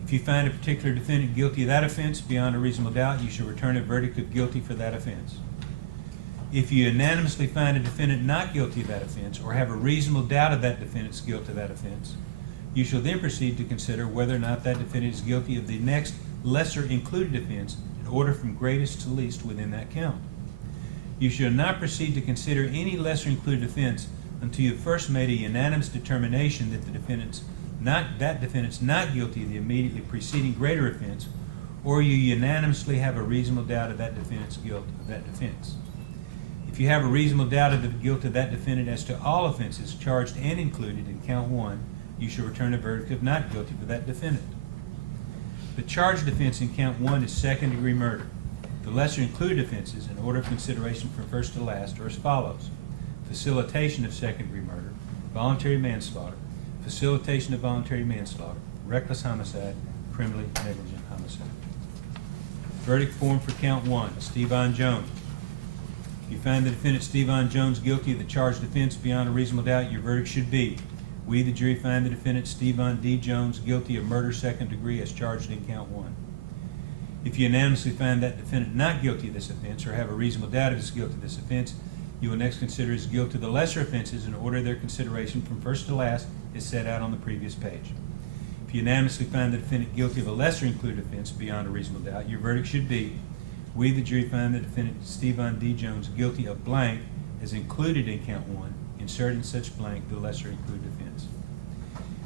If you find a particular defendant guilty of that offense beyond a reasonable doubt, you shall return a verdict of guilty for that offense. If you unanimously find a defendant not guilty of that offense or have a reasonable doubt of that defendant's guilt of that offense, you shall then proceed to consider whether or not that defendant is guilty of the next lesser included offense in order from greatest to least within that count. You shall not proceed to consider any lesser included offense until you have first made a unanimous determination that the defendant's not guilty of the immediately preceding greater offense, or you unanimously have a reasonable doubt of that defendant's guilt of that offense. If you have a reasonable doubt of the guilt of that defendant as to all offenses charged and included in count 1, you shall return a verdict of not guilty for that defendant. The charged offense in count 1 is second-degree murder. The lesser included offenses, in order of consideration from first to last, are as follows: facilitation of second-degree murder, voluntary manslaughter, facilitation of voluntary manslaughter, reckless homicide, criminally negligent homicide. Verdict form for count 1: Stevon Jones. If you find the defendant Stevon Jones guilty of the charged offense beyond a reasonable doubt, your verdict should be, we, the jury, find the defendant Stevon D. Jones guilty of murder second degree as charged in count 1. If you unanimously find that defendant not guilty of this offense or have a reasonable doubt of his guilt of this offense, you will next consider his guilt of the lesser offenses and order their consideration from first to last as set out on the previous page. If you unanimously find the defendant guilty of a lesser included offense beyond a reasonable doubt, your verdict should be, we, the jury, find the defendant Stevon D. Jones guilty of blank as included in count 1, insert in such blank the lesser included offense.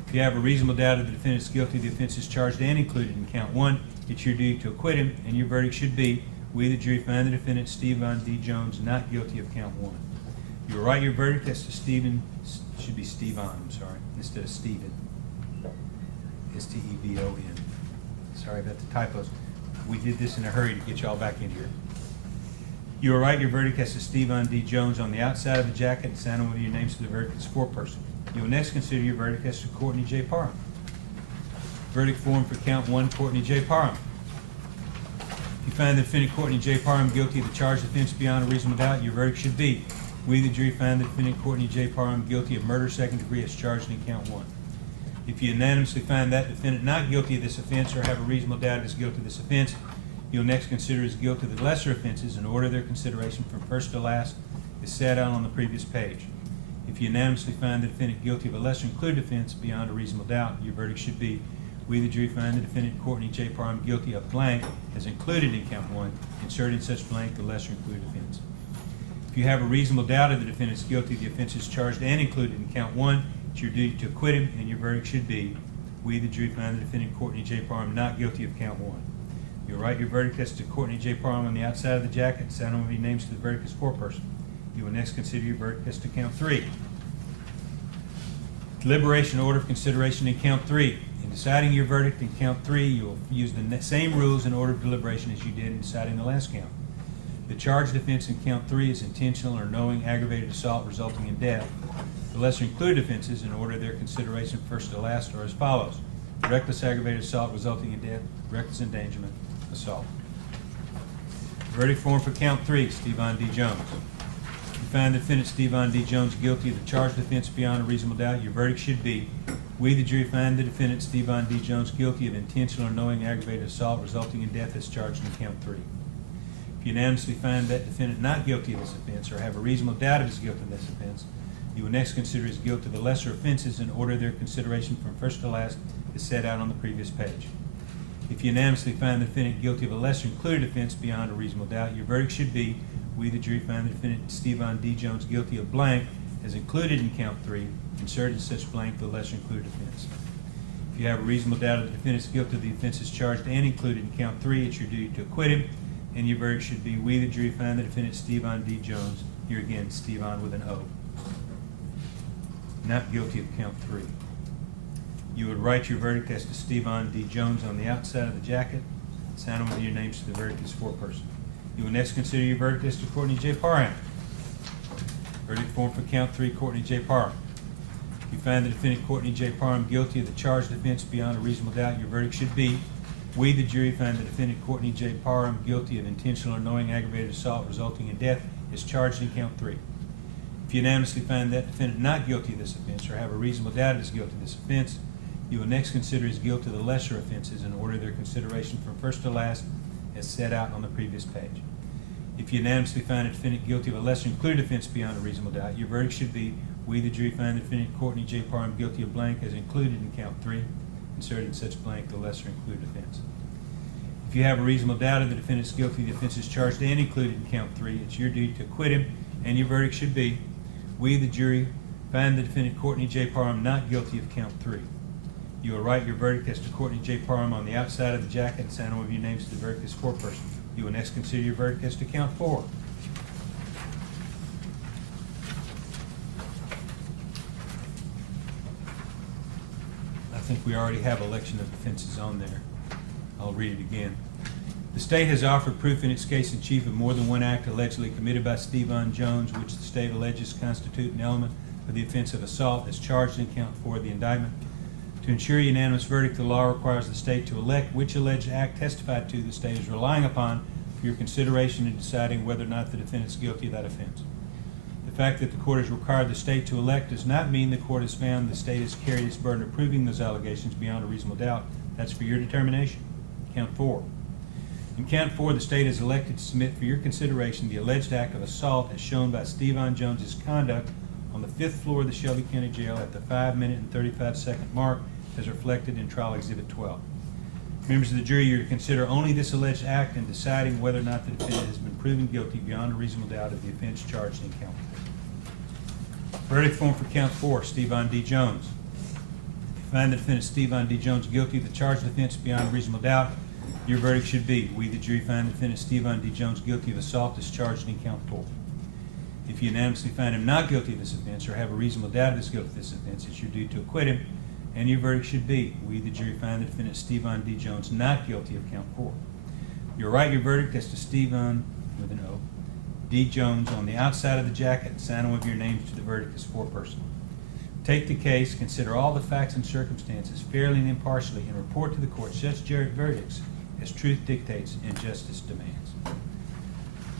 If you have a reasonable doubt of the defendant's guilty of the offenses charged and included in count 1, it's your duty to acquit him, and your verdict should be, we, the jury, find the defendant Stevon D. Jones not guilty of count 1. You will write your verdict as to Stephen, should be Stevon, instead of Stephen. S-T-E-V-O-N. Sorry about the typos. We did this in a hurry to get y'all back in here. You will write your verdict as to Stevon D. Jones on the outside of the jacket and sign over your names to the verdict as foreperson. You will next consider your verdict as to Courtney J. Parham. Verdict form for count 1, Courtney J. Parham. If you find the defendant Courtney J. Parham guilty of the charged offense beyond a reasonable doubt, your verdict should be, we, the jury, find the defendant Courtney J. Parham guilty of murder second degree as charged in count 1. If you unanimously find that defendant not guilty of this offense or have a reasonable doubt of his guilt of this offense, you'll next consider his guilt of the lesser offenses and order their consideration from first to last as set out on the previous page. If you unanimously find the defendant guilty of a lesser included offense beyond a reasonable doubt, your verdict should be, we, the jury, find the defendant Courtney J. Parham guilty of blank as included in count 1, insert in such blank the lesser included offense. If you have a reasonable doubt of the defendant's guilty of the offenses charged and included in count 1, it's your duty to acquit him, and your verdict should be, we, the jury, find the defendant Courtney J. Parham not guilty of count 1. You'll write your verdict as to Courtney J. Parham on the outside of the jacket and sign over your names to the verdict as foreperson. You will next consider your verdict as to count 3. Deliberation order of consideration in count 3. In deciding your verdict in count 3, you will use the same rules in order of deliberation as you did in deciding the last count. The charged offense in count 3 is intentional or knowing aggravated assault resulting in death. The lesser included offenses, in order of their consideration first to last, are as follows: reckless aggravated assault resulting in death, reckless endangerment, assault. Verdict form for count 3, Stevon D. Jones. If you find the defendant Stevon D. Jones guilty of the charged offense beyond a reasonable doubt, your verdict should be, we, the jury, find the defendant Stevon D. Jones guilty of intentional or knowing aggravated assault resulting in death as charged in count 3. If you unanimously find that defendant not guilty of this offense or have a reasonable doubt of his guilt of this offense, you will next consider his guilt of the lesser offenses and order their consideration from first to last as set out on the previous page. If you unanimously find the defendant guilty of a lesser included offense beyond a reasonable doubt, your verdict should be, we, the jury, find the defendant Stevon D. Jones guilty of blank as included in count 3, insert in such blank the lesser included offense. If you have a reasonable doubt of the defendant's guilt of the offenses charged and included in count 3, it's your duty to acquit him, and your verdict should be, we, the jury, find the defendant Stevon D. Jones, here again, Stevon with an O, not guilty of count 3. You would write your verdict as to Stevon D. Jones on the outside of the jacket, sign over your names to the verdict as foreperson. You will next consider your verdict as to Courtney J. Parham. Verdict form for count 3, Courtney J. Parham. If you find the defendant Courtney J. Parham guilty of the charged offense beyond a reasonable doubt, your verdict should be, we, the jury, find the defendant Courtney J. Parham guilty of intentional or knowing aggravated assault resulting in death as charged in count 3. If you unanimously find that defendant not guilty of this offense or have a reasonable doubt of his guilt of this offense, you will next consider his guilt of the lesser offenses and order their consideration from first to last as set out on the previous page. If you unanimously find a defendant guilty of a lesser included offense beyond a reasonable doubt, your verdict should be, we, the jury, find the defendant Courtney J. Parham guilty of blank as included in count 3, insert in such blank the lesser included offense. If you have a reasonable doubt of the defendant's guilty of the offenses charged and included in count 3, it's your duty to acquit him, and your verdict should be, we, the jury, find the defendant Courtney J. Parham not guilty of count 3. You will write your verdict as to Courtney J. Parham on the outside of the jacket and sign over your names to the verdict as foreperson. You will next consider your verdict as to count 4. I think we already have election of offenses on there. I'll read it again. The state has offered proof in its case in chief of more than one act allegedly committed by Stevon Jones, which the state alleges constitute an element of the offense of assault as charged in count 4 of the indictment. To ensure a unanimous verdict, the law requires the state to elect which alleged act testified to the state is relying upon for your consideration in deciding whether or not the defendant is guilty of that offense. The fact that the court has required the state to elect does not mean the court has found the state has carried its burden of proving those allegations beyond a reasonable doubt. That's for your determination. Count 4. In count 4, the state has elected to submit for your consideration the alleged act of assault as shown by Stevan Jones's conduct on the 5th floor of the Shelby County Jail at the 5-minute and 35-second mark as reflected in Trial Exhibit 12. Members of the jury, you're to consider only this alleged act in deciding whether or not the defendant has been proven guilty beyond a reasonable doubt of the offense charged in count 4. Verdict form for count 4, Stevan D. Jones. If you find the defendant Stevan D. Jones guilty of the charged offense beyond a reasonable doubt, your verdict should be, we the jury find the defendant Stevan D. Jones guilty of assault as charged in count 4. If you unanimously find him not guilty of this offense or have a reasonable doubt of his guilt of this offense, it's your duty to acquit him, and your verdict should be, we the jury find the defendant Stevan D. Jones not guilty of count 4. You'll write your verdict as to Stevan, with an O, D. Jones on the outside of the jacket and sign one of your names to the verdict as foreperson. Take the case, consider all the facts and circumstances fairly and impartially, and report to the court such verdicts as truth dictates and justice demands.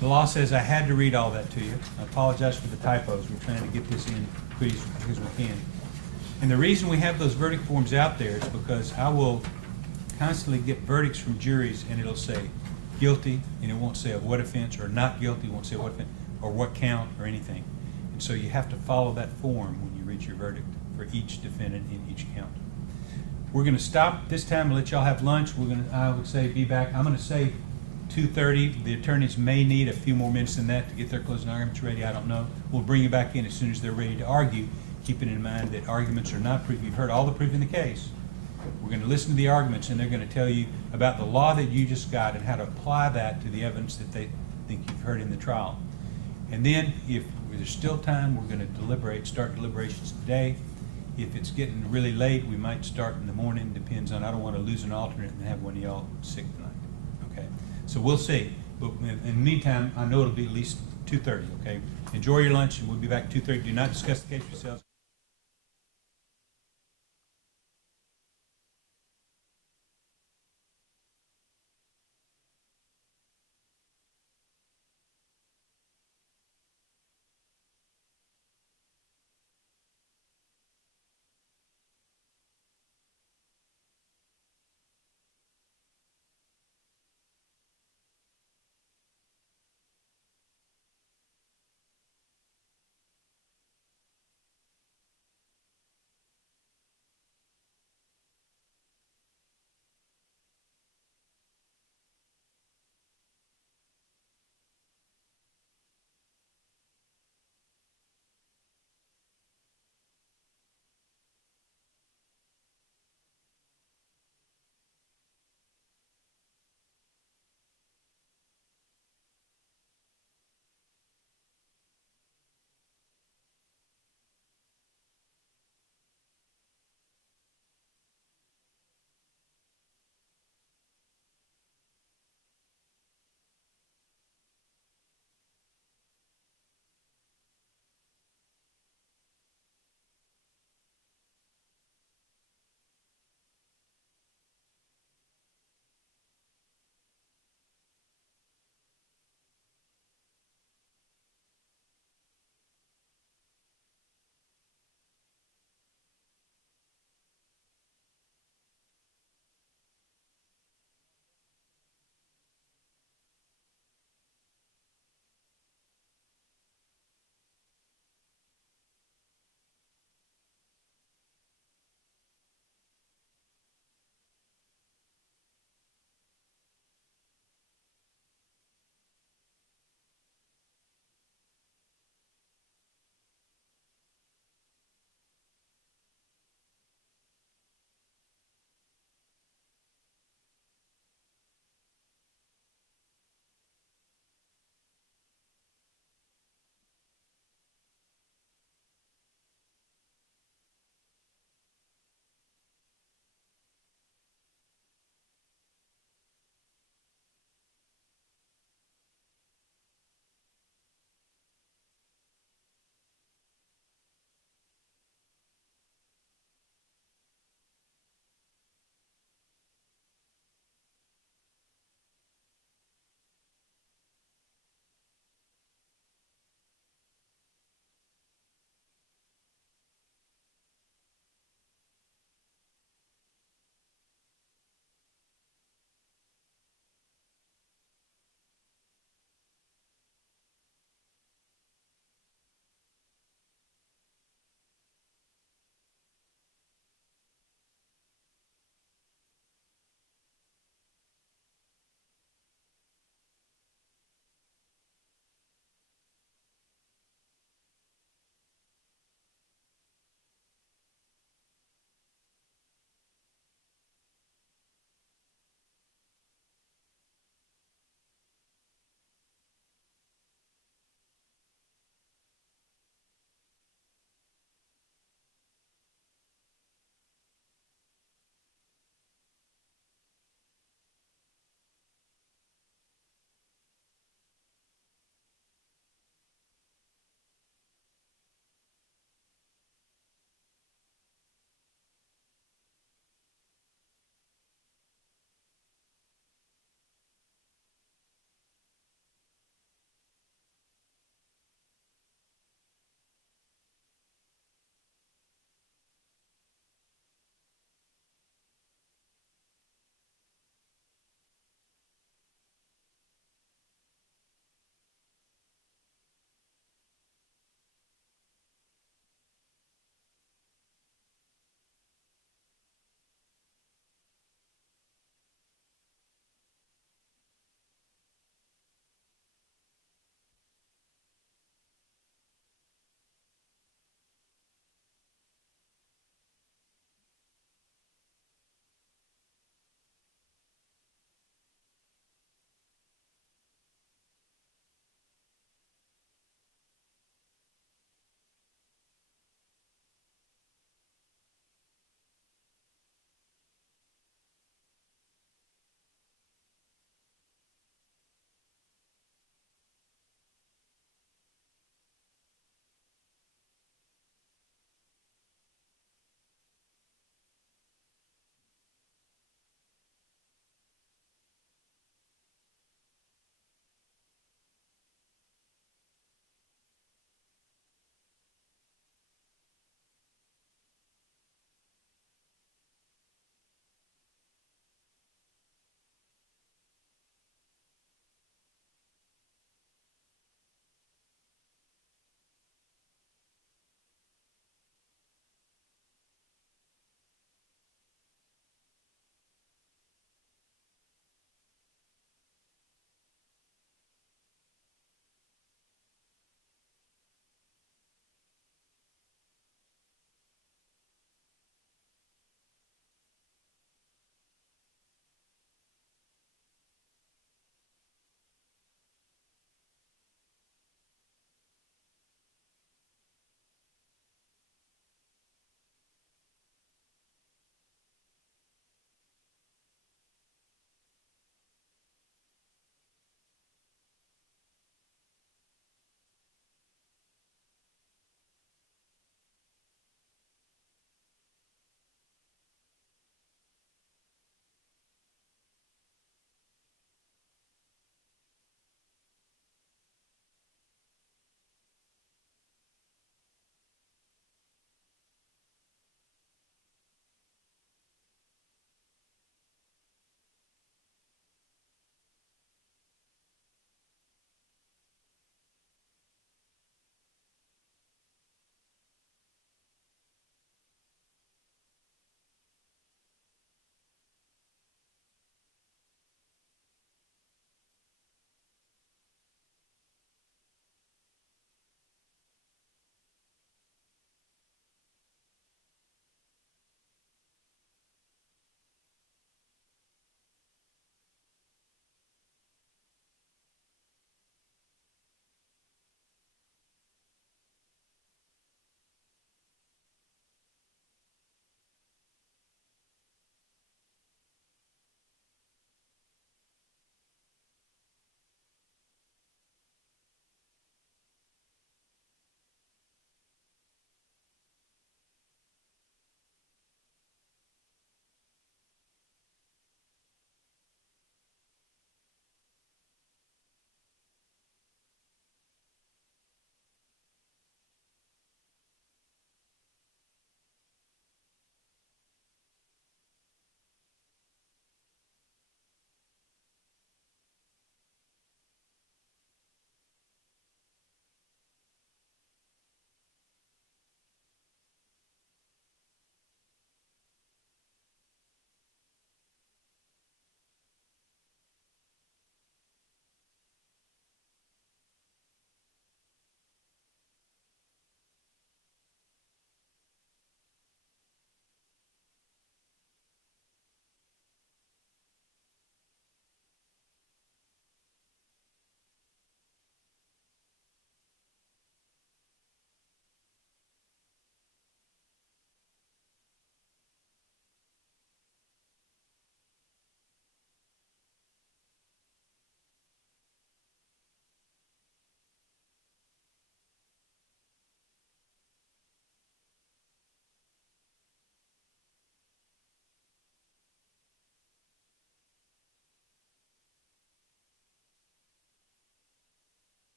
The law says I had to read all that to you. I apologize for the typos. We're trying to get this in quick as we can. And the reason we have those verdict forms out there is because I will constantly get verdicts from juries and it'll say guilty, and it won't say of what offense, or not guilty, it won't say what offense, or what count, or anything. And so you have to follow that form when you read your verdict for each defendant in each count. We're going to stop this time and let y'all have lunch. I would say, be back. I'm going to say 2:30. The attorneys may need a few more minutes than that to get their closing arguments ready. I don't know. We'll bring you back in as soon as they're ready to argue, keeping in mind that arguments are not proof. You've heard all the proof in the case. We're going to listen to the arguments, and they're going to tell you about the law that you just got and how to apply that to the evidence that they think you've heard in the trial. And then, if there's still time, we're going to start deliberations today. If it's getting really late, we might start in the morning. Depends on, I don't want to lose an alternate and have one of y'all sick tonight. Okay? So we'll see. But in the meantime, I know it'll be at least 2:30, okay? Enjoy your lunch, and we'll be back at 2:30. Do not discuss the case yourselves.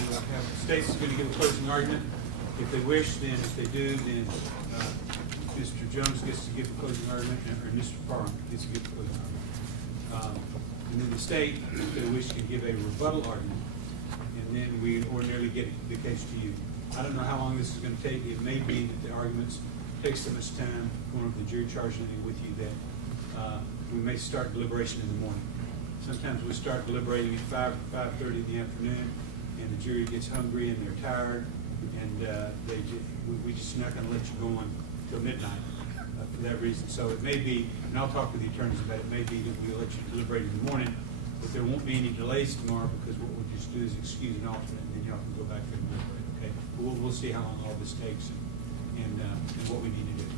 have, Stacy's going to give a closing argument. If they wish, then if they do, then Mr. Jones gets to give a closing argument, or Mr. Parham gets to give a closing argument. And then the state, if they wish, can give a rebuttal argument, and then we ordinarily get the case to you. I don't know how long this is going to take. It may be that the arguments take so much time going over the jury charge levy with you that we may start deliberation in the morning. Sometimes we start deliberating at 5:30 in the afternoon, and the jury gets hungry and they're tired, and we just not going to let you go on till midnight for that reason. So it may be, and I'll talk to the attorneys about it, it may be that we'll let you deliberate in the morning, but there won't be any delays tomorrow, because what we'll just do is excuse an alternate, and then y'all can go back there and deliberate, okay? But we'll see how long all this takes and what we need to do.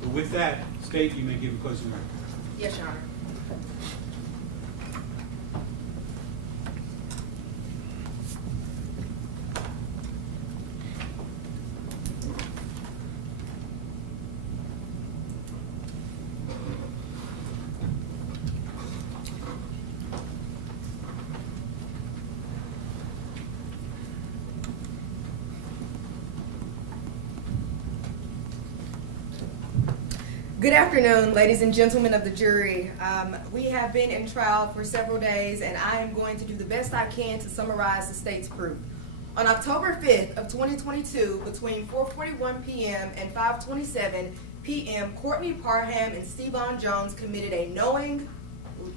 But with that, State, you may give a closing argument. Yes, Your Honor. Good afternoon, ladies and gentlemen of the jury. We have been in trial for several days, and I am going to do the best I can to summarize the state's proof. On October 5th of 2022, between 4:41 p.m. and 5:27 p.m., Courtney Parham and Stevan Jones committed a knowing,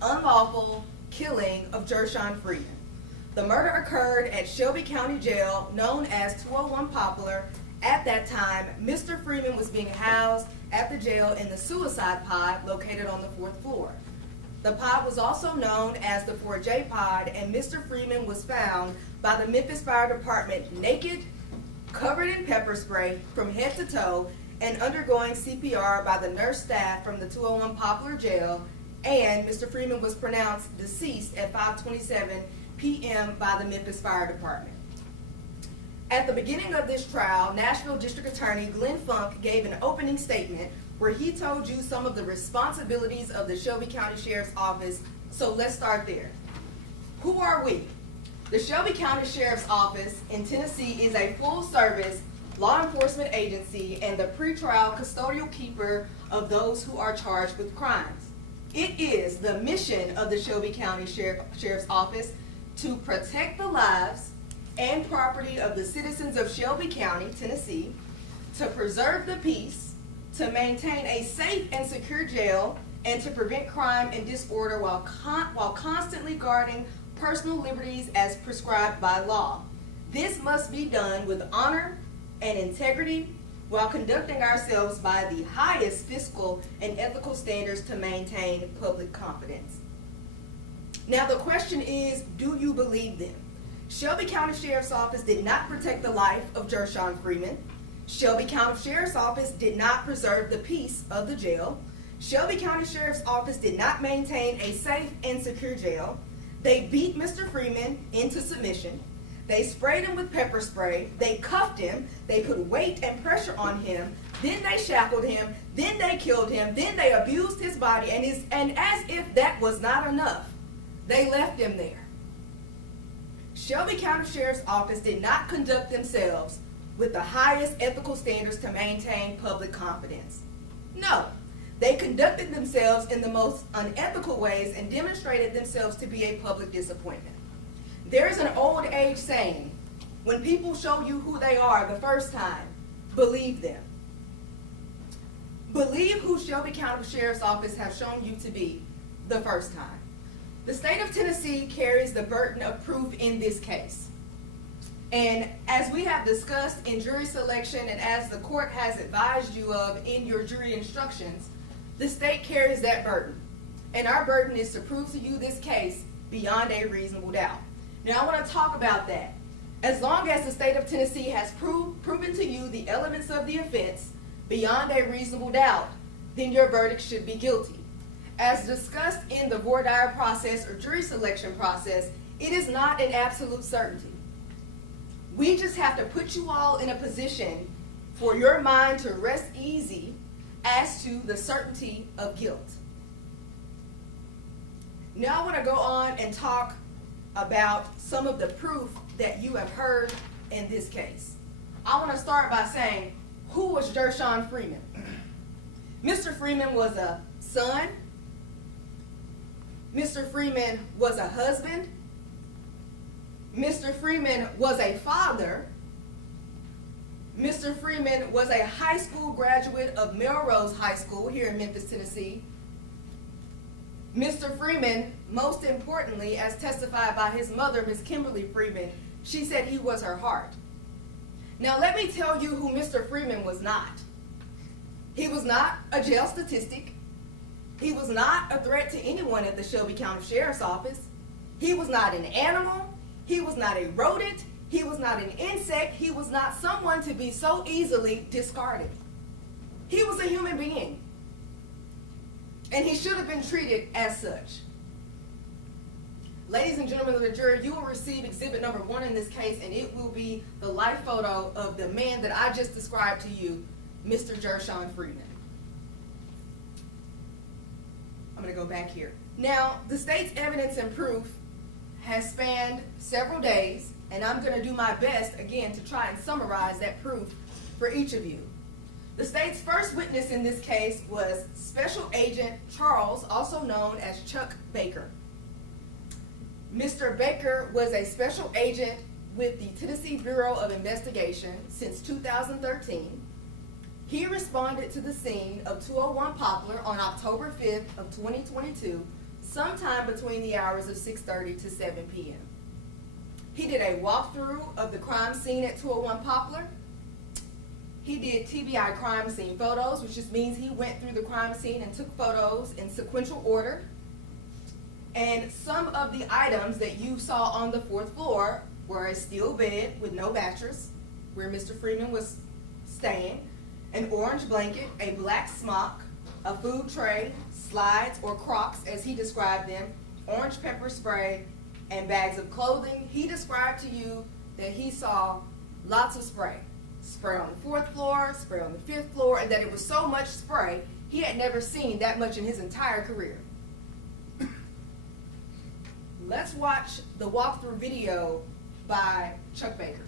unlawful killing of Gershun Freeman. The murder occurred at Shelby County Jail, known as 201 Poplar. At that time, Mr. Freeman was being housed at the jail in the suicide pod located on the 4th floor. The pod was also known as the 4J pod, and Mr. Freeman was found by the Memphis Fire Department naked, covered in pepper spray from head to toe, and undergoing CPR by the nurse staff from the 201 Poplar jail, and Mr. Freeman was pronounced deceased at 5:27 p.m. by the Memphis Fire Department. At the beginning of this trial, Nashville District Attorney Glenn Funk gave an opening statement where he told you some of the responsibilities of the Shelby County Sheriff's Office, so let's start there. Who are we? The Shelby County Sheriff's Office in Tennessee is a full-service law enforcement agency and the pretrial custodial keeper of those who are charged with crimes. It is the mission of the Shelby County Sheriff's Office to protect the lives and property of the citizens of Shelby County, Tennessee, to preserve the peace, to maintain a safe and secure jail, and to prevent crime and disorder while constantly guarding personal liberties as prescribed by law. This must be done with honor and integrity while conducting ourselves by the highest fiscal and ethical standards to maintain public confidence. Now the question is, do you believe them? Shelby County Sheriff's Office did not protect the life of Gershun Freeman. Shelby County Sheriff's Office did not preserve the peace of the jail. Shelby County Sheriff's Office did not maintain a safe and secure jail. They beat Mr. Freeman into submission. They sprayed him with pepper spray. They cuffed him. They put weight and pressure on him. Then they shackled him. Then they killed him. Then they abused his body. And as if that was not enough, they left him there. Shelby County Sheriff's Office did not conduct themselves with the highest ethical standards to maintain public confidence. No, they conducted themselves in the most unethical ways and demonstrated themselves to be a public disappointment. There is an old age saying, when people show you who they are the first time, believe them. Believe who Shelby County Sheriff's Office have shown you to be the first time. The state of Tennessee carries the burden of proof in this case. And as we have discussed in jury selection and as the court has advised you of in your jury instructions, the state carries that burden. And our burden is to prove to you this case beyond a reasonable doubt. Now I want to talk about that. As long as the state of Tennessee has proven to you the elements of the offense beyond a reasonable doubt, then your verdict should be guilty. As discussed in the voir dire process or jury selection process, it is not an absolute certainty. We just have to put you all in a position for your mind to rest easy as to the certainty of guilt. Now I want to go on and talk about some of the proof that you have heard in this case. I want to start by saying, who was Gershun Freeman? Mr. Freeman was a son. Mr. Freeman was a husband. Mr. Freeman was a father. Mr. Freeman was a high school graduate of Melrose High School here in Memphis, Tennessee. Mr. Freeman, most importantly, as testified by his mother, Ms. Kimberly Freeman, she said he was her heart. Now let me tell you who Mr. Freeman was not. He was not a jail statistic. He was not a threat to anyone at the Shelby County Sheriff's Office. He was not an animal. He was not a rodent. He was not an insect. He was not someone to be so easily discarded. He was a human being. And he should have been treated as such. Ladies and gentlemen of the jury, you will receive exhibit number 1 in this case, and it will be the life photo of the man that I just described to you, Mr. Gershun Freeman. I'm going to go back here. Now, the state's evidence and proof has spanned several days, and I'm going to do my best, again, to try and summarize that proof for each of you. The state's first witness in this case was Special Agent Charles, also known as Chuck Baker. Mr. Baker was a special agent with the Tennessee Bureau of Investigation since 2013. He responded to the scene of 201 Poplar on October 5th of 2022, sometime between the hours of 6:30 to 7 p.m. He did a walkthrough of the crime scene at 201 Poplar. He did TBI crime scene photos, which just means he went through the crime scene and took photos in sequential order. And some of the items that you saw on the 4th floor were a steel bed with no mattress, where Mr. Freeman was staying, an orange blanket, a black smock, a food tray, slides or crocs as he described them, orange pepper spray, and bags of clothing. He described to you that he saw lots of spray. Spray on the 4th floor, spray on the 5th floor, and that it was so much spray, he had never seen that much in his entire career. Let's watch the walkthrough video by Chuck Baker.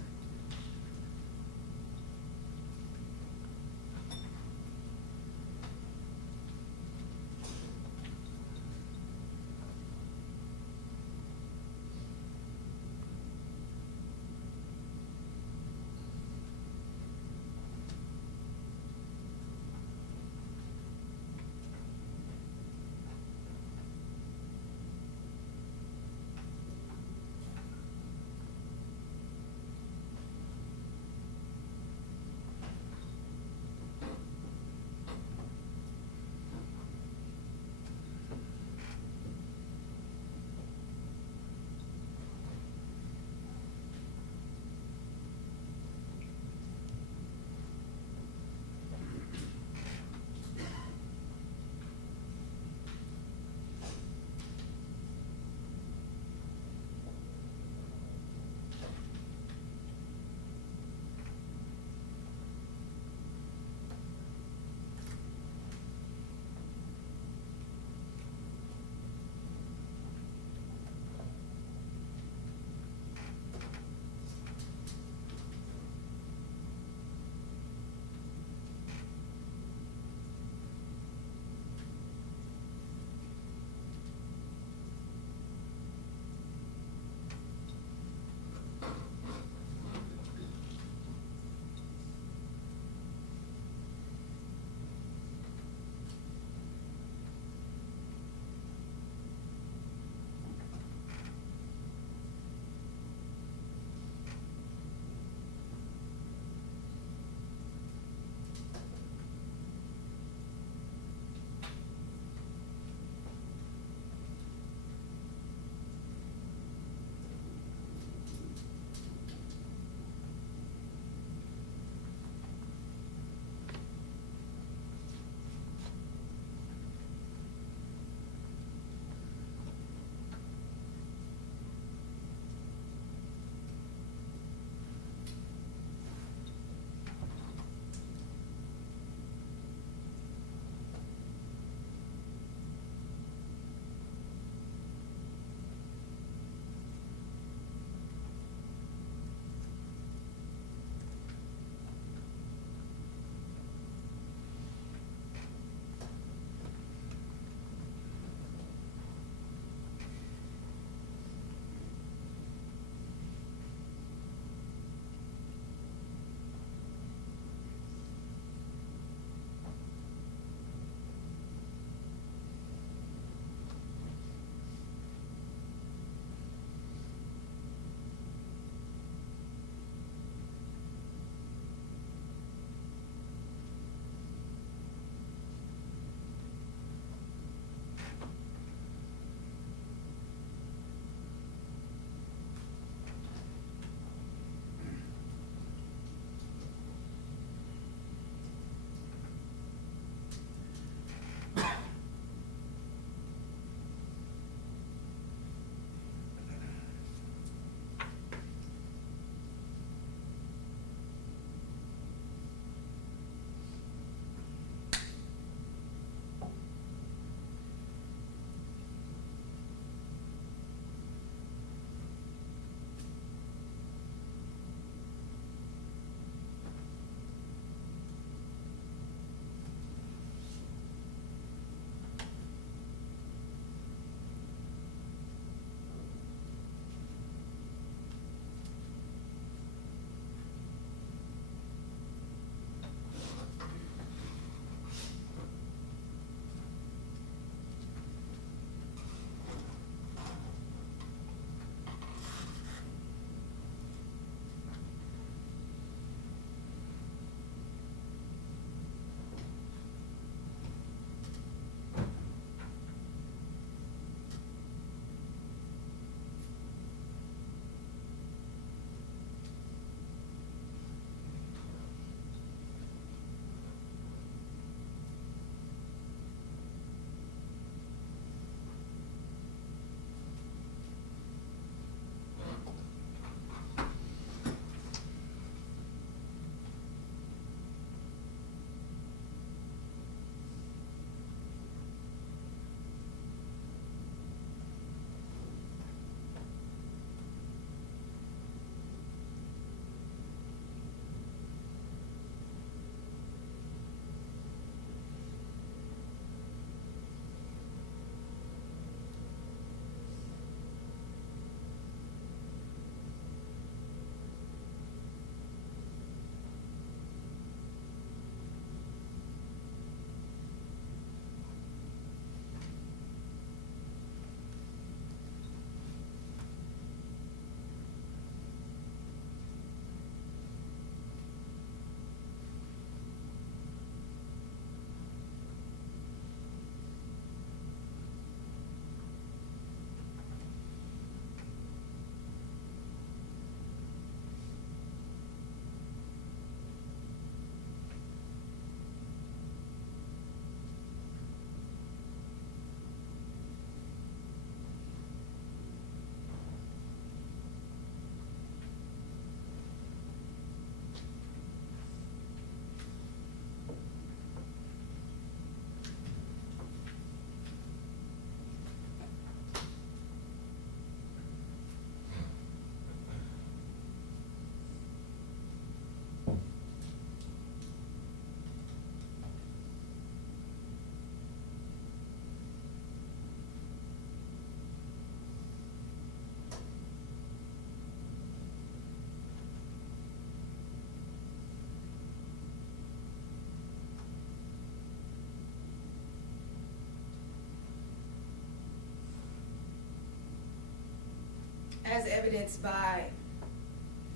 evidenced by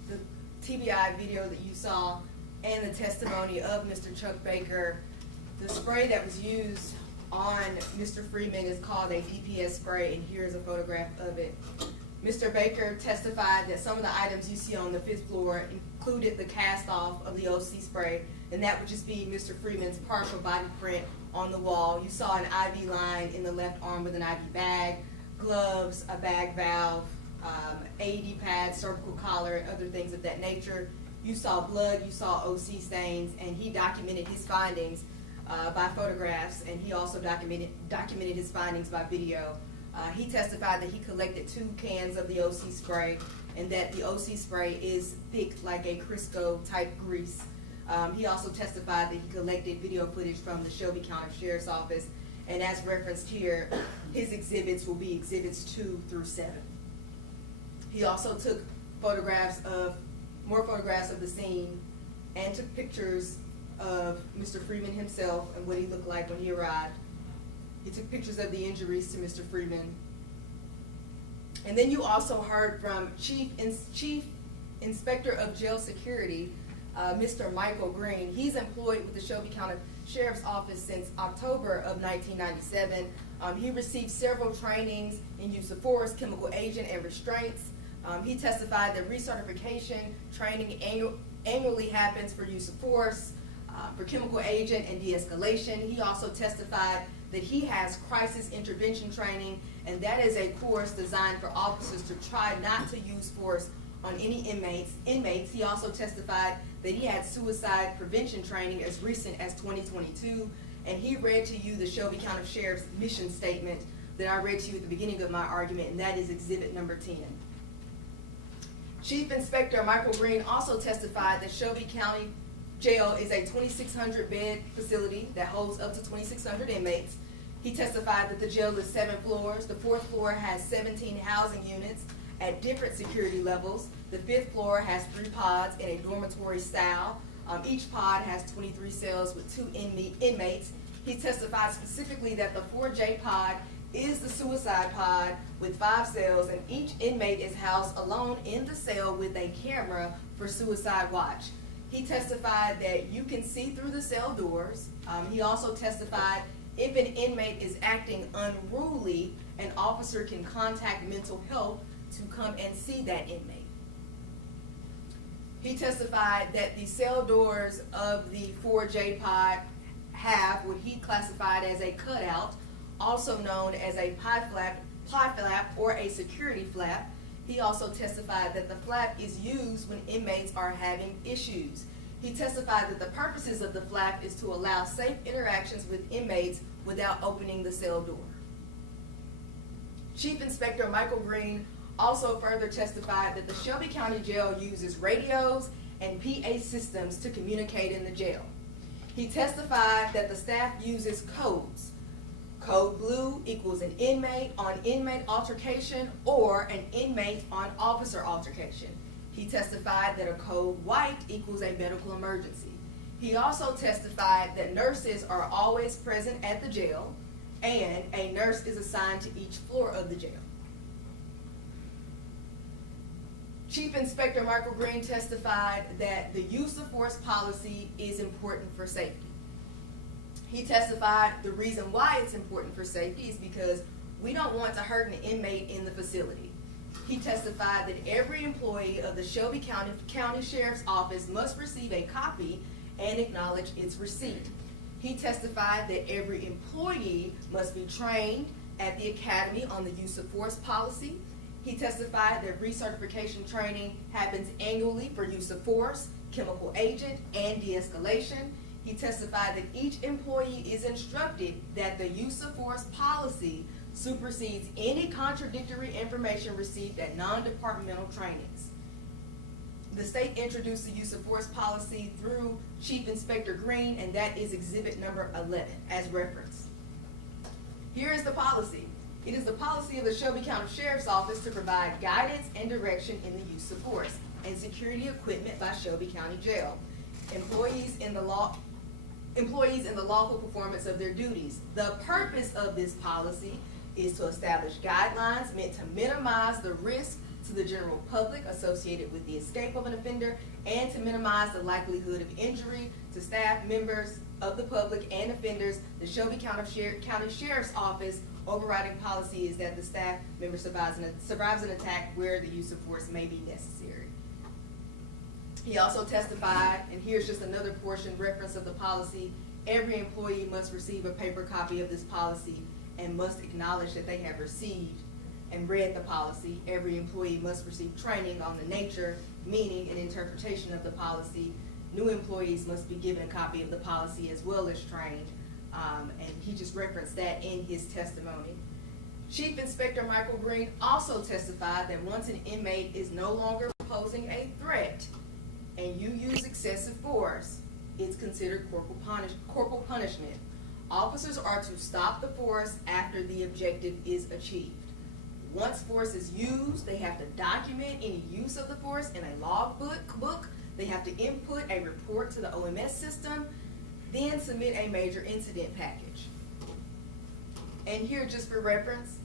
the TBI video that you saw and the testimony of Mr. Chuck Baker. The spray that was used on Mr. Freeman is called a DPS spray, and here's a photograph of it. Mr. Baker testified that some of the items you see on the 5th floor included the cast off of the OC spray, and that would just be Mr. Freeman's partial body print on the wall. You saw an IV line in the left arm with an IV bag, gloves, a bag valve, AED pad, cervical collar, and other things of that nature. You saw blood, you saw OC stains, and he documented his findings by photographs, and he also documented his findings by video. He testified that he collected 2 cans of the OC spray, and that the OC spray is thick like a Crisco type grease. He also testified that he collected video footage from the Shelby County Sheriff's Office, and as referenced here, his exhibits will be exhibits 2 through 7. He also took more photographs of the scene and took pictures of Mr. Freeman himself and what he looked like when he arrived. He took pictures of the injuries to Mr. Freeman. And then you also heard from Chief Inspector of Jail Security, Mr. Michael Green. He's employed with the Shelby County Sheriff's Office since October of 1997. He received several trainings in use of force, chemical agent, and restraints. He testified that recertification training annually happens for use of force, for chemical agent, and de-escalation. He also testified that he has crisis intervention training, and that is a course designed for officers to try not to use force on any inmates. He also testified that he had suicide prevention training as recent as 2022, and he read to you the Shelby County Sheriff's mission statement that I read to you at the beginning of my argument, and that is exhibit number 10. Chief Inspector Michael Green also testified that Shelby County Jail is a 2,600 bed facility that holds up to 2,600 inmates. He testified that the jail is 7 floors. The 4th floor has 17 housing units at different security levels. The 5th floor has 3 pods in a dormitory style. Each pod has 23 cells with 2 inmates. He testified specifically that the 4J pod is the suicide pod with 5 cells, and each inmate is housed alone in the cell with a camera for suicide watch. He testified that you can see through the cell doors. He also testified if an inmate is acting unruly, an officer can contact mental health to come and see that inmate. He testified that the cell doors of the 4J pod have what he classified as a cutout, also known as a pie flap or a security flap. He also testified that the flap is used when inmates are having issues. He testified that the purposes of the flap is to allow safe interactions with inmates without opening the cell door. Chief Inspector Michael Green also further testified that the Shelby County Jail uses radios and PA systems to communicate in the jail. He testified that the staff uses codes. Code blue equals an inmate on inmate altercation or an inmate on officer altercation. He testified that a code white equals a medical emergency. He also testified that nurses are always present at the jail, and a nurse is assigned to each floor of the jail. Chief Inspector Michael Green testified that the use of force policy is important for safety. He testified the reason why it's important for safety is because we don't want to hurt an inmate in the facility. He testified that every employee of the Shelby County Sheriff's Office must receive a copy and acknowledge its receipt. He testified that every employee must be trained at the academy on the use of force policy. He testified that recertification training happens annually for use of force, chemical agent, and de-escalation. He testified that each employee is instructed that the use of force policy supersedes any contradictory information received at non-departmental trainings. The state introduced the use of force policy through Chief Inspector Green, and that is exhibit number 11 as referenced. Here is the policy. It is the policy of the Shelby County Sheriff's Office to provide guidance and direction in the use of force and security equipment by Shelby County Jail. Employees in the lawful performance of their duties. The purpose of this policy is to establish guidelines meant to minimize the risk to the general public associated with the escape of an offender, and to minimize the likelihood of injury to staff members of the public and offenders. The Shelby County Sheriff's Office overriding policy is that the staff member survives an attack where the use of force may be necessary. He also testified, and here's just another portion reference of the policy: every employee must receive a paper copy of this policy and must acknowledge that they have received and read the policy. Every employee must receive training on the nature, meaning, and interpretation of the policy. New employees must be given a copy of the policy as well as trained, and he just referenced that in his testimony. Chief Inspector Michael Green also testified that once an inmate is no longer posing a threat and you use excessive force, it's considered corporal punishment. Officers are to stop the force after the objective is achieved. Once force is used, they have to document any use of the force in a logbook. They have to input a report to the OMS system, then submit a major incident package. And here, just for reference,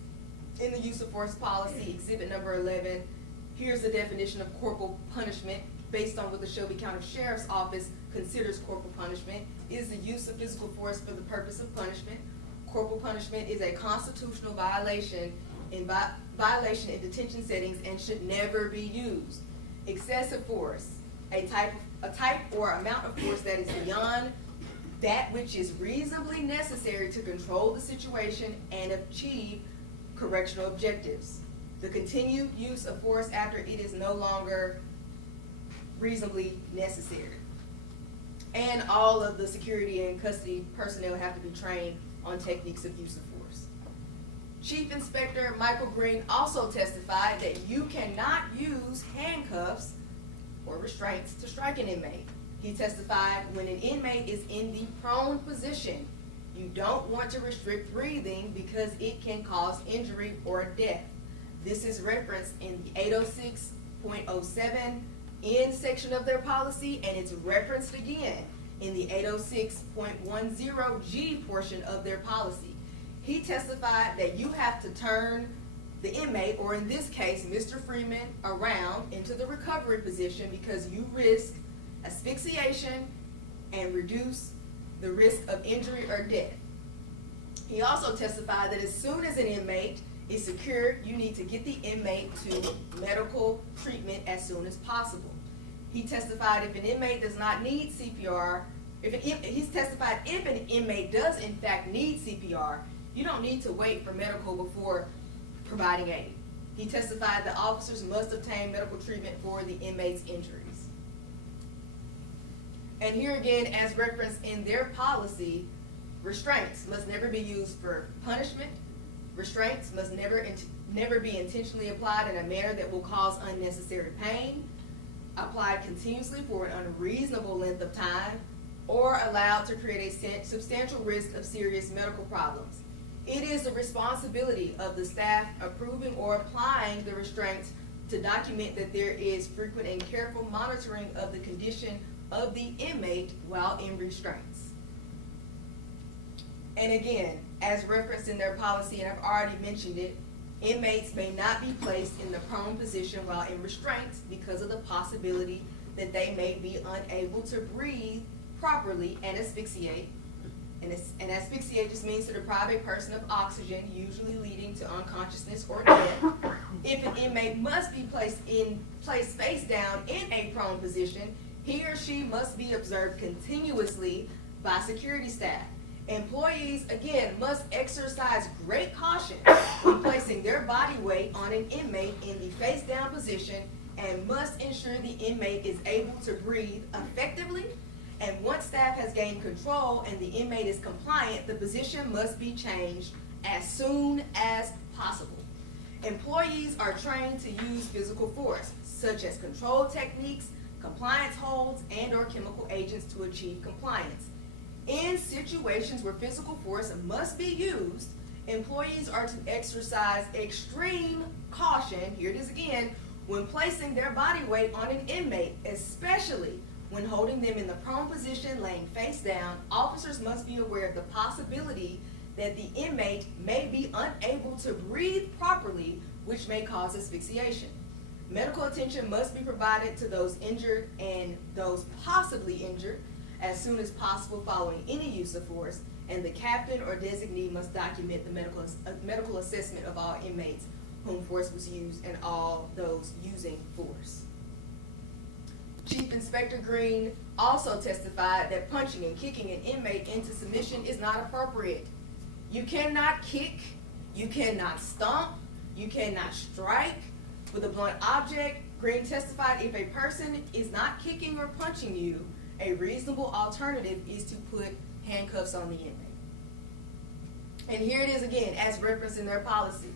in the use of force policy, exhibit number 11, here's the definition of corporal punishment based on what the Shelby County Sheriff's Office considers corporal punishment. It is the use of physical force for the purpose of punishment. Corporal punishment is a constitutional violation in detention settings and should never be used. Excessive force, a type or amount of force that is beyond that which is reasonably necessary to control the situation and achieve correctional objectives. The continued use of force after it is no longer reasonably necessary. And all of the security and custody personnel have to be trained on techniques of use of force. Chief Inspector Michael Green also testified that you cannot use handcuffs or restraints to strike an inmate. He testified when an inmate is in the prone position, you don't want to restrict breathing because it can cause injury or death. This is referenced in the 806.07 N section of their policy, and it's referenced again in the 806.10 G portion of their policy. He testified that you have to turn the inmate, or in this case, Mr. Freeman, around into the recovery position because you risk asphyxiation and reduce the risk of injury or death. He also testified that as soon as an inmate is secured, you need to get the inmate to medical treatment as soon as possible. He testified if an inmate does not need CPR, he's testified if an inmate does in fact need CPR, you don't need to wait for medical before providing aid. He testified that officers must obtain medical treatment for the inmate's injuries. And here again, as referenced in their policy, restraints must never be used for punishment. Restraints must never be intentionally applied in a manner that will cause unnecessary pain, applied continuously for an unreasonable length of time, or allowed to create a substantial risk of serious medical problems. It is the responsibility of the staff approving or applying the restraints to document that there is frequent and careful monitoring of the condition of the inmate while in restraints. And again, as referenced in their policy, and I've already mentioned it, inmates may not be placed in the prone position while in restraints because of the possibility that they may be unable to breathe properly and asphyxiate. And asphyxiate just means to deprive a person of oxygen, usually leading to unconsciousness or death. If an inmate must be placed face down in a prone position, he or she must be observed continuously by security staff. Employees, again, must exercise great caution when placing their body weight on an inmate in the face down position and must ensure the inmate is able to breathe effectively. And once staff has gained control and the inmate is compliant, the position must be changed as soon as possible. Employees are trained to use physical force, such as control techniques, compliance holds, and/or chemical agents to achieve compliance. In situations where physical force must be used, employees are to exercise extreme caution, here it is again, when placing their body weight on an inmate, especially when holding them in the prone position, laying face down. Officers must be aware of the possibility that the inmate may be unable to breathe properly, which may cause asphyxiation. Medical attention must be provided to those injured and those possibly injured as soon as possible following any use of force, and the captain or designee must document the medical assessment of all inmates whom force was used and all those using force. Chief Inspector Green also testified that punching and kicking an inmate into submission is not appropriate. You cannot kick, you cannot stomp, you cannot strike with a blunt object. Green testified if a person is not kicking or punching you, a reasonable alternative is to put handcuffs on the inmate. And here it is again, as referenced in their policy.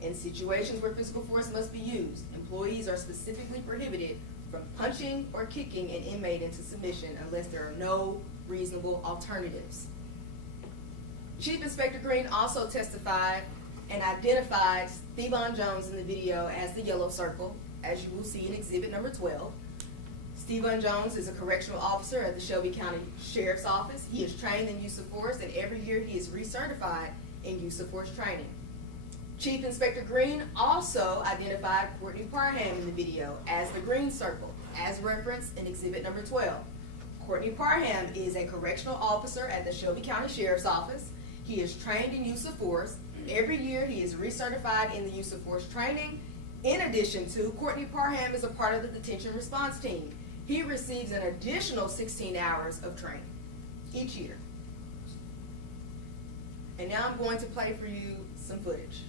In situations where physical force must be used, employees are specifically prohibited from punching or kicking an inmate into submission unless there are no reasonable alternatives. Chief Inspector Green also testified and identified Steven Jones in the video as the yellow circle, as you will see in exhibit number 12. Steven Jones is a correctional officer at the Shelby County Sheriff's Office. He is trained in use of force, and every year he is recertified in use of force training. Chief Inspector Green also identified Courtney Parham in the video as the green circle, as referenced in exhibit number 12. Courtney Parham is a correctional officer at the Shelby County Sheriff's Office. He is trained in use of force. Every year he is recertified in the use of force training. In addition to, Courtney Parham is a part of the detention response team. He receives an additional 16 hours of training each year. And now I'm going to play for you some footage.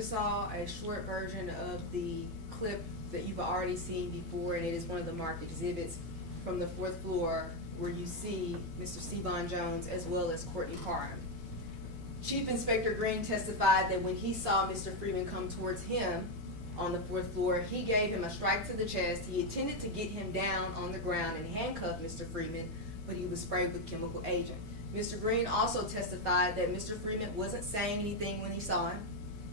just saw a short version of the clip that you've already seen before, and it is one of the marked exhibits from the 4th floor where you see Mr. Stevan Jones as well as Courtney Parham. Chief Inspector Green testified that when he saw Mr. Freeman come towards him on the 4th floor, he gave him a strike to the chest. He intended to get him down on the ground and handcuff Mr. Freeman, but he was sprayed with chemical agent. Mr. Green also testified that Mr. Freeman wasn't saying anything when he saw him.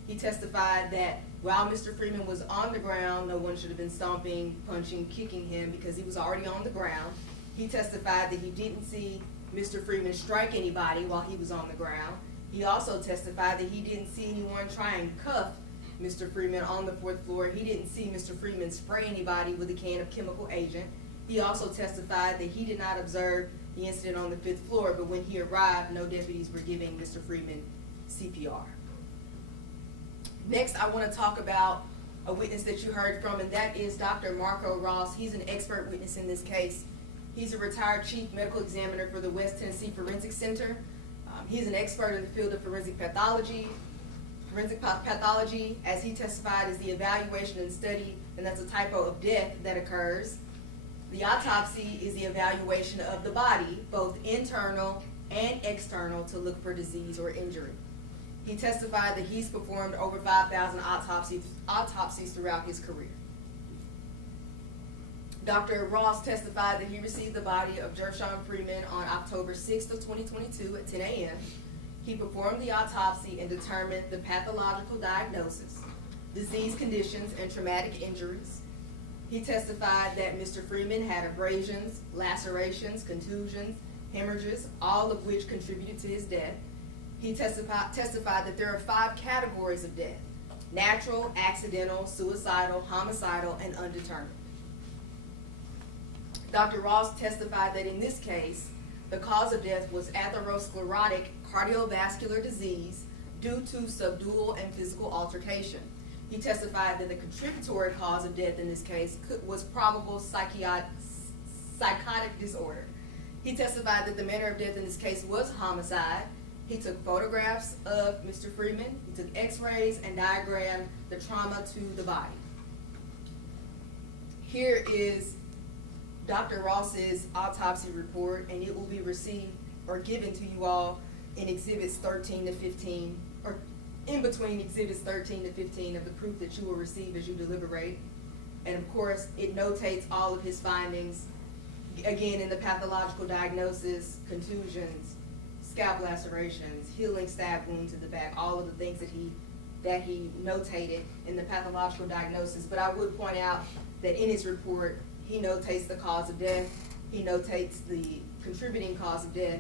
He testified that while Mr. Freeman was on the ground, no one should have been stomping, punching, kicking him because he was already on the ground. He testified that he didn't see Mr. Freeman strike anybody while he was on the ground. He also testified that he didn't see anyone try and cuff Mr. Freeman on the 4th floor. He didn't see Mr. Freeman spray anybody with a can of chemical agent. He also testified that he did not observe the incident on the 5th floor, but when he arrived, no deputies were giving Mr. Freeman CPR. Next, I want to talk about a witness that you heard from, and that is Dr. Marco Ross. He's an expert witness in this case. He's a retired chief medical examiner for the West Tennessee Forensic Center. He's an expert in the field of forensic pathology. Forensic pathology, as he testified, is the evaluation and study, and that's a typo of death that occurs. The autopsy is the evaluation of the body, both internal and external, to look for disease or injury. He testified that he's performed over 5,000 autopsies throughout his career. Dr. Ross testified that he received the body of Gershun Freeman on October 6th of 2022 at 10 a.m. He performed the autopsy and determined the pathological diagnosis, disease conditions, and traumatic injuries. He testified that Mr. Freeman had abrasions, lacerations, contusions, hemorrhages, all of which contributed to his death. He testified that there are 5 categories of death: natural, accidental, suicidal, homicidal, and undetermined. Dr. Ross testified that in this case, the cause of death was atherosclerotic cardiovascular disease due to subdual and physical altercation. He testified that the contributory cause of death in this case was probable psychotic disorder. He testified that the manner of death in this case was homicide. He took photographs of Mr. Freeman. He took x-rays and diagrammed the trauma to the body. Here is Dr. Ross's autopsy report, and it will be received or given to you all in exhibits 13 to 15, or in between exhibits 13 to 15 of the proof that you will receive as you deliberate. And of course, it notates all of his findings, again, in the pathological diagnosis, contusions, scalp lacerations, healing stab wounds to the back, all of the things that he notated in the pathological diagnosis. But I would point out that in his report, he notates the cause of death. He notates the contributing cause of death.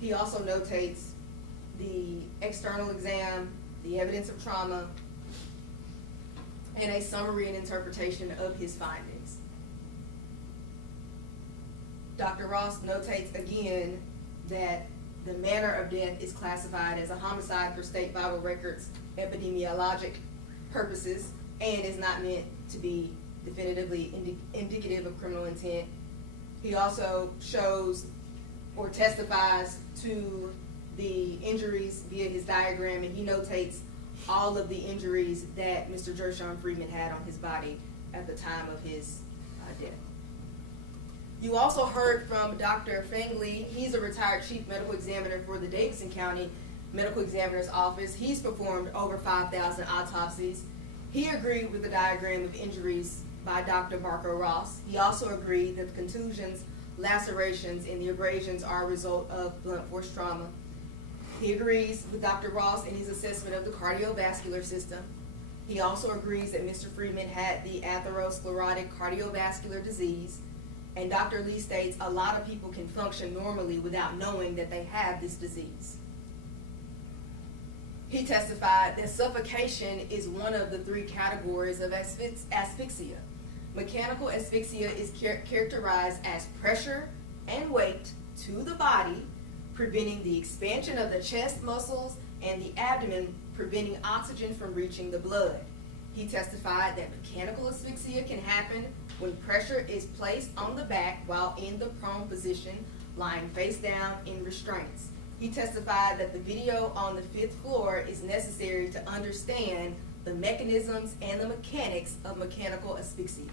He also notates the external exam, the evidence of trauma, and a summary and interpretation of his findings. Dr. Ross notates again that the manner of death is classified as a homicide for state vital records epidemiologic purposes and is not meant to be definitively indicative of criminal intent. He also shows or testifies to the injuries via his diagram, and he notates all of the injuries that Mr. Gershun Freeman had on his body at the time of his death. You also heard from Dr. Fengley. He's a retired chief medical examiner for the Davidson County Medical Examiner's Office. He's performed over 5,000 autopsies. He agreed with the diagram of injuries by Dr. Marco Ross. He also agreed that the contusions, lacerations, and the abrasions are a result of blunt force trauma. He agrees with Dr. Ross in his assessment of the cardiovascular system. He also agrees that Mr. Freeman had the atherosclerotic cardiovascular disease. And Dr. Lee states a lot of people can function normally without knowing that they have this disease. He testified that suffocation is one of the 3 categories of asphyxia. Mechanical asphyxia is characterized as pressure and weight to the body, preventing the expansion of the chest muscles and the abdomen, preventing oxygen from reaching the blood. He testified that mechanical asphyxia can happen when pressure is placed on the back while in the prone position, lying face down in restraints. He testified that the video on the 5th floor is necessary to understand the mechanisms and the mechanics of mechanical asphyxia.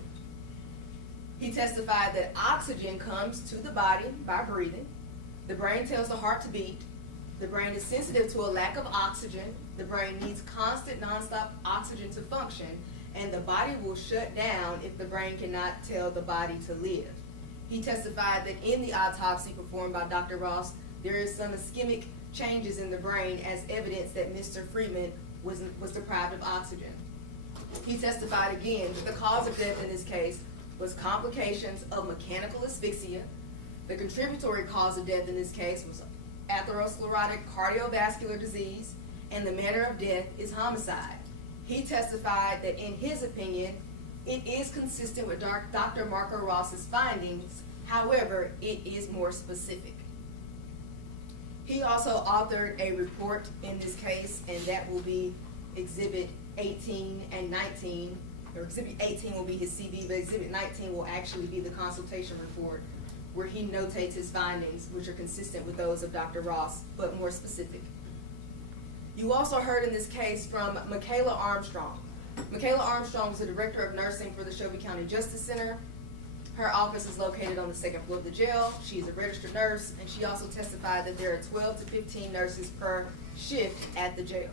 He testified that oxygen comes to the body by breathing. The brain tells the heart to beat. The brain is sensitive to a lack of oxygen. The brain needs constant, nonstop oxygen to function, and the body will shut down if the brain cannot tell the body to live. He testified that in the autopsy performed by Dr. Ross, there is some ischemic changes in the brain as evidence that Mr. Freeman was deprived of oxygen. He testified again that the cause of death in this case was complications of mechanical asphyxia. The contributory cause of death in this case was atherosclerotic cardiovascular disease, and the manner of death is homicide. He testified that in his opinion, it is consistent with Dr. Marco Ross's findings, however, it is more specific. He also authored a report in this case, and that will be Exhibit 18 and 19, or Exhibit 18 will be his CV, but Exhibit 19 will actually be the consultation report, where he notates his findings, which are consistent with those of Dr. Ross, but more specific. You also heard in this case from Michaela Armstrong. Michaela Armstrong is the Director of Nursing for the Shelby County Justice Center. Her office is located on the 2nd floor of the jail. She is a registered nurse, and she also testified that there are 12 to 15 nurses per shift at the jail.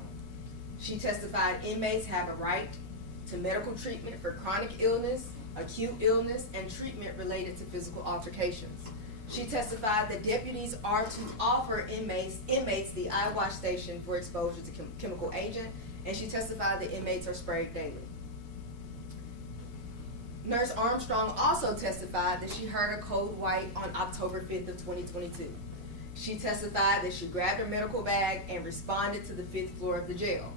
She testified inmates have a right to medical treatment for chronic illness, acute illness, and treatment related to physical altercations. She testified that deputies are to offer inmates the eye wash station for exposure to chemical agent, and she testified that inmates are sprayed daily. Nurse Armstrong also testified that she heard a code white on October 5th of 2022. She testified that she grabbed her medical bag and responded to the 5th floor of the jail.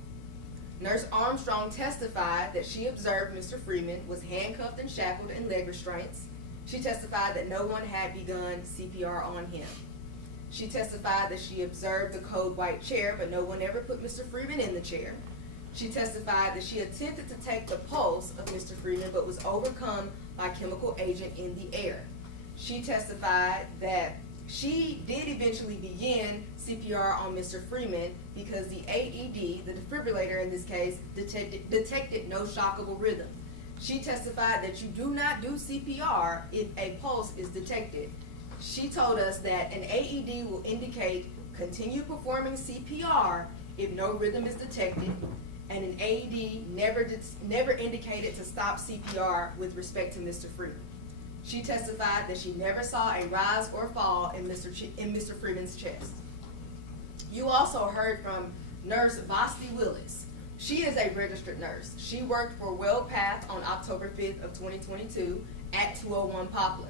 Nurse Armstrong testified that she observed Mr. Freeman was handcuffed and shackled in leg restraints. She testified that no one had begun CPR on him. She testified that she observed the code white chair, but no one ever put Mr. Freeman in the chair. She testified that she attempted to take the pulse of Mr. Freeman, but was overcome by chemical agent in the air. She testified that she did eventually begin CPR on Mr. Freeman because the AED, the defibrillator in this case, detected no shockable rhythm. She testified that you do not do CPR if a pulse is detected. She told us that an AED will indicate continue performing CPR if no rhythm is detected, and an AED never indicated to stop CPR with respect to Mr. Freeman. She testified that she never saw a rise or fall in Mr. Freeman's chest. You also heard from Nurse Vasti Willis. She is a registered nurse. She worked for WellPath on October 5th of 2022 at 201 Poplar.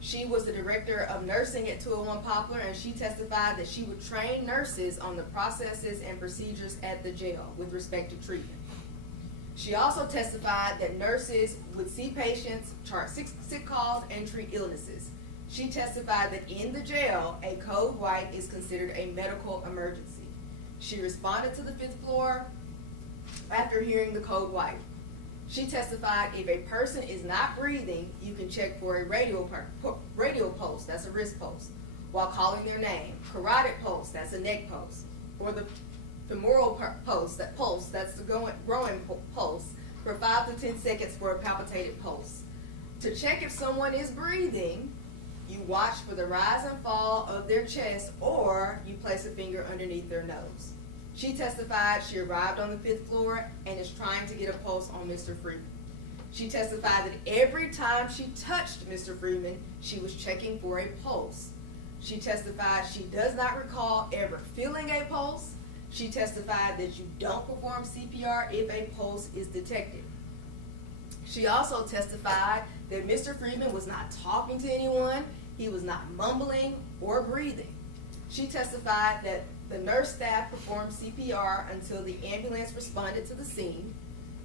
She was the Director of Nursing at 201 Poplar, and she testified that she would train nurses on the processes and procedures at the jail with respect to treatment. She also testified that nurses would see patients, chart sick calls, and treat illnesses. She testified that in the jail, a code white is considered a medical emergency. She responded to the 5th floor after hearing the code white. She testified if a person is not breathing, you can check for a radial pulse, that's a wrist pulse, while calling their name. Carotid pulse, that's a neck pulse, or the femoral pulse, that's the growing pulse, for 5 to 10 seconds for a palpitated pulse. To check if someone is breathing, you watch for the rise and fall of their chest, or you place a finger underneath their nose. She testified she arrived on the 5th floor and is trying to get a pulse on Mr. Freeman. She testified that every time she touched Mr. Freeman, she was checking for a pulse. She testified she does not recall ever feeling a pulse. She testified that you don't perform CPR if a pulse is detected. She also testified that Mr. Freeman was not talking to anyone, he was not mumbling or breathing. She testified that the nurse staff performed CPR until the ambulance responded to the scene.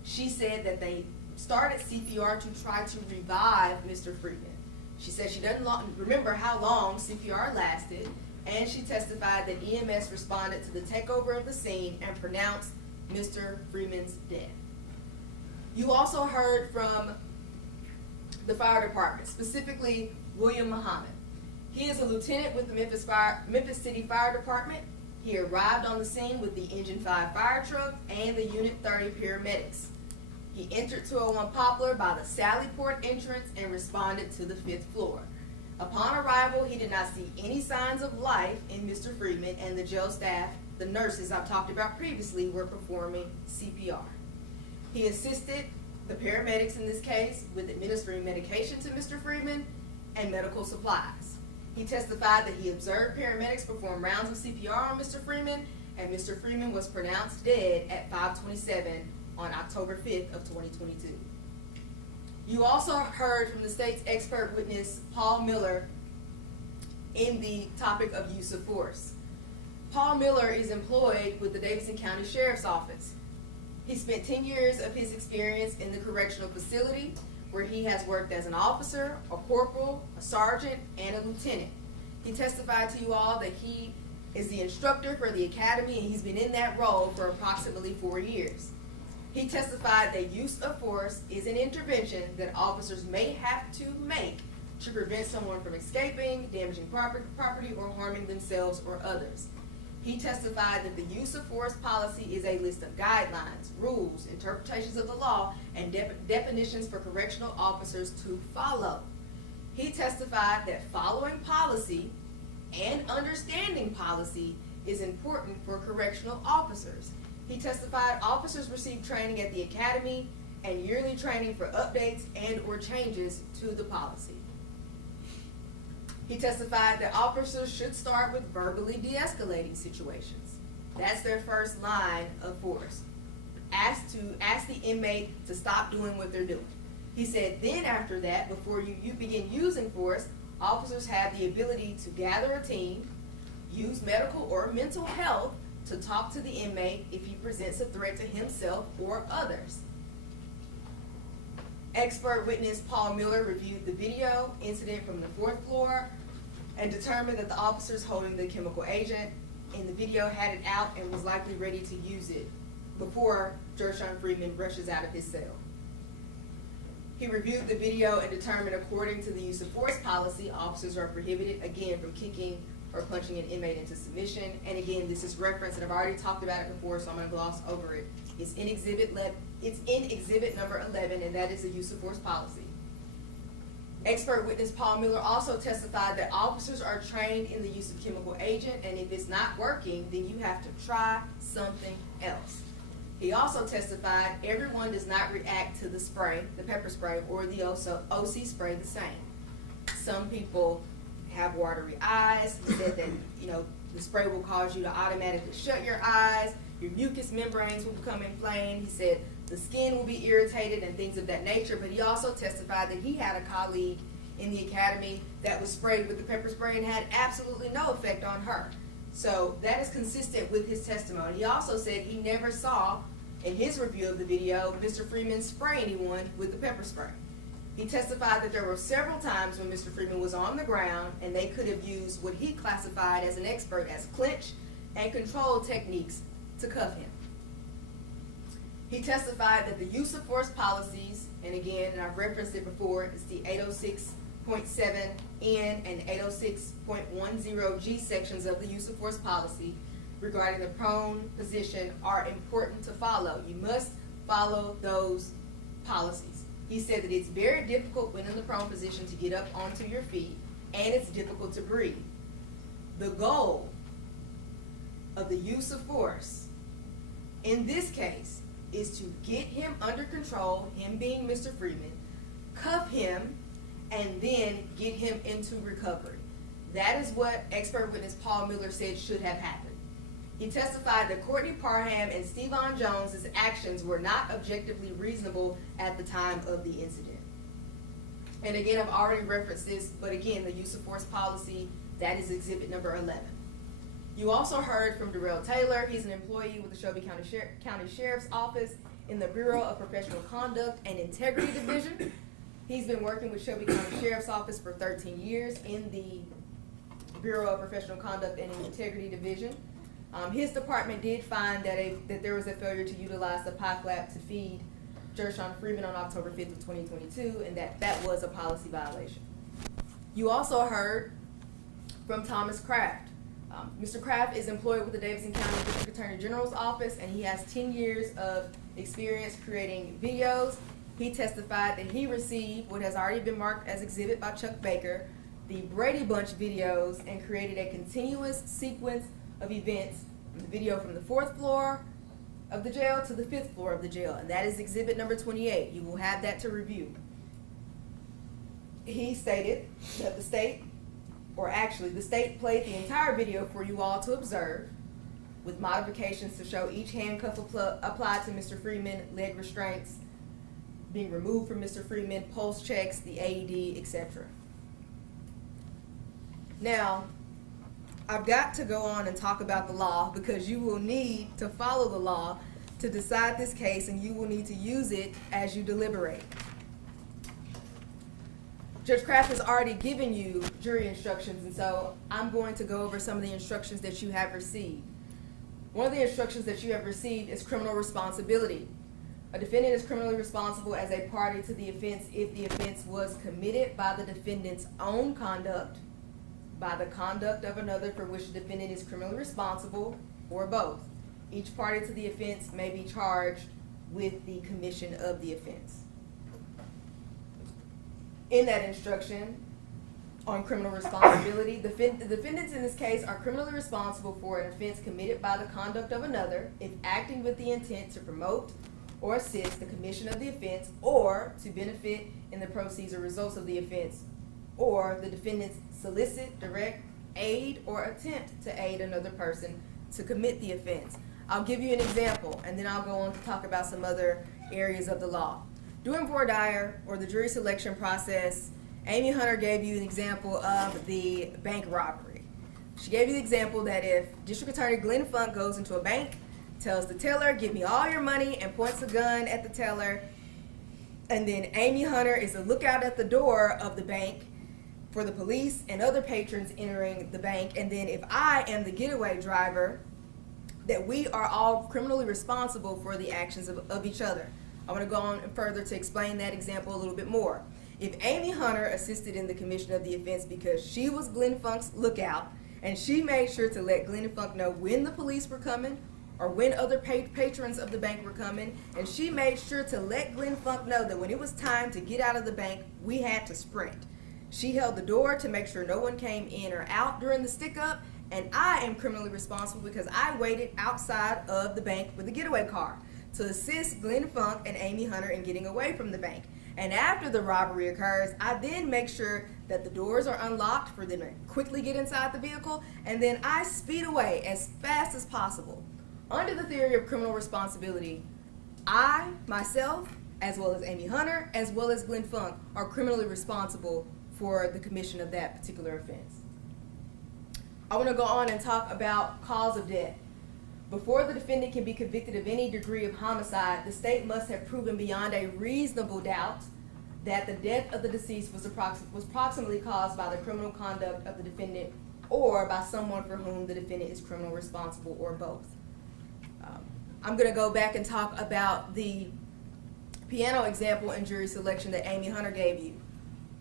She said that they started CPR to try to revive Mr. Freeman. She said she doesn't remember how long CPR lasted, and she testified that EMS responded to the takeover of the scene and pronounced Mr. Freeman's death. You also heard from the fire department, specifically William Muhammad. He is a lieutenant with the Memphis City Fire Department. He arrived on the scene with the Engine 5 fire truck and the Unit 30 paramedics. He entered 201 Poplar by the Sallyport entrance and responded to the 5th floor. Upon arrival, he did not see any signs of life in Mr. Freeman, and the jail staff, the nurses I've talked about previously, were performing CPR. He assisted the paramedics in this case with administering medication to Mr. Freeman and medical supplies. He testified that he observed paramedics perform rounds of CPR on Mr. Freeman, and Mr. Freeman was pronounced dead at 5:27 on October 5th of 2022. You also heard from the state's expert witness, Paul Miller, in the topic of use of force. Paul Miller is employed with the Davidson County Sheriff's Office. He spent 10 years of his experience in the correctional facility, where he has worked as an officer, a corporal, a sergeant, and a lieutenant. He testified to you all that he is the instructor for the academy, and he's been in that role for approximately 4 years. He testified that use of force is an intervention that officers may have to make to prevent someone from escaping, damaging property, or harming themselves or others. He testified that the use of force policy is a list of guidelines, rules, interpretations of the law, and definitions for correctional officers to follow. He testified that following policy and understanding policy is important for correctional officers. He testified officers receive training at the academy and yearly training for updates and or changes to the policy. He testified that officers should start with verbally de-escalating situations. That's their first line of force. Ask the inmate to stop doing what they're doing. He said then after that, before you begin using force, officers have the ability to gather a team, use medical or mental health to talk to the inmate if he presents a threat to himself or others. Expert witness Paul Miller reviewed the video incident from the 4th floor and determined that the officers holding the chemical agent in the video had it out and was likely ready to use it before Gershun Freeman rushes out of his cell. He reviewed the video and determined, according to the use of force policy, officers are prohibited, again, from kicking or punching an inmate into submission. And again, this is referenced, and I've already talked about it before, so I'm going to gloss over it. It's in exhibit number 11, and that is the use of force policy. Expert witness Paul Miller also testified that officers are trained in the use of chemical agent, and if it's not working, then you have to try something else. He also testified everyone does not react to the spray, the pepper spray, or the OC spray the same. Some people have watery eyes. He said that, the spray will cause you to automatically shut your eyes. Your mucous membranes will become inflamed. He said the skin will be irritated and things of that nature. But he also testified that he had a colleague in the academy that was sprayed with the pepper spray and had absolutely no effect on her. So that is consistent with his testimony. He also said he never saw, in his review of the video, Mr. Freeman spray anyone with the pepper spray. He testified that there were several times when Mr. Freeman was on the ground and they could have used what he classified as an expert as clinch and control techniques to cuff him. He testified that the use of force policies, and again, and I've referenced it before, it's the 806.7N and 806.10G sections of the use of force policy regarding the prone position are important to follow. You must follow those policies. He said that it's very difficult when in the prone position to get up onto your feet, and it's difficult to breathe. The goal of the use of force in this case is to get him under control, him being Mr. Freeman, cuff him, and then get him into recovery. That is what expert witness Paul Miller said should have happened. He testified that Courtney Parham and Stevan Jones's actions were not objectively reasonable at the time of the incident. And again, I've already referenced this, but again, the use of force policy, that is exhibit number 11. You also heard from Darrell Taylor. He's an employee with the Shelby County Sheriff's Office in the Bureau of Professional Conduct and Integrity Division. He's been working with Shelby County Sheriff's Office for 13 years in the Bureau of Professional Conduct and Integrity Division. His department did find that there was a failure to utilize the POC lab to feed Gershun Freeman on October 5th of 2022, and that was a policy violation. You also heard from Thomas Kraft. Mr. Kraft is employed with the Davidson County District Attorney General's office, and he has 10 years of experience creating videos. He testified that he received what has already been marked as exhibit by Chuck Baker, the Brady Bunch videos, and created a continuous sequence of events, the video from the 4th floor of the jail to the 5th floor of the jail, and that is exhibit number 28. You will have that to review. He stated that the state played the entire video for you all to observe, with modifications to show each handcuff applied to Mr. Freeman, leg restraints being removed from Mr. Freeman, pulse checks, the AED, etc. Now, I've got to go on and talk about the law, because you will need to follow the law to decide this case, and you will need to use it as you deliberate. Judge Kraft has already given you jury instructions, and so I'm going to go over some of the instructions that you have received. One of the instructions that you have received is criminal responsibility. A defendant is criminally responsible as a party to the offense if the offense was committed by the defendant's own conduct, by the conduct of another for which the defendant is criminally responsible, or both. Each party to the offense may be charged with the commission of the offense. In that instruction on criminal responsibility, the defendants in this case are criminally responsible for an offense committed by the conduct of another if acting with the intent to promote or assist the commission of the offense, or to benefit in the proceeds or results of the offense, or the defendants solicit, direct, aid, or attempt to aid another person to commit the offense. I'll give you an example, and then I'll go on to talk about some other areas of the law. During voir dire, or the jury selection process, Amy Hunter gave you an example of the bank robbery. She gave you the example that if District Attorney Glenn Funk goes into a bank, tells the teller, "Give me all your money," and points a gun at the teller, and then Amy Hunter is a lookout at the door of the bank for the police and other patrons entering the bank, and then if I am the getaway driver, that we are all criminally responsible for the actions of each other. I want to go on further to explain that example a little bit more. If Amy Hunter assisted in the commission of the offense because she was Glenn Funk's lookout, and she made sure to let Glenn Funk know when the police were coming or when other patrons of the bank were coming, and she made sure to let Glenn Funk know that when it was time to get out of the bank, we had to sprint. She held the door to make sure no one came in or out during the stick-up, and I am criminally responsible because I waited outside of the bank with the getaway car to assist Glenn Funk and Amy Hunter in getting away from the bank. And after the robbery occurs, I then make sure that the doors are unlocked for them to quickly get inside the vehicle, and then I speed away as fast as possible. Under the theory of criminal responsibility, I, myself, as well as Amy Hunter, as well as Glenn Funk, are criminally responsible for the commission of that particular offense. I want to go on and talk about cause of death. Before the defendant can be convicted of any degree of homicide, the state must have proven beyond a reasonable doubt that the death of the deceased was proximately caused by the criminal conduct of the defendant or by someone for whom the defendant is criminally responsible, or both. I'm going to go back and talk about the piano example in jury selection that Amy Hunter gave you.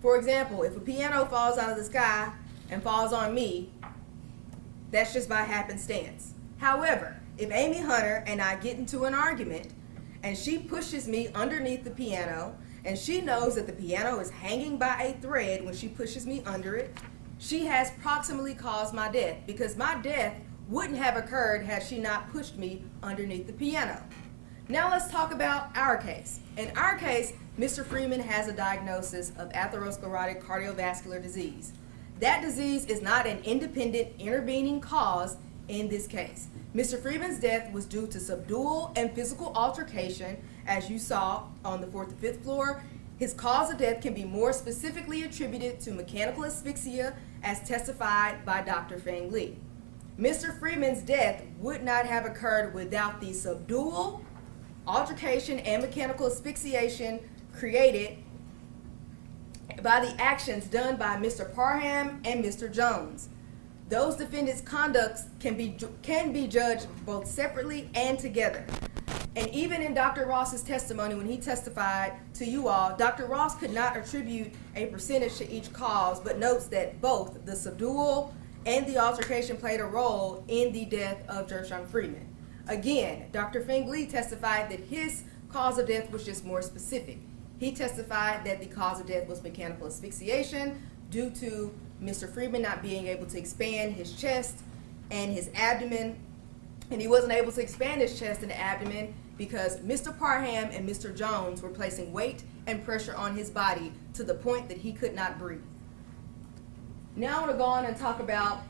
For example, if a piano falls out of the sky and falls on me, that's just by happenstance. However, if Amy Hunter and I get into an argument and she pushes me underneath the piano, and she knows that the piano is hanging by a thread when she pushes me under it, she has proximately caused my death, because my death wouldn't have occurred had she not pushed me underneath the piano. Now let's talk about our case. In our case, Mr. Freeman has a diagnosis of atherosclerotic cardiovascular disease. That disease is not an independent intervening cause in this case. Mr. Freeman's death was due to subdual and physical altercation, as you saw on the 4th and 5th floor. His cause of death can be more specifically attributed to mechanical asphyxia, as testified by Dr. Fang Lee. Mr. Freeman's death would not have occurred without the subdual, altercation, and mechanical asphyxiation created by the actions done by Mr. Parham and Mr. Jones. Those defendants' conducts can be judged both separately and together. And even in Dr. Ross's testimony, when he testified to you all, Dr. Ross could not attribute a percentage to each cause, but notes that both the subdual and the altercation played a role in the death of Gershun Freeman. Again, Dr. Feng Lee testified that his cause of death was just more specific. He testified that the cause of death was mechanical asphyxiation due to Mr. Freeman not being able to expand his chest and his abdomen, and he wasn't able to expand his chest and abdomen because Mr. Parham and Mr. Jones were placing weight and pressure on his body to the point that he could not breathe. Now I want to go on and talk about,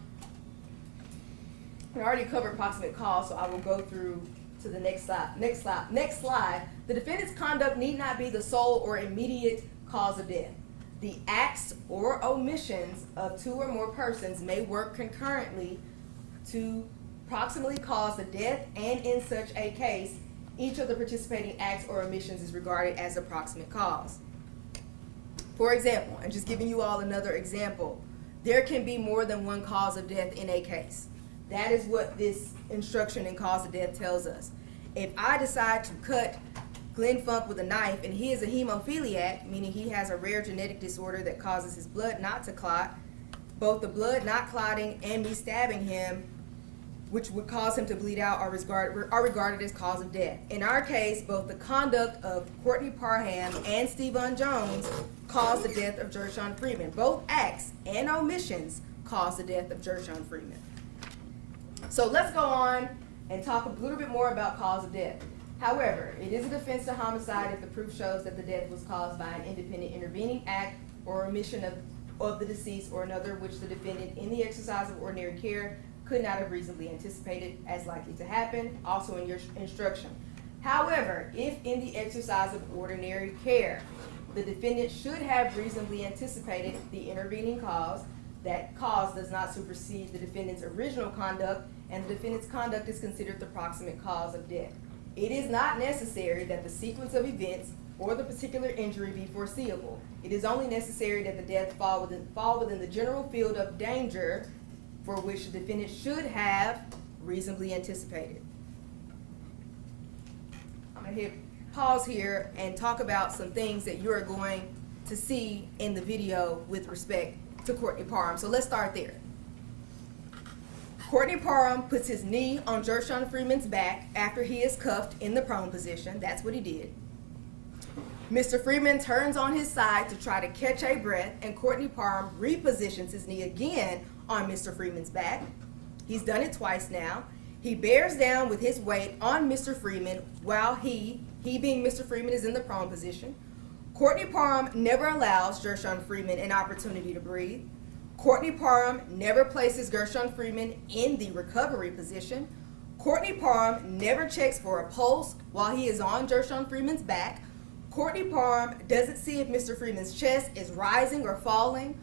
I already covered proximate cause, so I will go through to the next slide. Next slide. The defendant's conduct need not be the sole or immediate cause of death. The acts or omissions of two or more persons may work concurrently to proximately cause the death, and in such a case, each of the participating acts or omissions is regarded as a proximate cause. For example, and just giving you all another example, there can be more than one cause of death in a case. That is what this instruction in cause of death tells us. If I decide to cut Glenn Funk with a knife and he is a hemophiliac, meaning he has a rare genetic disorder that causes his blood not to clot, both the blood not clotting and me stabbing him, which would cause him to bleed out, are regarded as cause of death. In our case, both the conduct of Courtney Parham and Steven Jones caused the death of Gershun Freeman. Both acts and omissions caused the death of Gershun Freeman. So let's go on and talk a little bit more about cause of death. However, it is a defense to homicide if the proof shows that the death was caused by an independent intervening act or omission of the deceased or another which the defendant, in the exercise of ordinary care, could not have reasonably anticipated as likely to happen, also in your instruction. However, if in the exercise of ordinary care, the defendant should have reasonably anticipated the intervening cause, that cause does not supersede the defendant's original conduct, and the defendant's conduct is considered the proximate cause of death. It is not necessary that the sequence of events or the particular injury be foreseeable. It is only necessary that the death fall within the general field of danger for which the defendant should have reasonably anticipated. I'm going to pause here and talk about some things that you're going to see in the video with respect to Courtney Parham. So let's start there. Courtney Parham puts his knee on Gershun Freeman's back after he is cuffed in the prone position. That's what he did. Mr. Freeman turns on his side to try to catch a breath, and Courtney Parham repositions his knee again on Mr. Freeman's back. He's done it twice now. He bears down with his weight on Mr. Freeman while he being Mr. Freeman, is in the prone position. Courtney Parham never allows Gershun Freeman an opportunity to breathe. Courtney Parham never places Gershun Freeman in the recovery position. Courtney Parham never checks for a pulse while he is on Gershun Freeman's back. Courtney Parham doesn't see if Mr. Freeman's chest is rising or falling.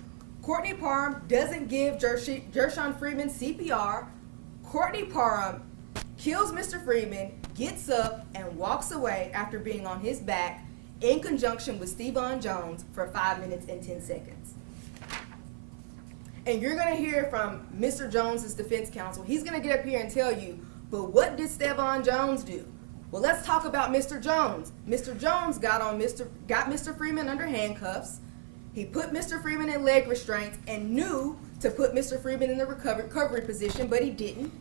Courtney Parham doesn't give Gershun Freeman CPR. Courtney Parham kills Mr. Freeman, gets up, and walks away after being on his back in conjunction with Steven Jones for 5 minutes and 10 seconds. And you're going to hear from Mr. Jones's defense counsel. He's going to get up here and tell you, but what did Steven Jones do? Well, let's talk about Mr. Jones. Mr. Jones got Mr. Freeman under handcuffs. He put Mr. Freeman in leg restraints and knew to put Mr. Freeman in the recovery position, but he didn't.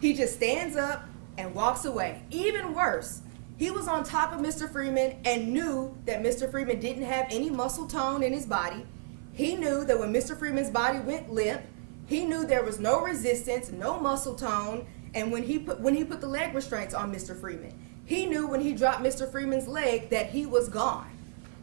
He just stands up and walks away. Even worse, he was on top of Mr. Freeman and knew that Mr. Freeman didn't have any muscle tone in his body. He knew that when Mr. Freeman's body went limp, he knew there was no resistance, no muscle tone, and when he put the leg restraints on Mr. Freeman, he knew when he dropped Mr. Freeman's leg that he was gone.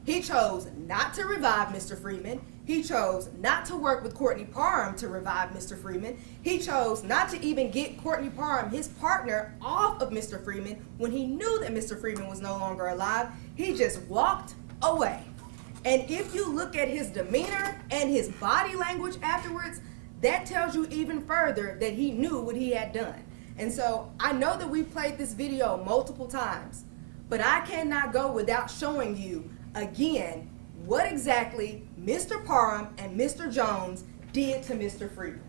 He chose not to revive Mr. Freeman. He chose not to work with Courtney Parham to revive Mr. Freeman. He chose not to even get Courtney Parham, his partner, off of Mr. Freeman when he knew that Mr. Freeman was no longer alive. He just walked away. And if you look at his demeanor and his body language afterwards, that tells you even further that he knew what he had done. And so I know that we played this video multiple times, but I cannot go without showing you again what exactly Mr. Parham and Mr. Jones did to Mr. Freeman.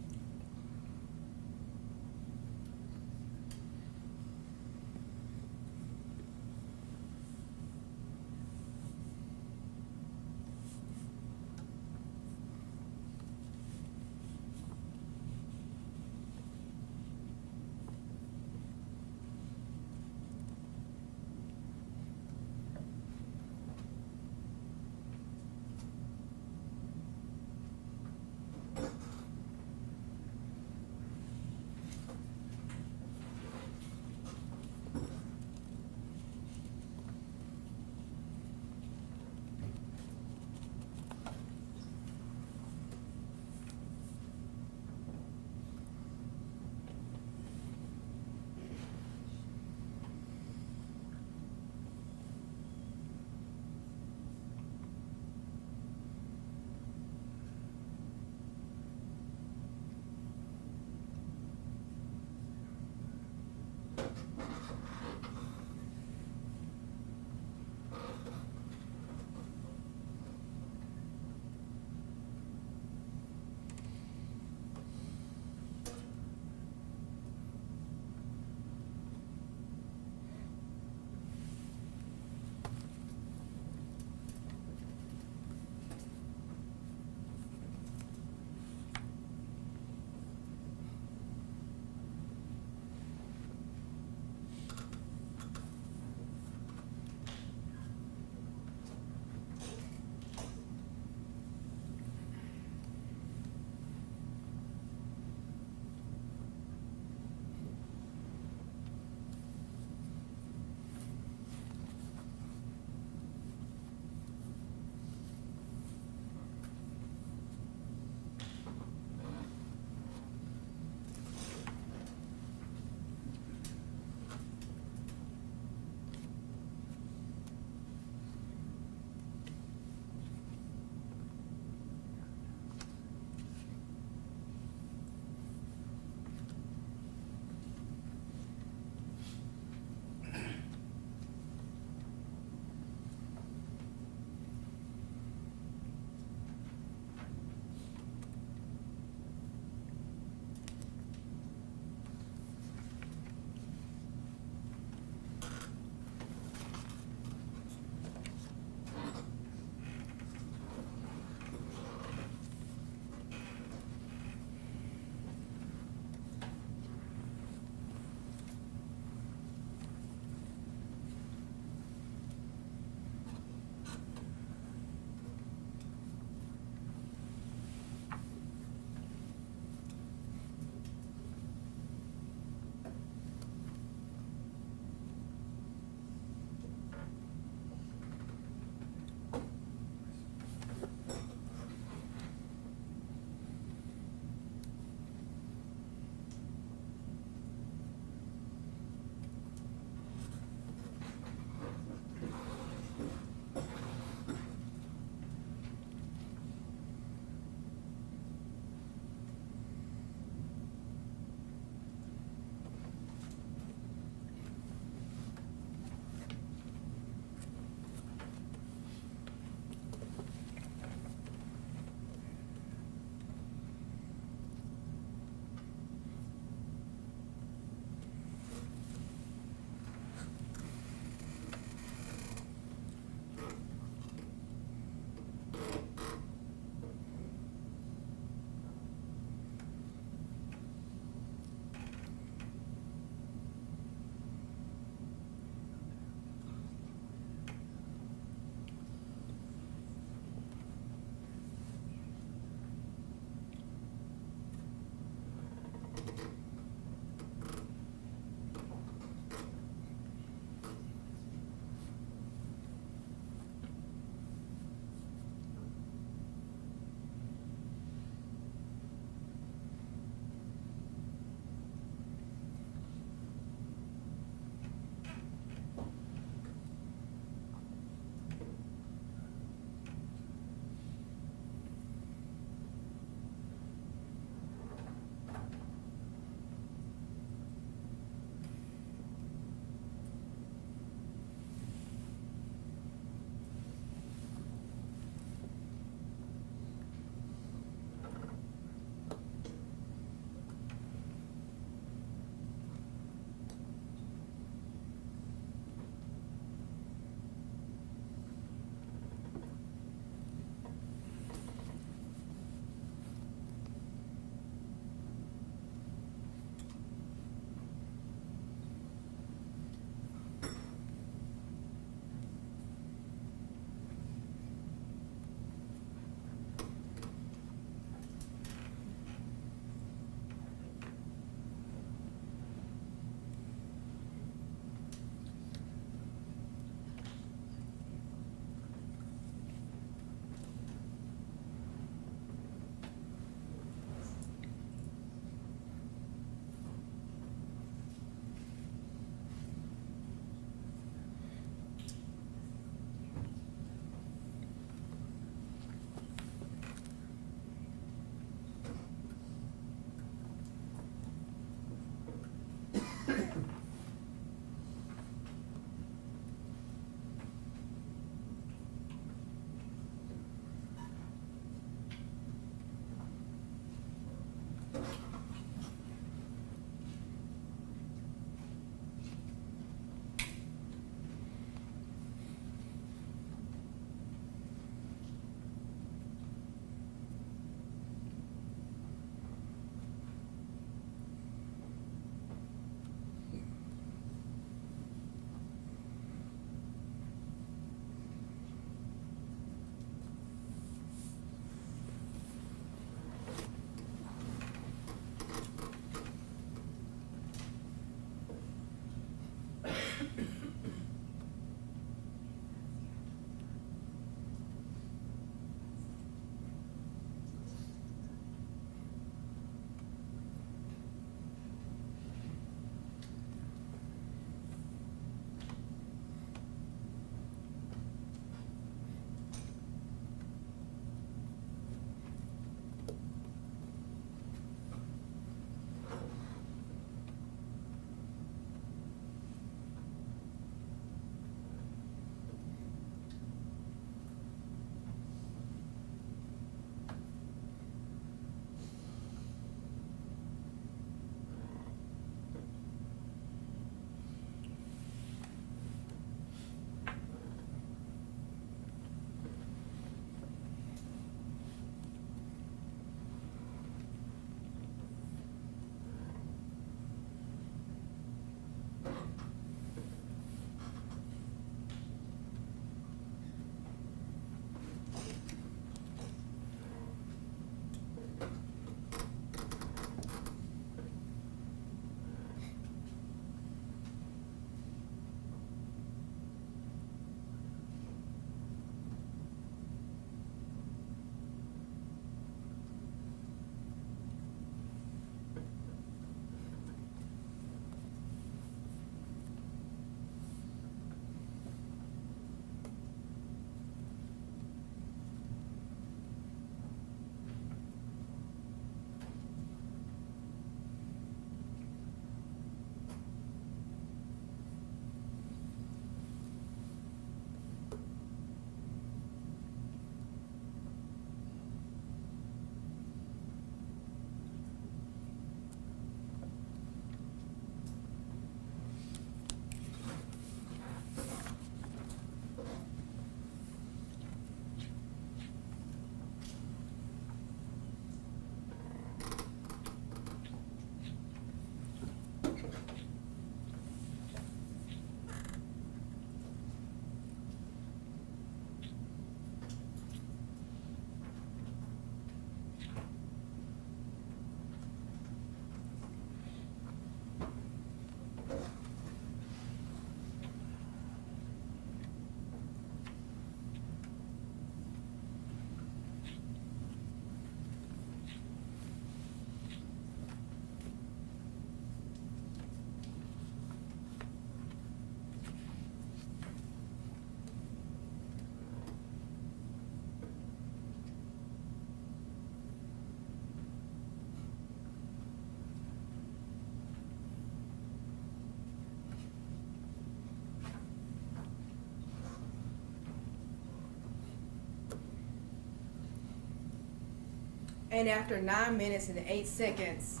And after 9 minutes and 8 seconds,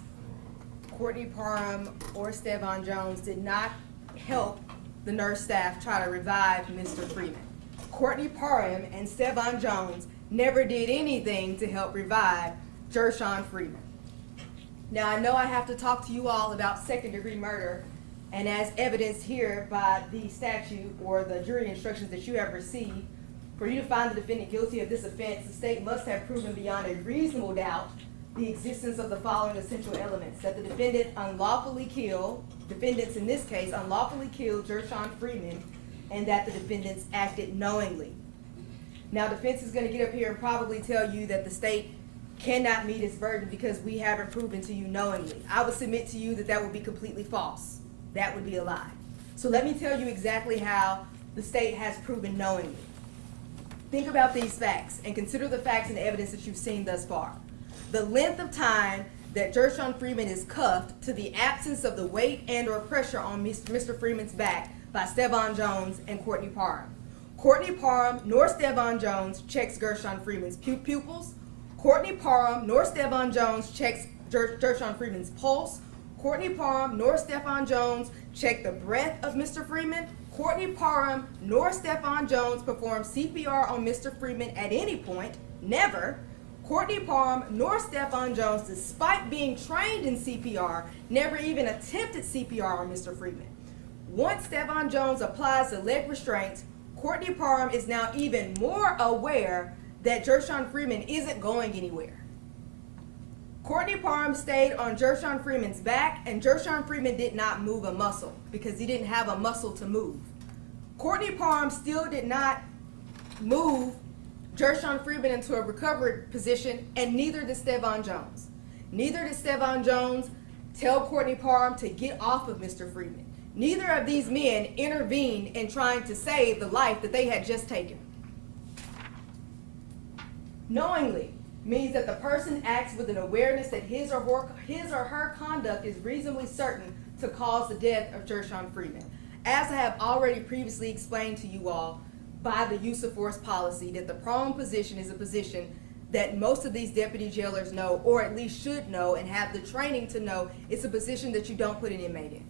Courtney Parham or Stevan Jones did not help the nurse staff try to revive Mr. Freeman. Courtney Parham and Stevan Jones never did anything to help revive Gershun Freeman. Now, I know I have to talk to you all about second-degree murder, and as evidenced here by the statute or the jury instructions that you have received, for you to find the defendant guilty of this offense, the state must have proven beyond a reasonable doubt the existence of the following essential elements: that the defendant unlawfully killed, defendants in this case unlawfully killed Gershun Freeman, and that the defendants acted knowingly. Now, defense is going to get up here and probably tell you that the state cannot meet its burden because we haven't proven to you knowingly. I would submit to you that that would be completely false. That would be a lie. So let me tell you exactly how the state has proven knowingly. Think about these facts and consider the facts and the evidence that you've seen thus far. The length of time that Gershun Freeman is cuffed to the absence of the weight and or pressure on Mr. Freeman's back by Stevan Jones and Courtney Parham. Courtney Parham nor Stevan Jones checks Gershun Freeman's pupils. Courtney Parham nor Stevan Jones checks Gershun Freeman's pulse. Courtney Parham nor Stevan Jones check the breath of Mr. Freeman. Courtney Parham nor Stevan Jones performed CPR on Mr. Freeman at any point, never. Courtney Parham nor Stevan Jones, despite being trained in CPR, never even attempted CPR on Mr. Freeman. Once Stevan Jones applies the leg restraints, Courtney Parham is now even more aware that Gershun Freeman isn't going anywhere. Courtney Parham stayed on Gershun Freeman's back, and Gershun Freeman did not move a muscle because he didn't have a muscle to move. Courtney Parham still did not move Gershun Freeman into a recovered position, and neither did Stevan Jones. Neither did Stevan Jones tell Courtney Parham to get off of Mr. Freeman. Neither of these men intervened in trying to save the life that they had just taken. Knowingly means that the person acts with an awareness that his or her conduct is reasonably certain to cause the death of Gershun Freeman. As I have already previously explained to you all, by the use of force policy, that the prone position is a position that most of these deputy jailers know, or at least should know and have the training to know. It's a position that you don't put an inmate in.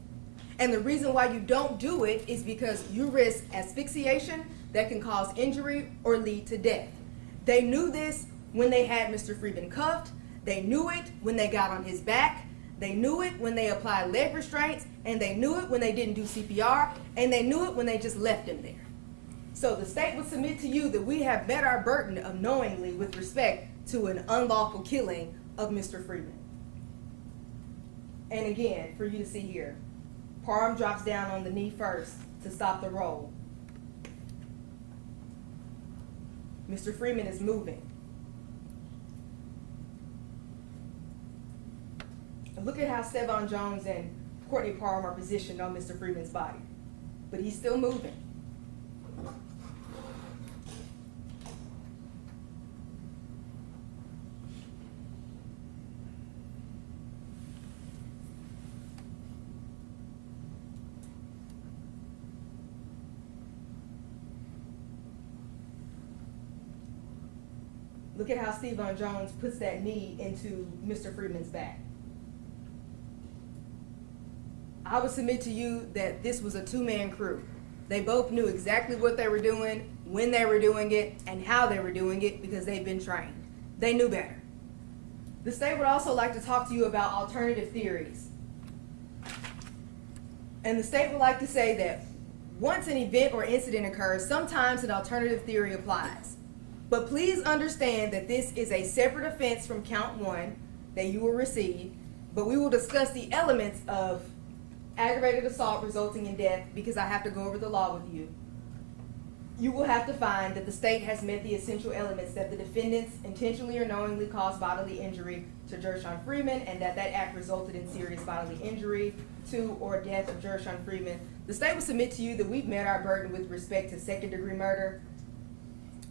And the reason why you don't do it is because you risk asphyxiation that can cause injury or lead to death. They knew this when they had Mr. Freeman cuffed. They knew it when they got on his back. They knew it when they applied leg restraints, and they knew it when they didn't do CPR, and they knew it when they just left him there. So the state would submit to you that we have met our burden of knowingly with respect to an unlawful killing of Mr. Freeman. And again, for you to see here, Parham drops down on the knee first to stop the roll. Mr. Freeman is moving. And look at how Stevan Jones and Courtney Parham are positioned on Mr. Freeman's body. But he's still moving. Look at how Stevan Jones puts that knee into Mr. Freeman's back. I would submit to you that this was a two-man crew. They both knew exactly what they were doing, when they were doing it, and how they were doing it because they've been trained. They knew better. The state would also like to talk to you about alternative theories. And the state would like to say that once an event or incident occurs, sometimes an alternative theory applies. But please understand that this is a separate offense from count 1 that you will receive, but we will discuss the elements of aggravated assault resulting in death because I have to go over the law with you. You will have to find that the state has met the essential elements that the defendants intentionally or knowingly caused bodily injury to Gershun Freeman and that that act resulted in serious bodily injury to or death of Gershun Freeman. The state will submit to you that we've met our burden with respect to second-degree murder,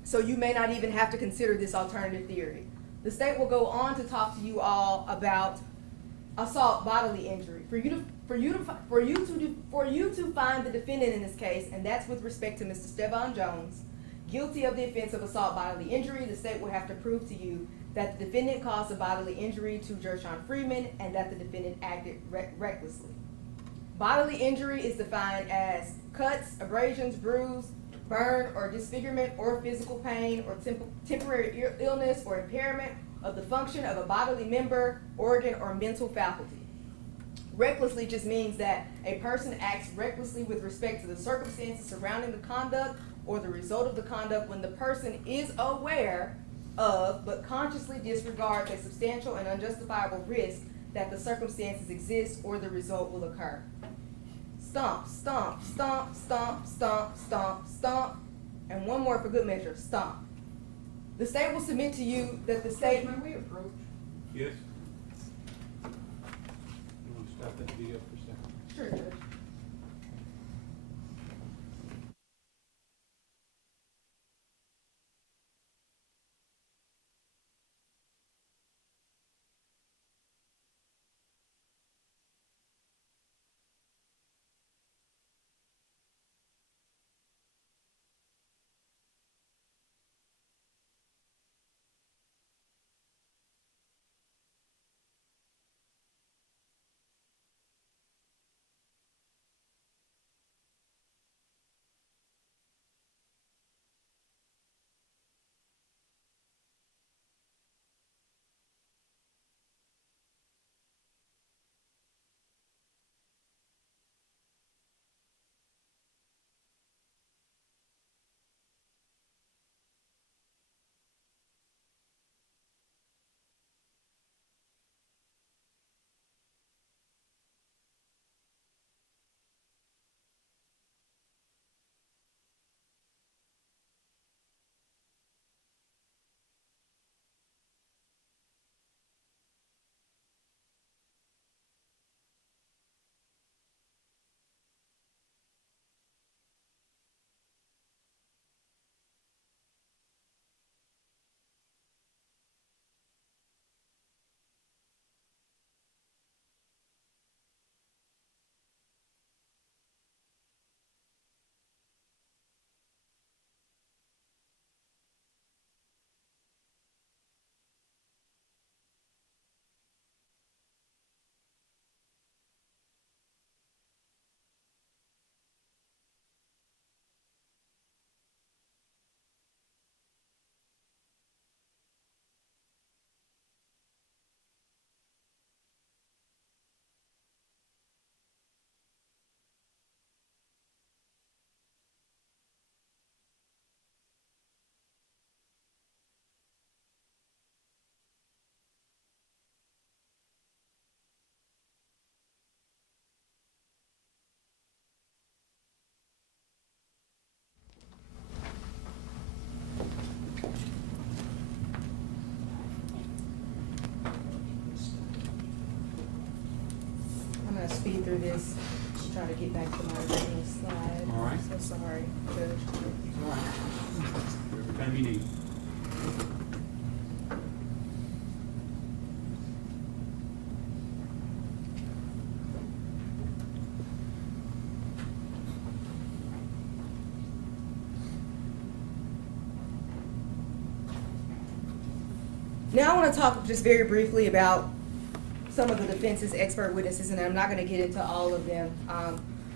so you may not even have to consider this alternative theory. The state will go on to talk to you all about assault bodily injury. For you to find the defendant in this case, and that's with respect to Mr. Stevan Jones, guilty of the offense of assault bodily injury, the state will have to prove to you that the defendant caused a bodily injury to Gershun Freeman, and that the defendant acted recklessly. Bodily injury is defined as cuts, abrasions, bruise, burn, or disfigurement, or physical pain, or temporary illness or impairment of the function of a bodily member, organ, or mental faculty. Recklessly just means that a person acts recklessly with respect to the circumstances surrounding the conduct or the result of the conduct when the person is aware of, but consciously disregards a substantial and unjustifiable risk that the circumstances exist or the result will occur. Stomp, stomp, stomp, stomp, stomp, stomp, stomp, and one more for good measure, stomp. The state will submit to you that the state... Yes. You want to stop that video for a second? Sure, Judge. I'm gonna speed through this, try to get back to my original slide. All right. So sorry, Judge. It's all right. Every time you need. Now I want to talk just very briefly about some of the defense's expert witnesses, and I'm not going to get into all of them,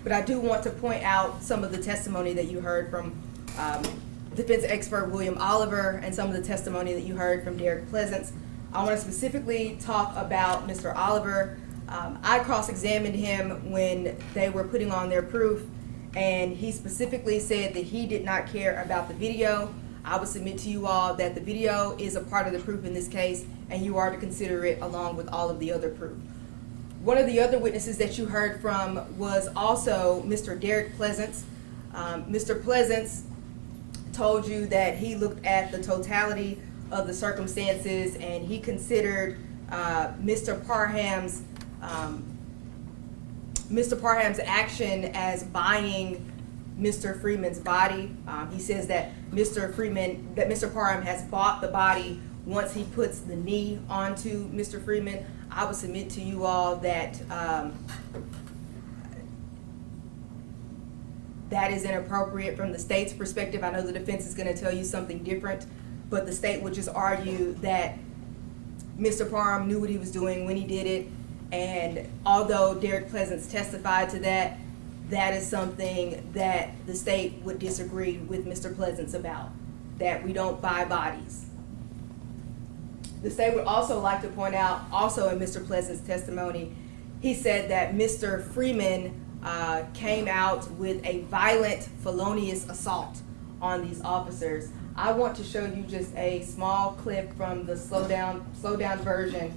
but I do want to point out some of the testimony that you heard from defense expert William Oliver and some of the testimony that you heard from Derek Pleasance. I want to specifically talk about Mr. Oliver. I cross-examined him when they were putting on their proof, and he specifically said that he did not care about the video. I would submit to you all that the video is a part of the proof in this case, and you are to consider it along with all of the other proof. One of the other witnesses that you heard from was also Mr. Derek Pleasance. Mr. Pleasance told you that he looked at the totality of the circumstances, and he considered Mr. Parham's action as buying Mr. Freeman's body. He says that Mr. Parham has bought the body once he puts the knee onto Mr. Freeman. I would submit to you all that that is inappropriate from the state's perspective. I know the defense is going to tell you something different, but the state would just argue that Mr. Parham knew what he was doing when he did it, and although Derek Pleasance testified to that, that is something that the state would disagree with Mr. Pleasance about, that we don't buy bodies. The state would also like to point out, also in Mr. Pleasance's testimony, he said that Mr. Freeman came out with a violent, felonious assault on these officers. I want to show you just a small clip from the slow down version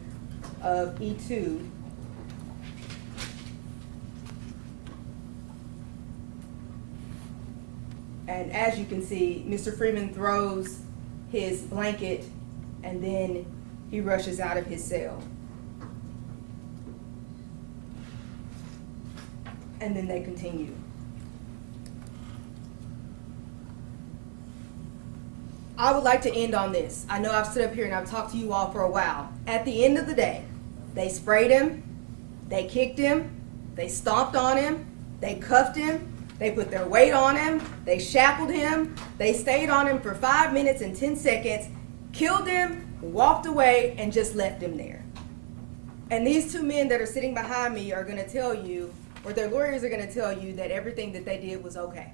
of E2. And as you can see, Mr. Freeman throws his blanket and then he rushes out of his cell. And then they continue. I would like to end on this. I know I've stood up here and I've talked to you all for a while. At the end of the day, they sprayed him, they kicked him, they stomped on him, they cuffed him, they put their weight on him, they shackled him, they stayed on him for 5 minutes and 10 seconds, killed him, walked away, and just left him there. And these two men that are sitting behind me are gonna tell you, or their lawyers are gonna tell you, that everything that they did was okay.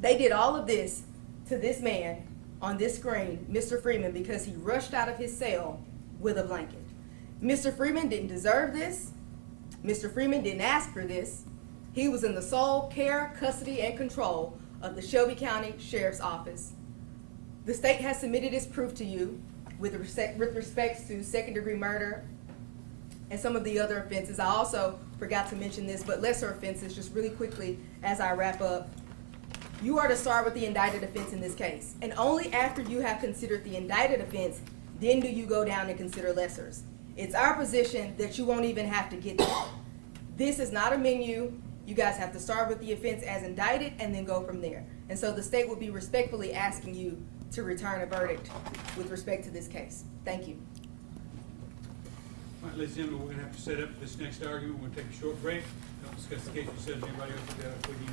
They did all of this to this man on this screen, Mr. Freeman, because he rushed out of his cell with a blanket. Mr. Freeman didn't deserve this. Mr. Freeman didn't ask for this. He was in the sole care, custody, and control of the Shelby County Sheriff's Office. The state has submitted its proof to you with respect to second-degree murder and some of the other offenses. I also forgot to mention this, but lesser offenses, just really quickly as I wrap up. You are to start with the indicted offense in this case. And only after you have considered the indicted offense, then do you go down and consider lessers. It's our position that you won't even have to get there. This is not a menu. You guys have to start with the offense as indicted and then go from there. And so the state will be respectfully asking you to return a verdict with respect to this case. Thank you. All right, ladies and gentlemen, we're gonna have to set up this next argument. We're gonna take a short break. Don't discuss the case. You said anybody else would need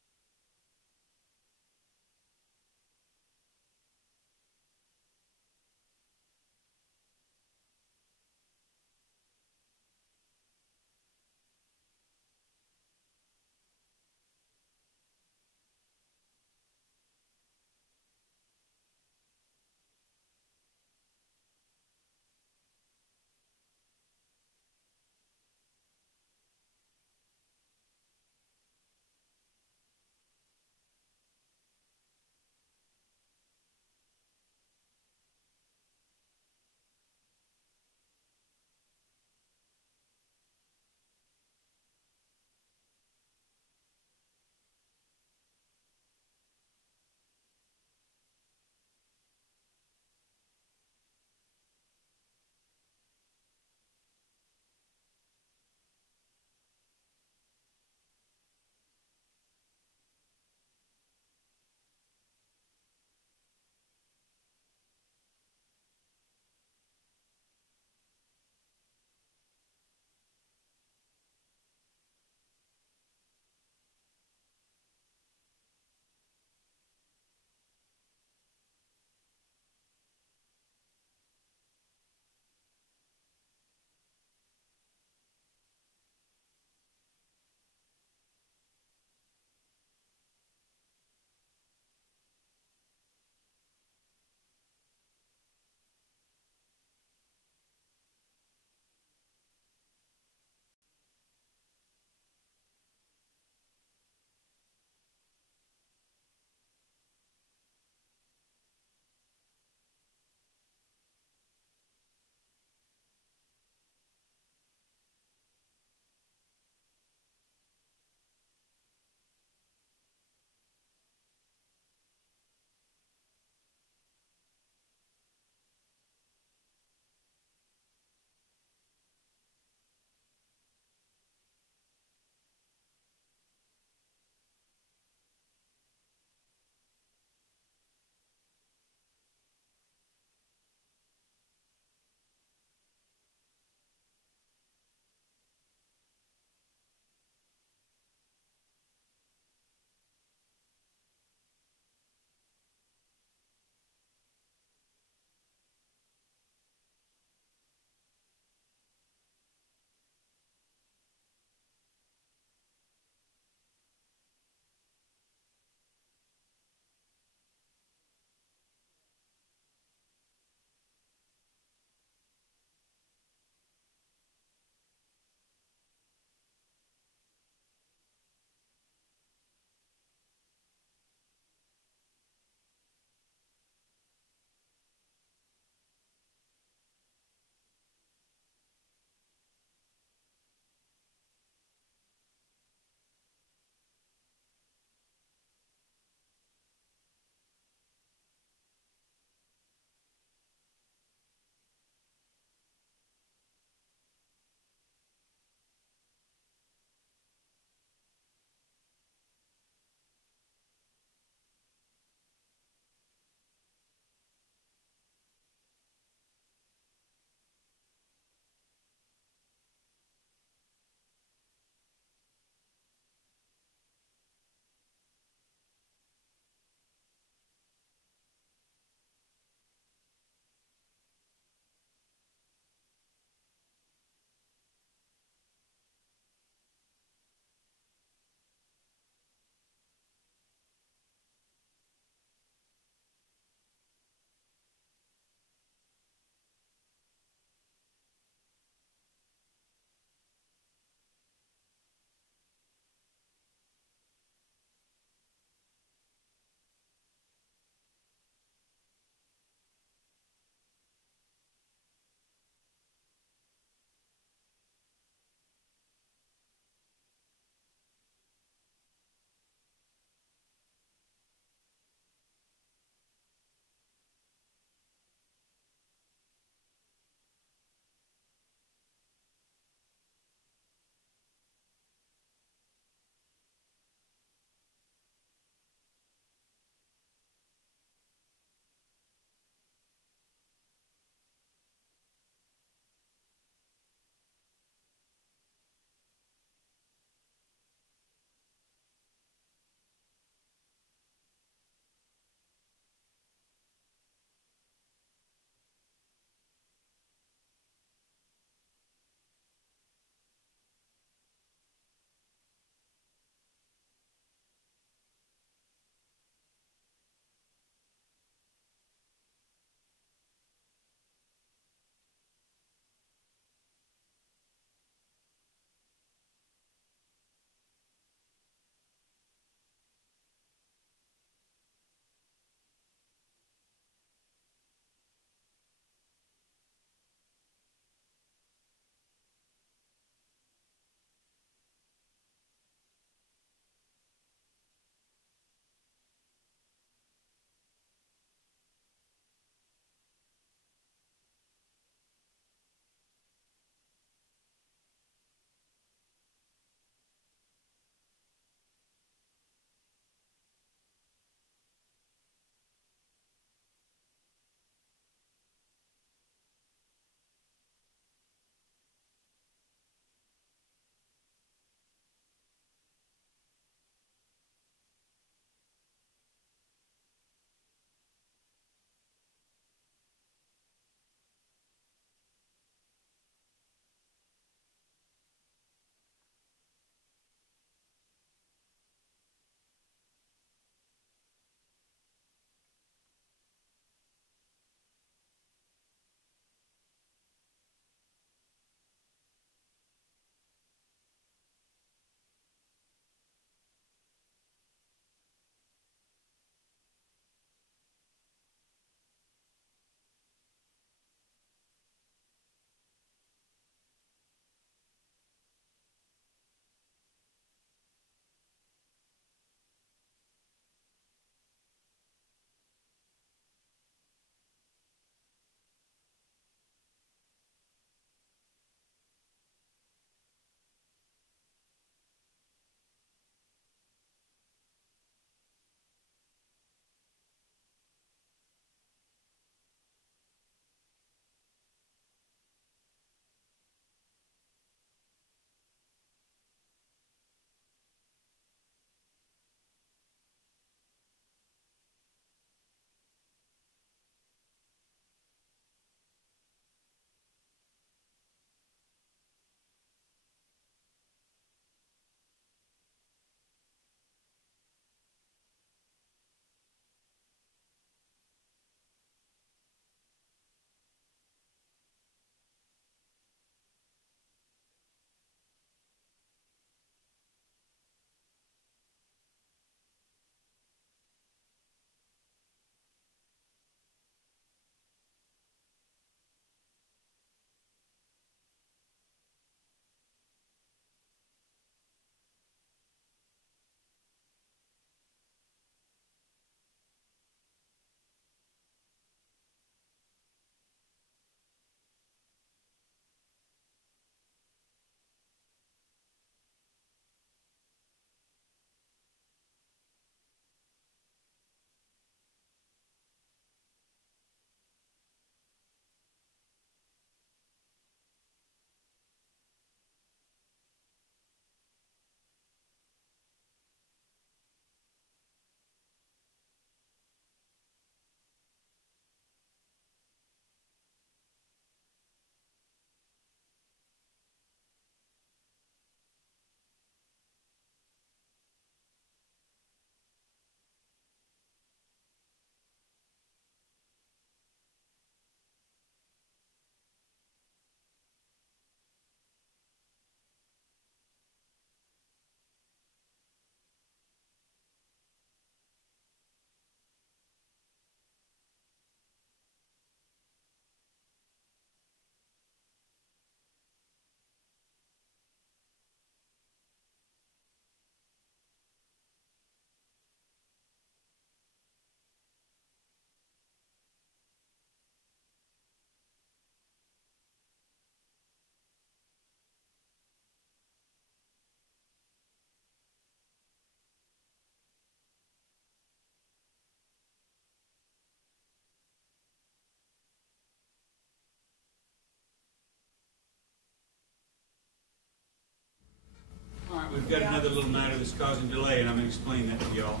causing delay, and I'm gonna explain that to y'all.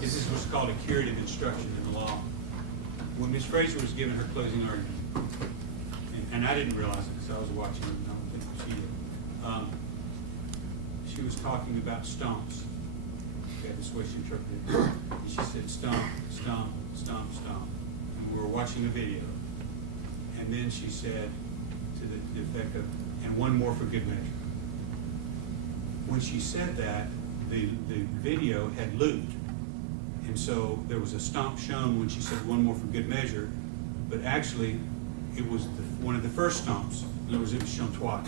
This is what's called a curative instruction in the law. When Ms. Fraser was giving her closing argument, and I didn't realize it because I was watching it, and I don't think she did. She was talking about stomps. Okay, this way she interpreted it. And she said stomp, stomp, stomp, stomp. And we were watching a video. And then she said, to the effect of, and one more for good measure. When she said that, the video had looped. And so there was a stomp shown when she said one more for good measure, but actually it was one of the first stomps. In other words, it was shown twice.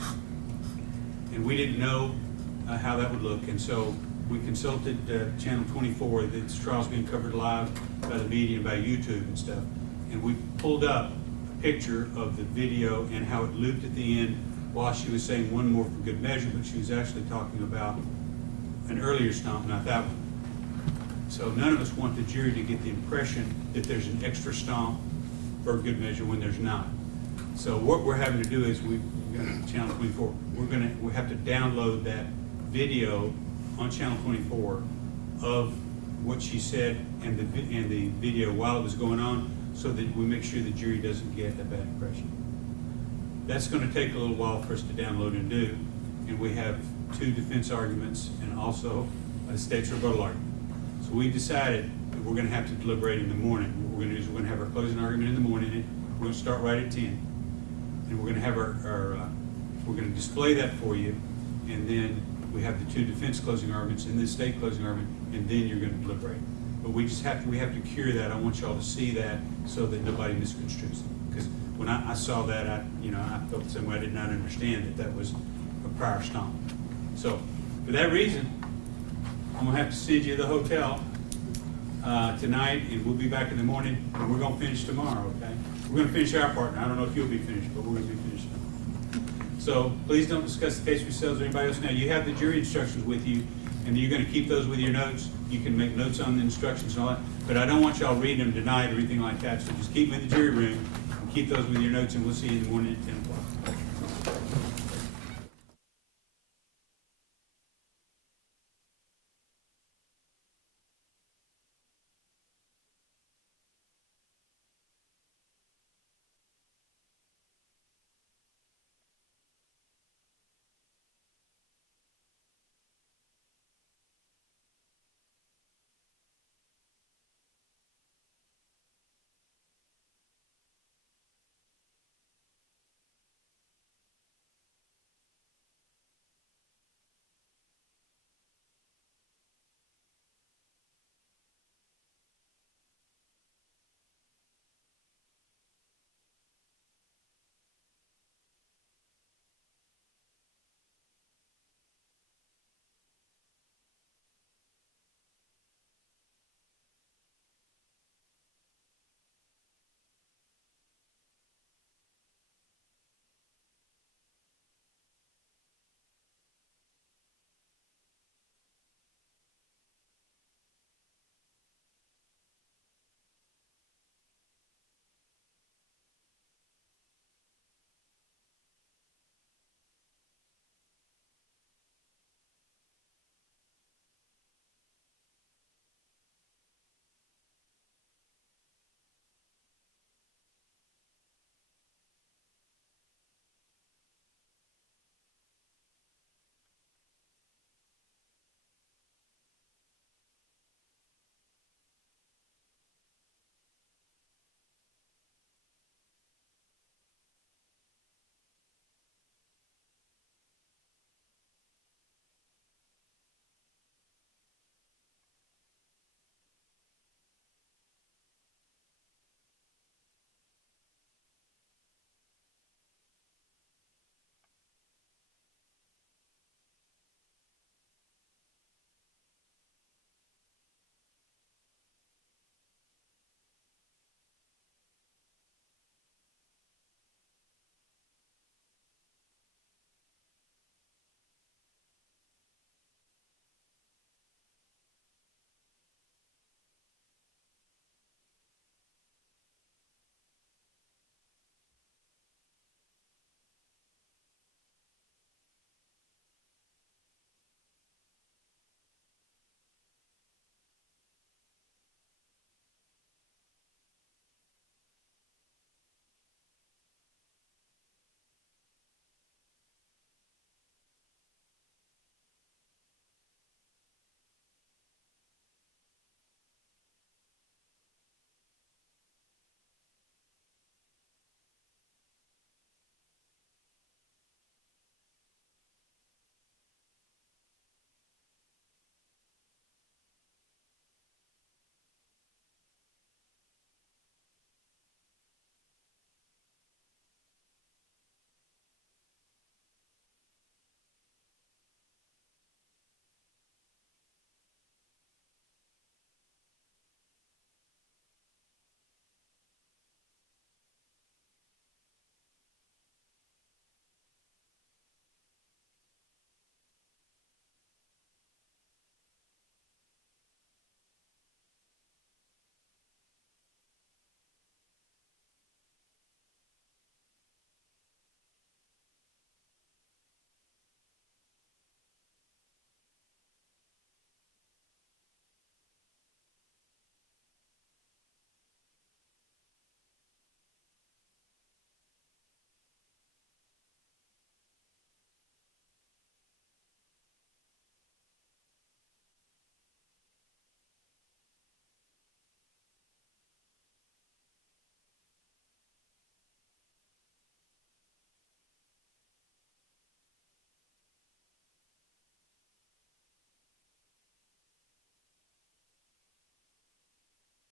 And we didn't know how that would look, and so we consulted Channel 24. This trial's being covered live by the media and by YouTube and stuff. And we pulled up a picture of the video and how it looped at the end while she was saying one more for good measure, but she was actually talking about an earlier stomp, not that one. So none of us want the jury to get the impression that there's an extra stomp for good measure when there's not. So what we're having to do is we got Channel 24. We have to download that video on Channel 24 of what she said and the video while it was going on, so that we make sure the jury doesn't get a bad impression. That's going to take a little while for us to download and do, and we have 2 defense arguments and also a state's rebuttal argument. So we decided that we're going to have to deliberate in the morning. What we're going to do is we're going to have our closing argument in the morning. We're going to start right at 10, and we're going to have we're going to display that for you, and then we have the 2 defense closing arguments and the state closing argument, and then you're going to deliberate. But we have to cure that. I want y'all to see that so that nobody misconstrues it. Because when I saw that, I felt the same way. I did not understand that was a prior stomp. So for that reason, I'm gonna have to send you to the hotel tonight, and we'll be back in the morning, and we're gonna finish tomorrow, okay? We're gonna finish our part. I don't know if you'll be finished, but we're gonna be finished tomorrow. So please don't discuss the case with yourselves or anybody else. Now, you have the jury instructions with you, and you're gonna keep those with your notes. You can make notes on the instructions and all that, but I don't want y'all reading them tonight or anything like that, so just keep them in the jury room, and keep those with your notes, and we'll see you in the morning at 10 o'clock.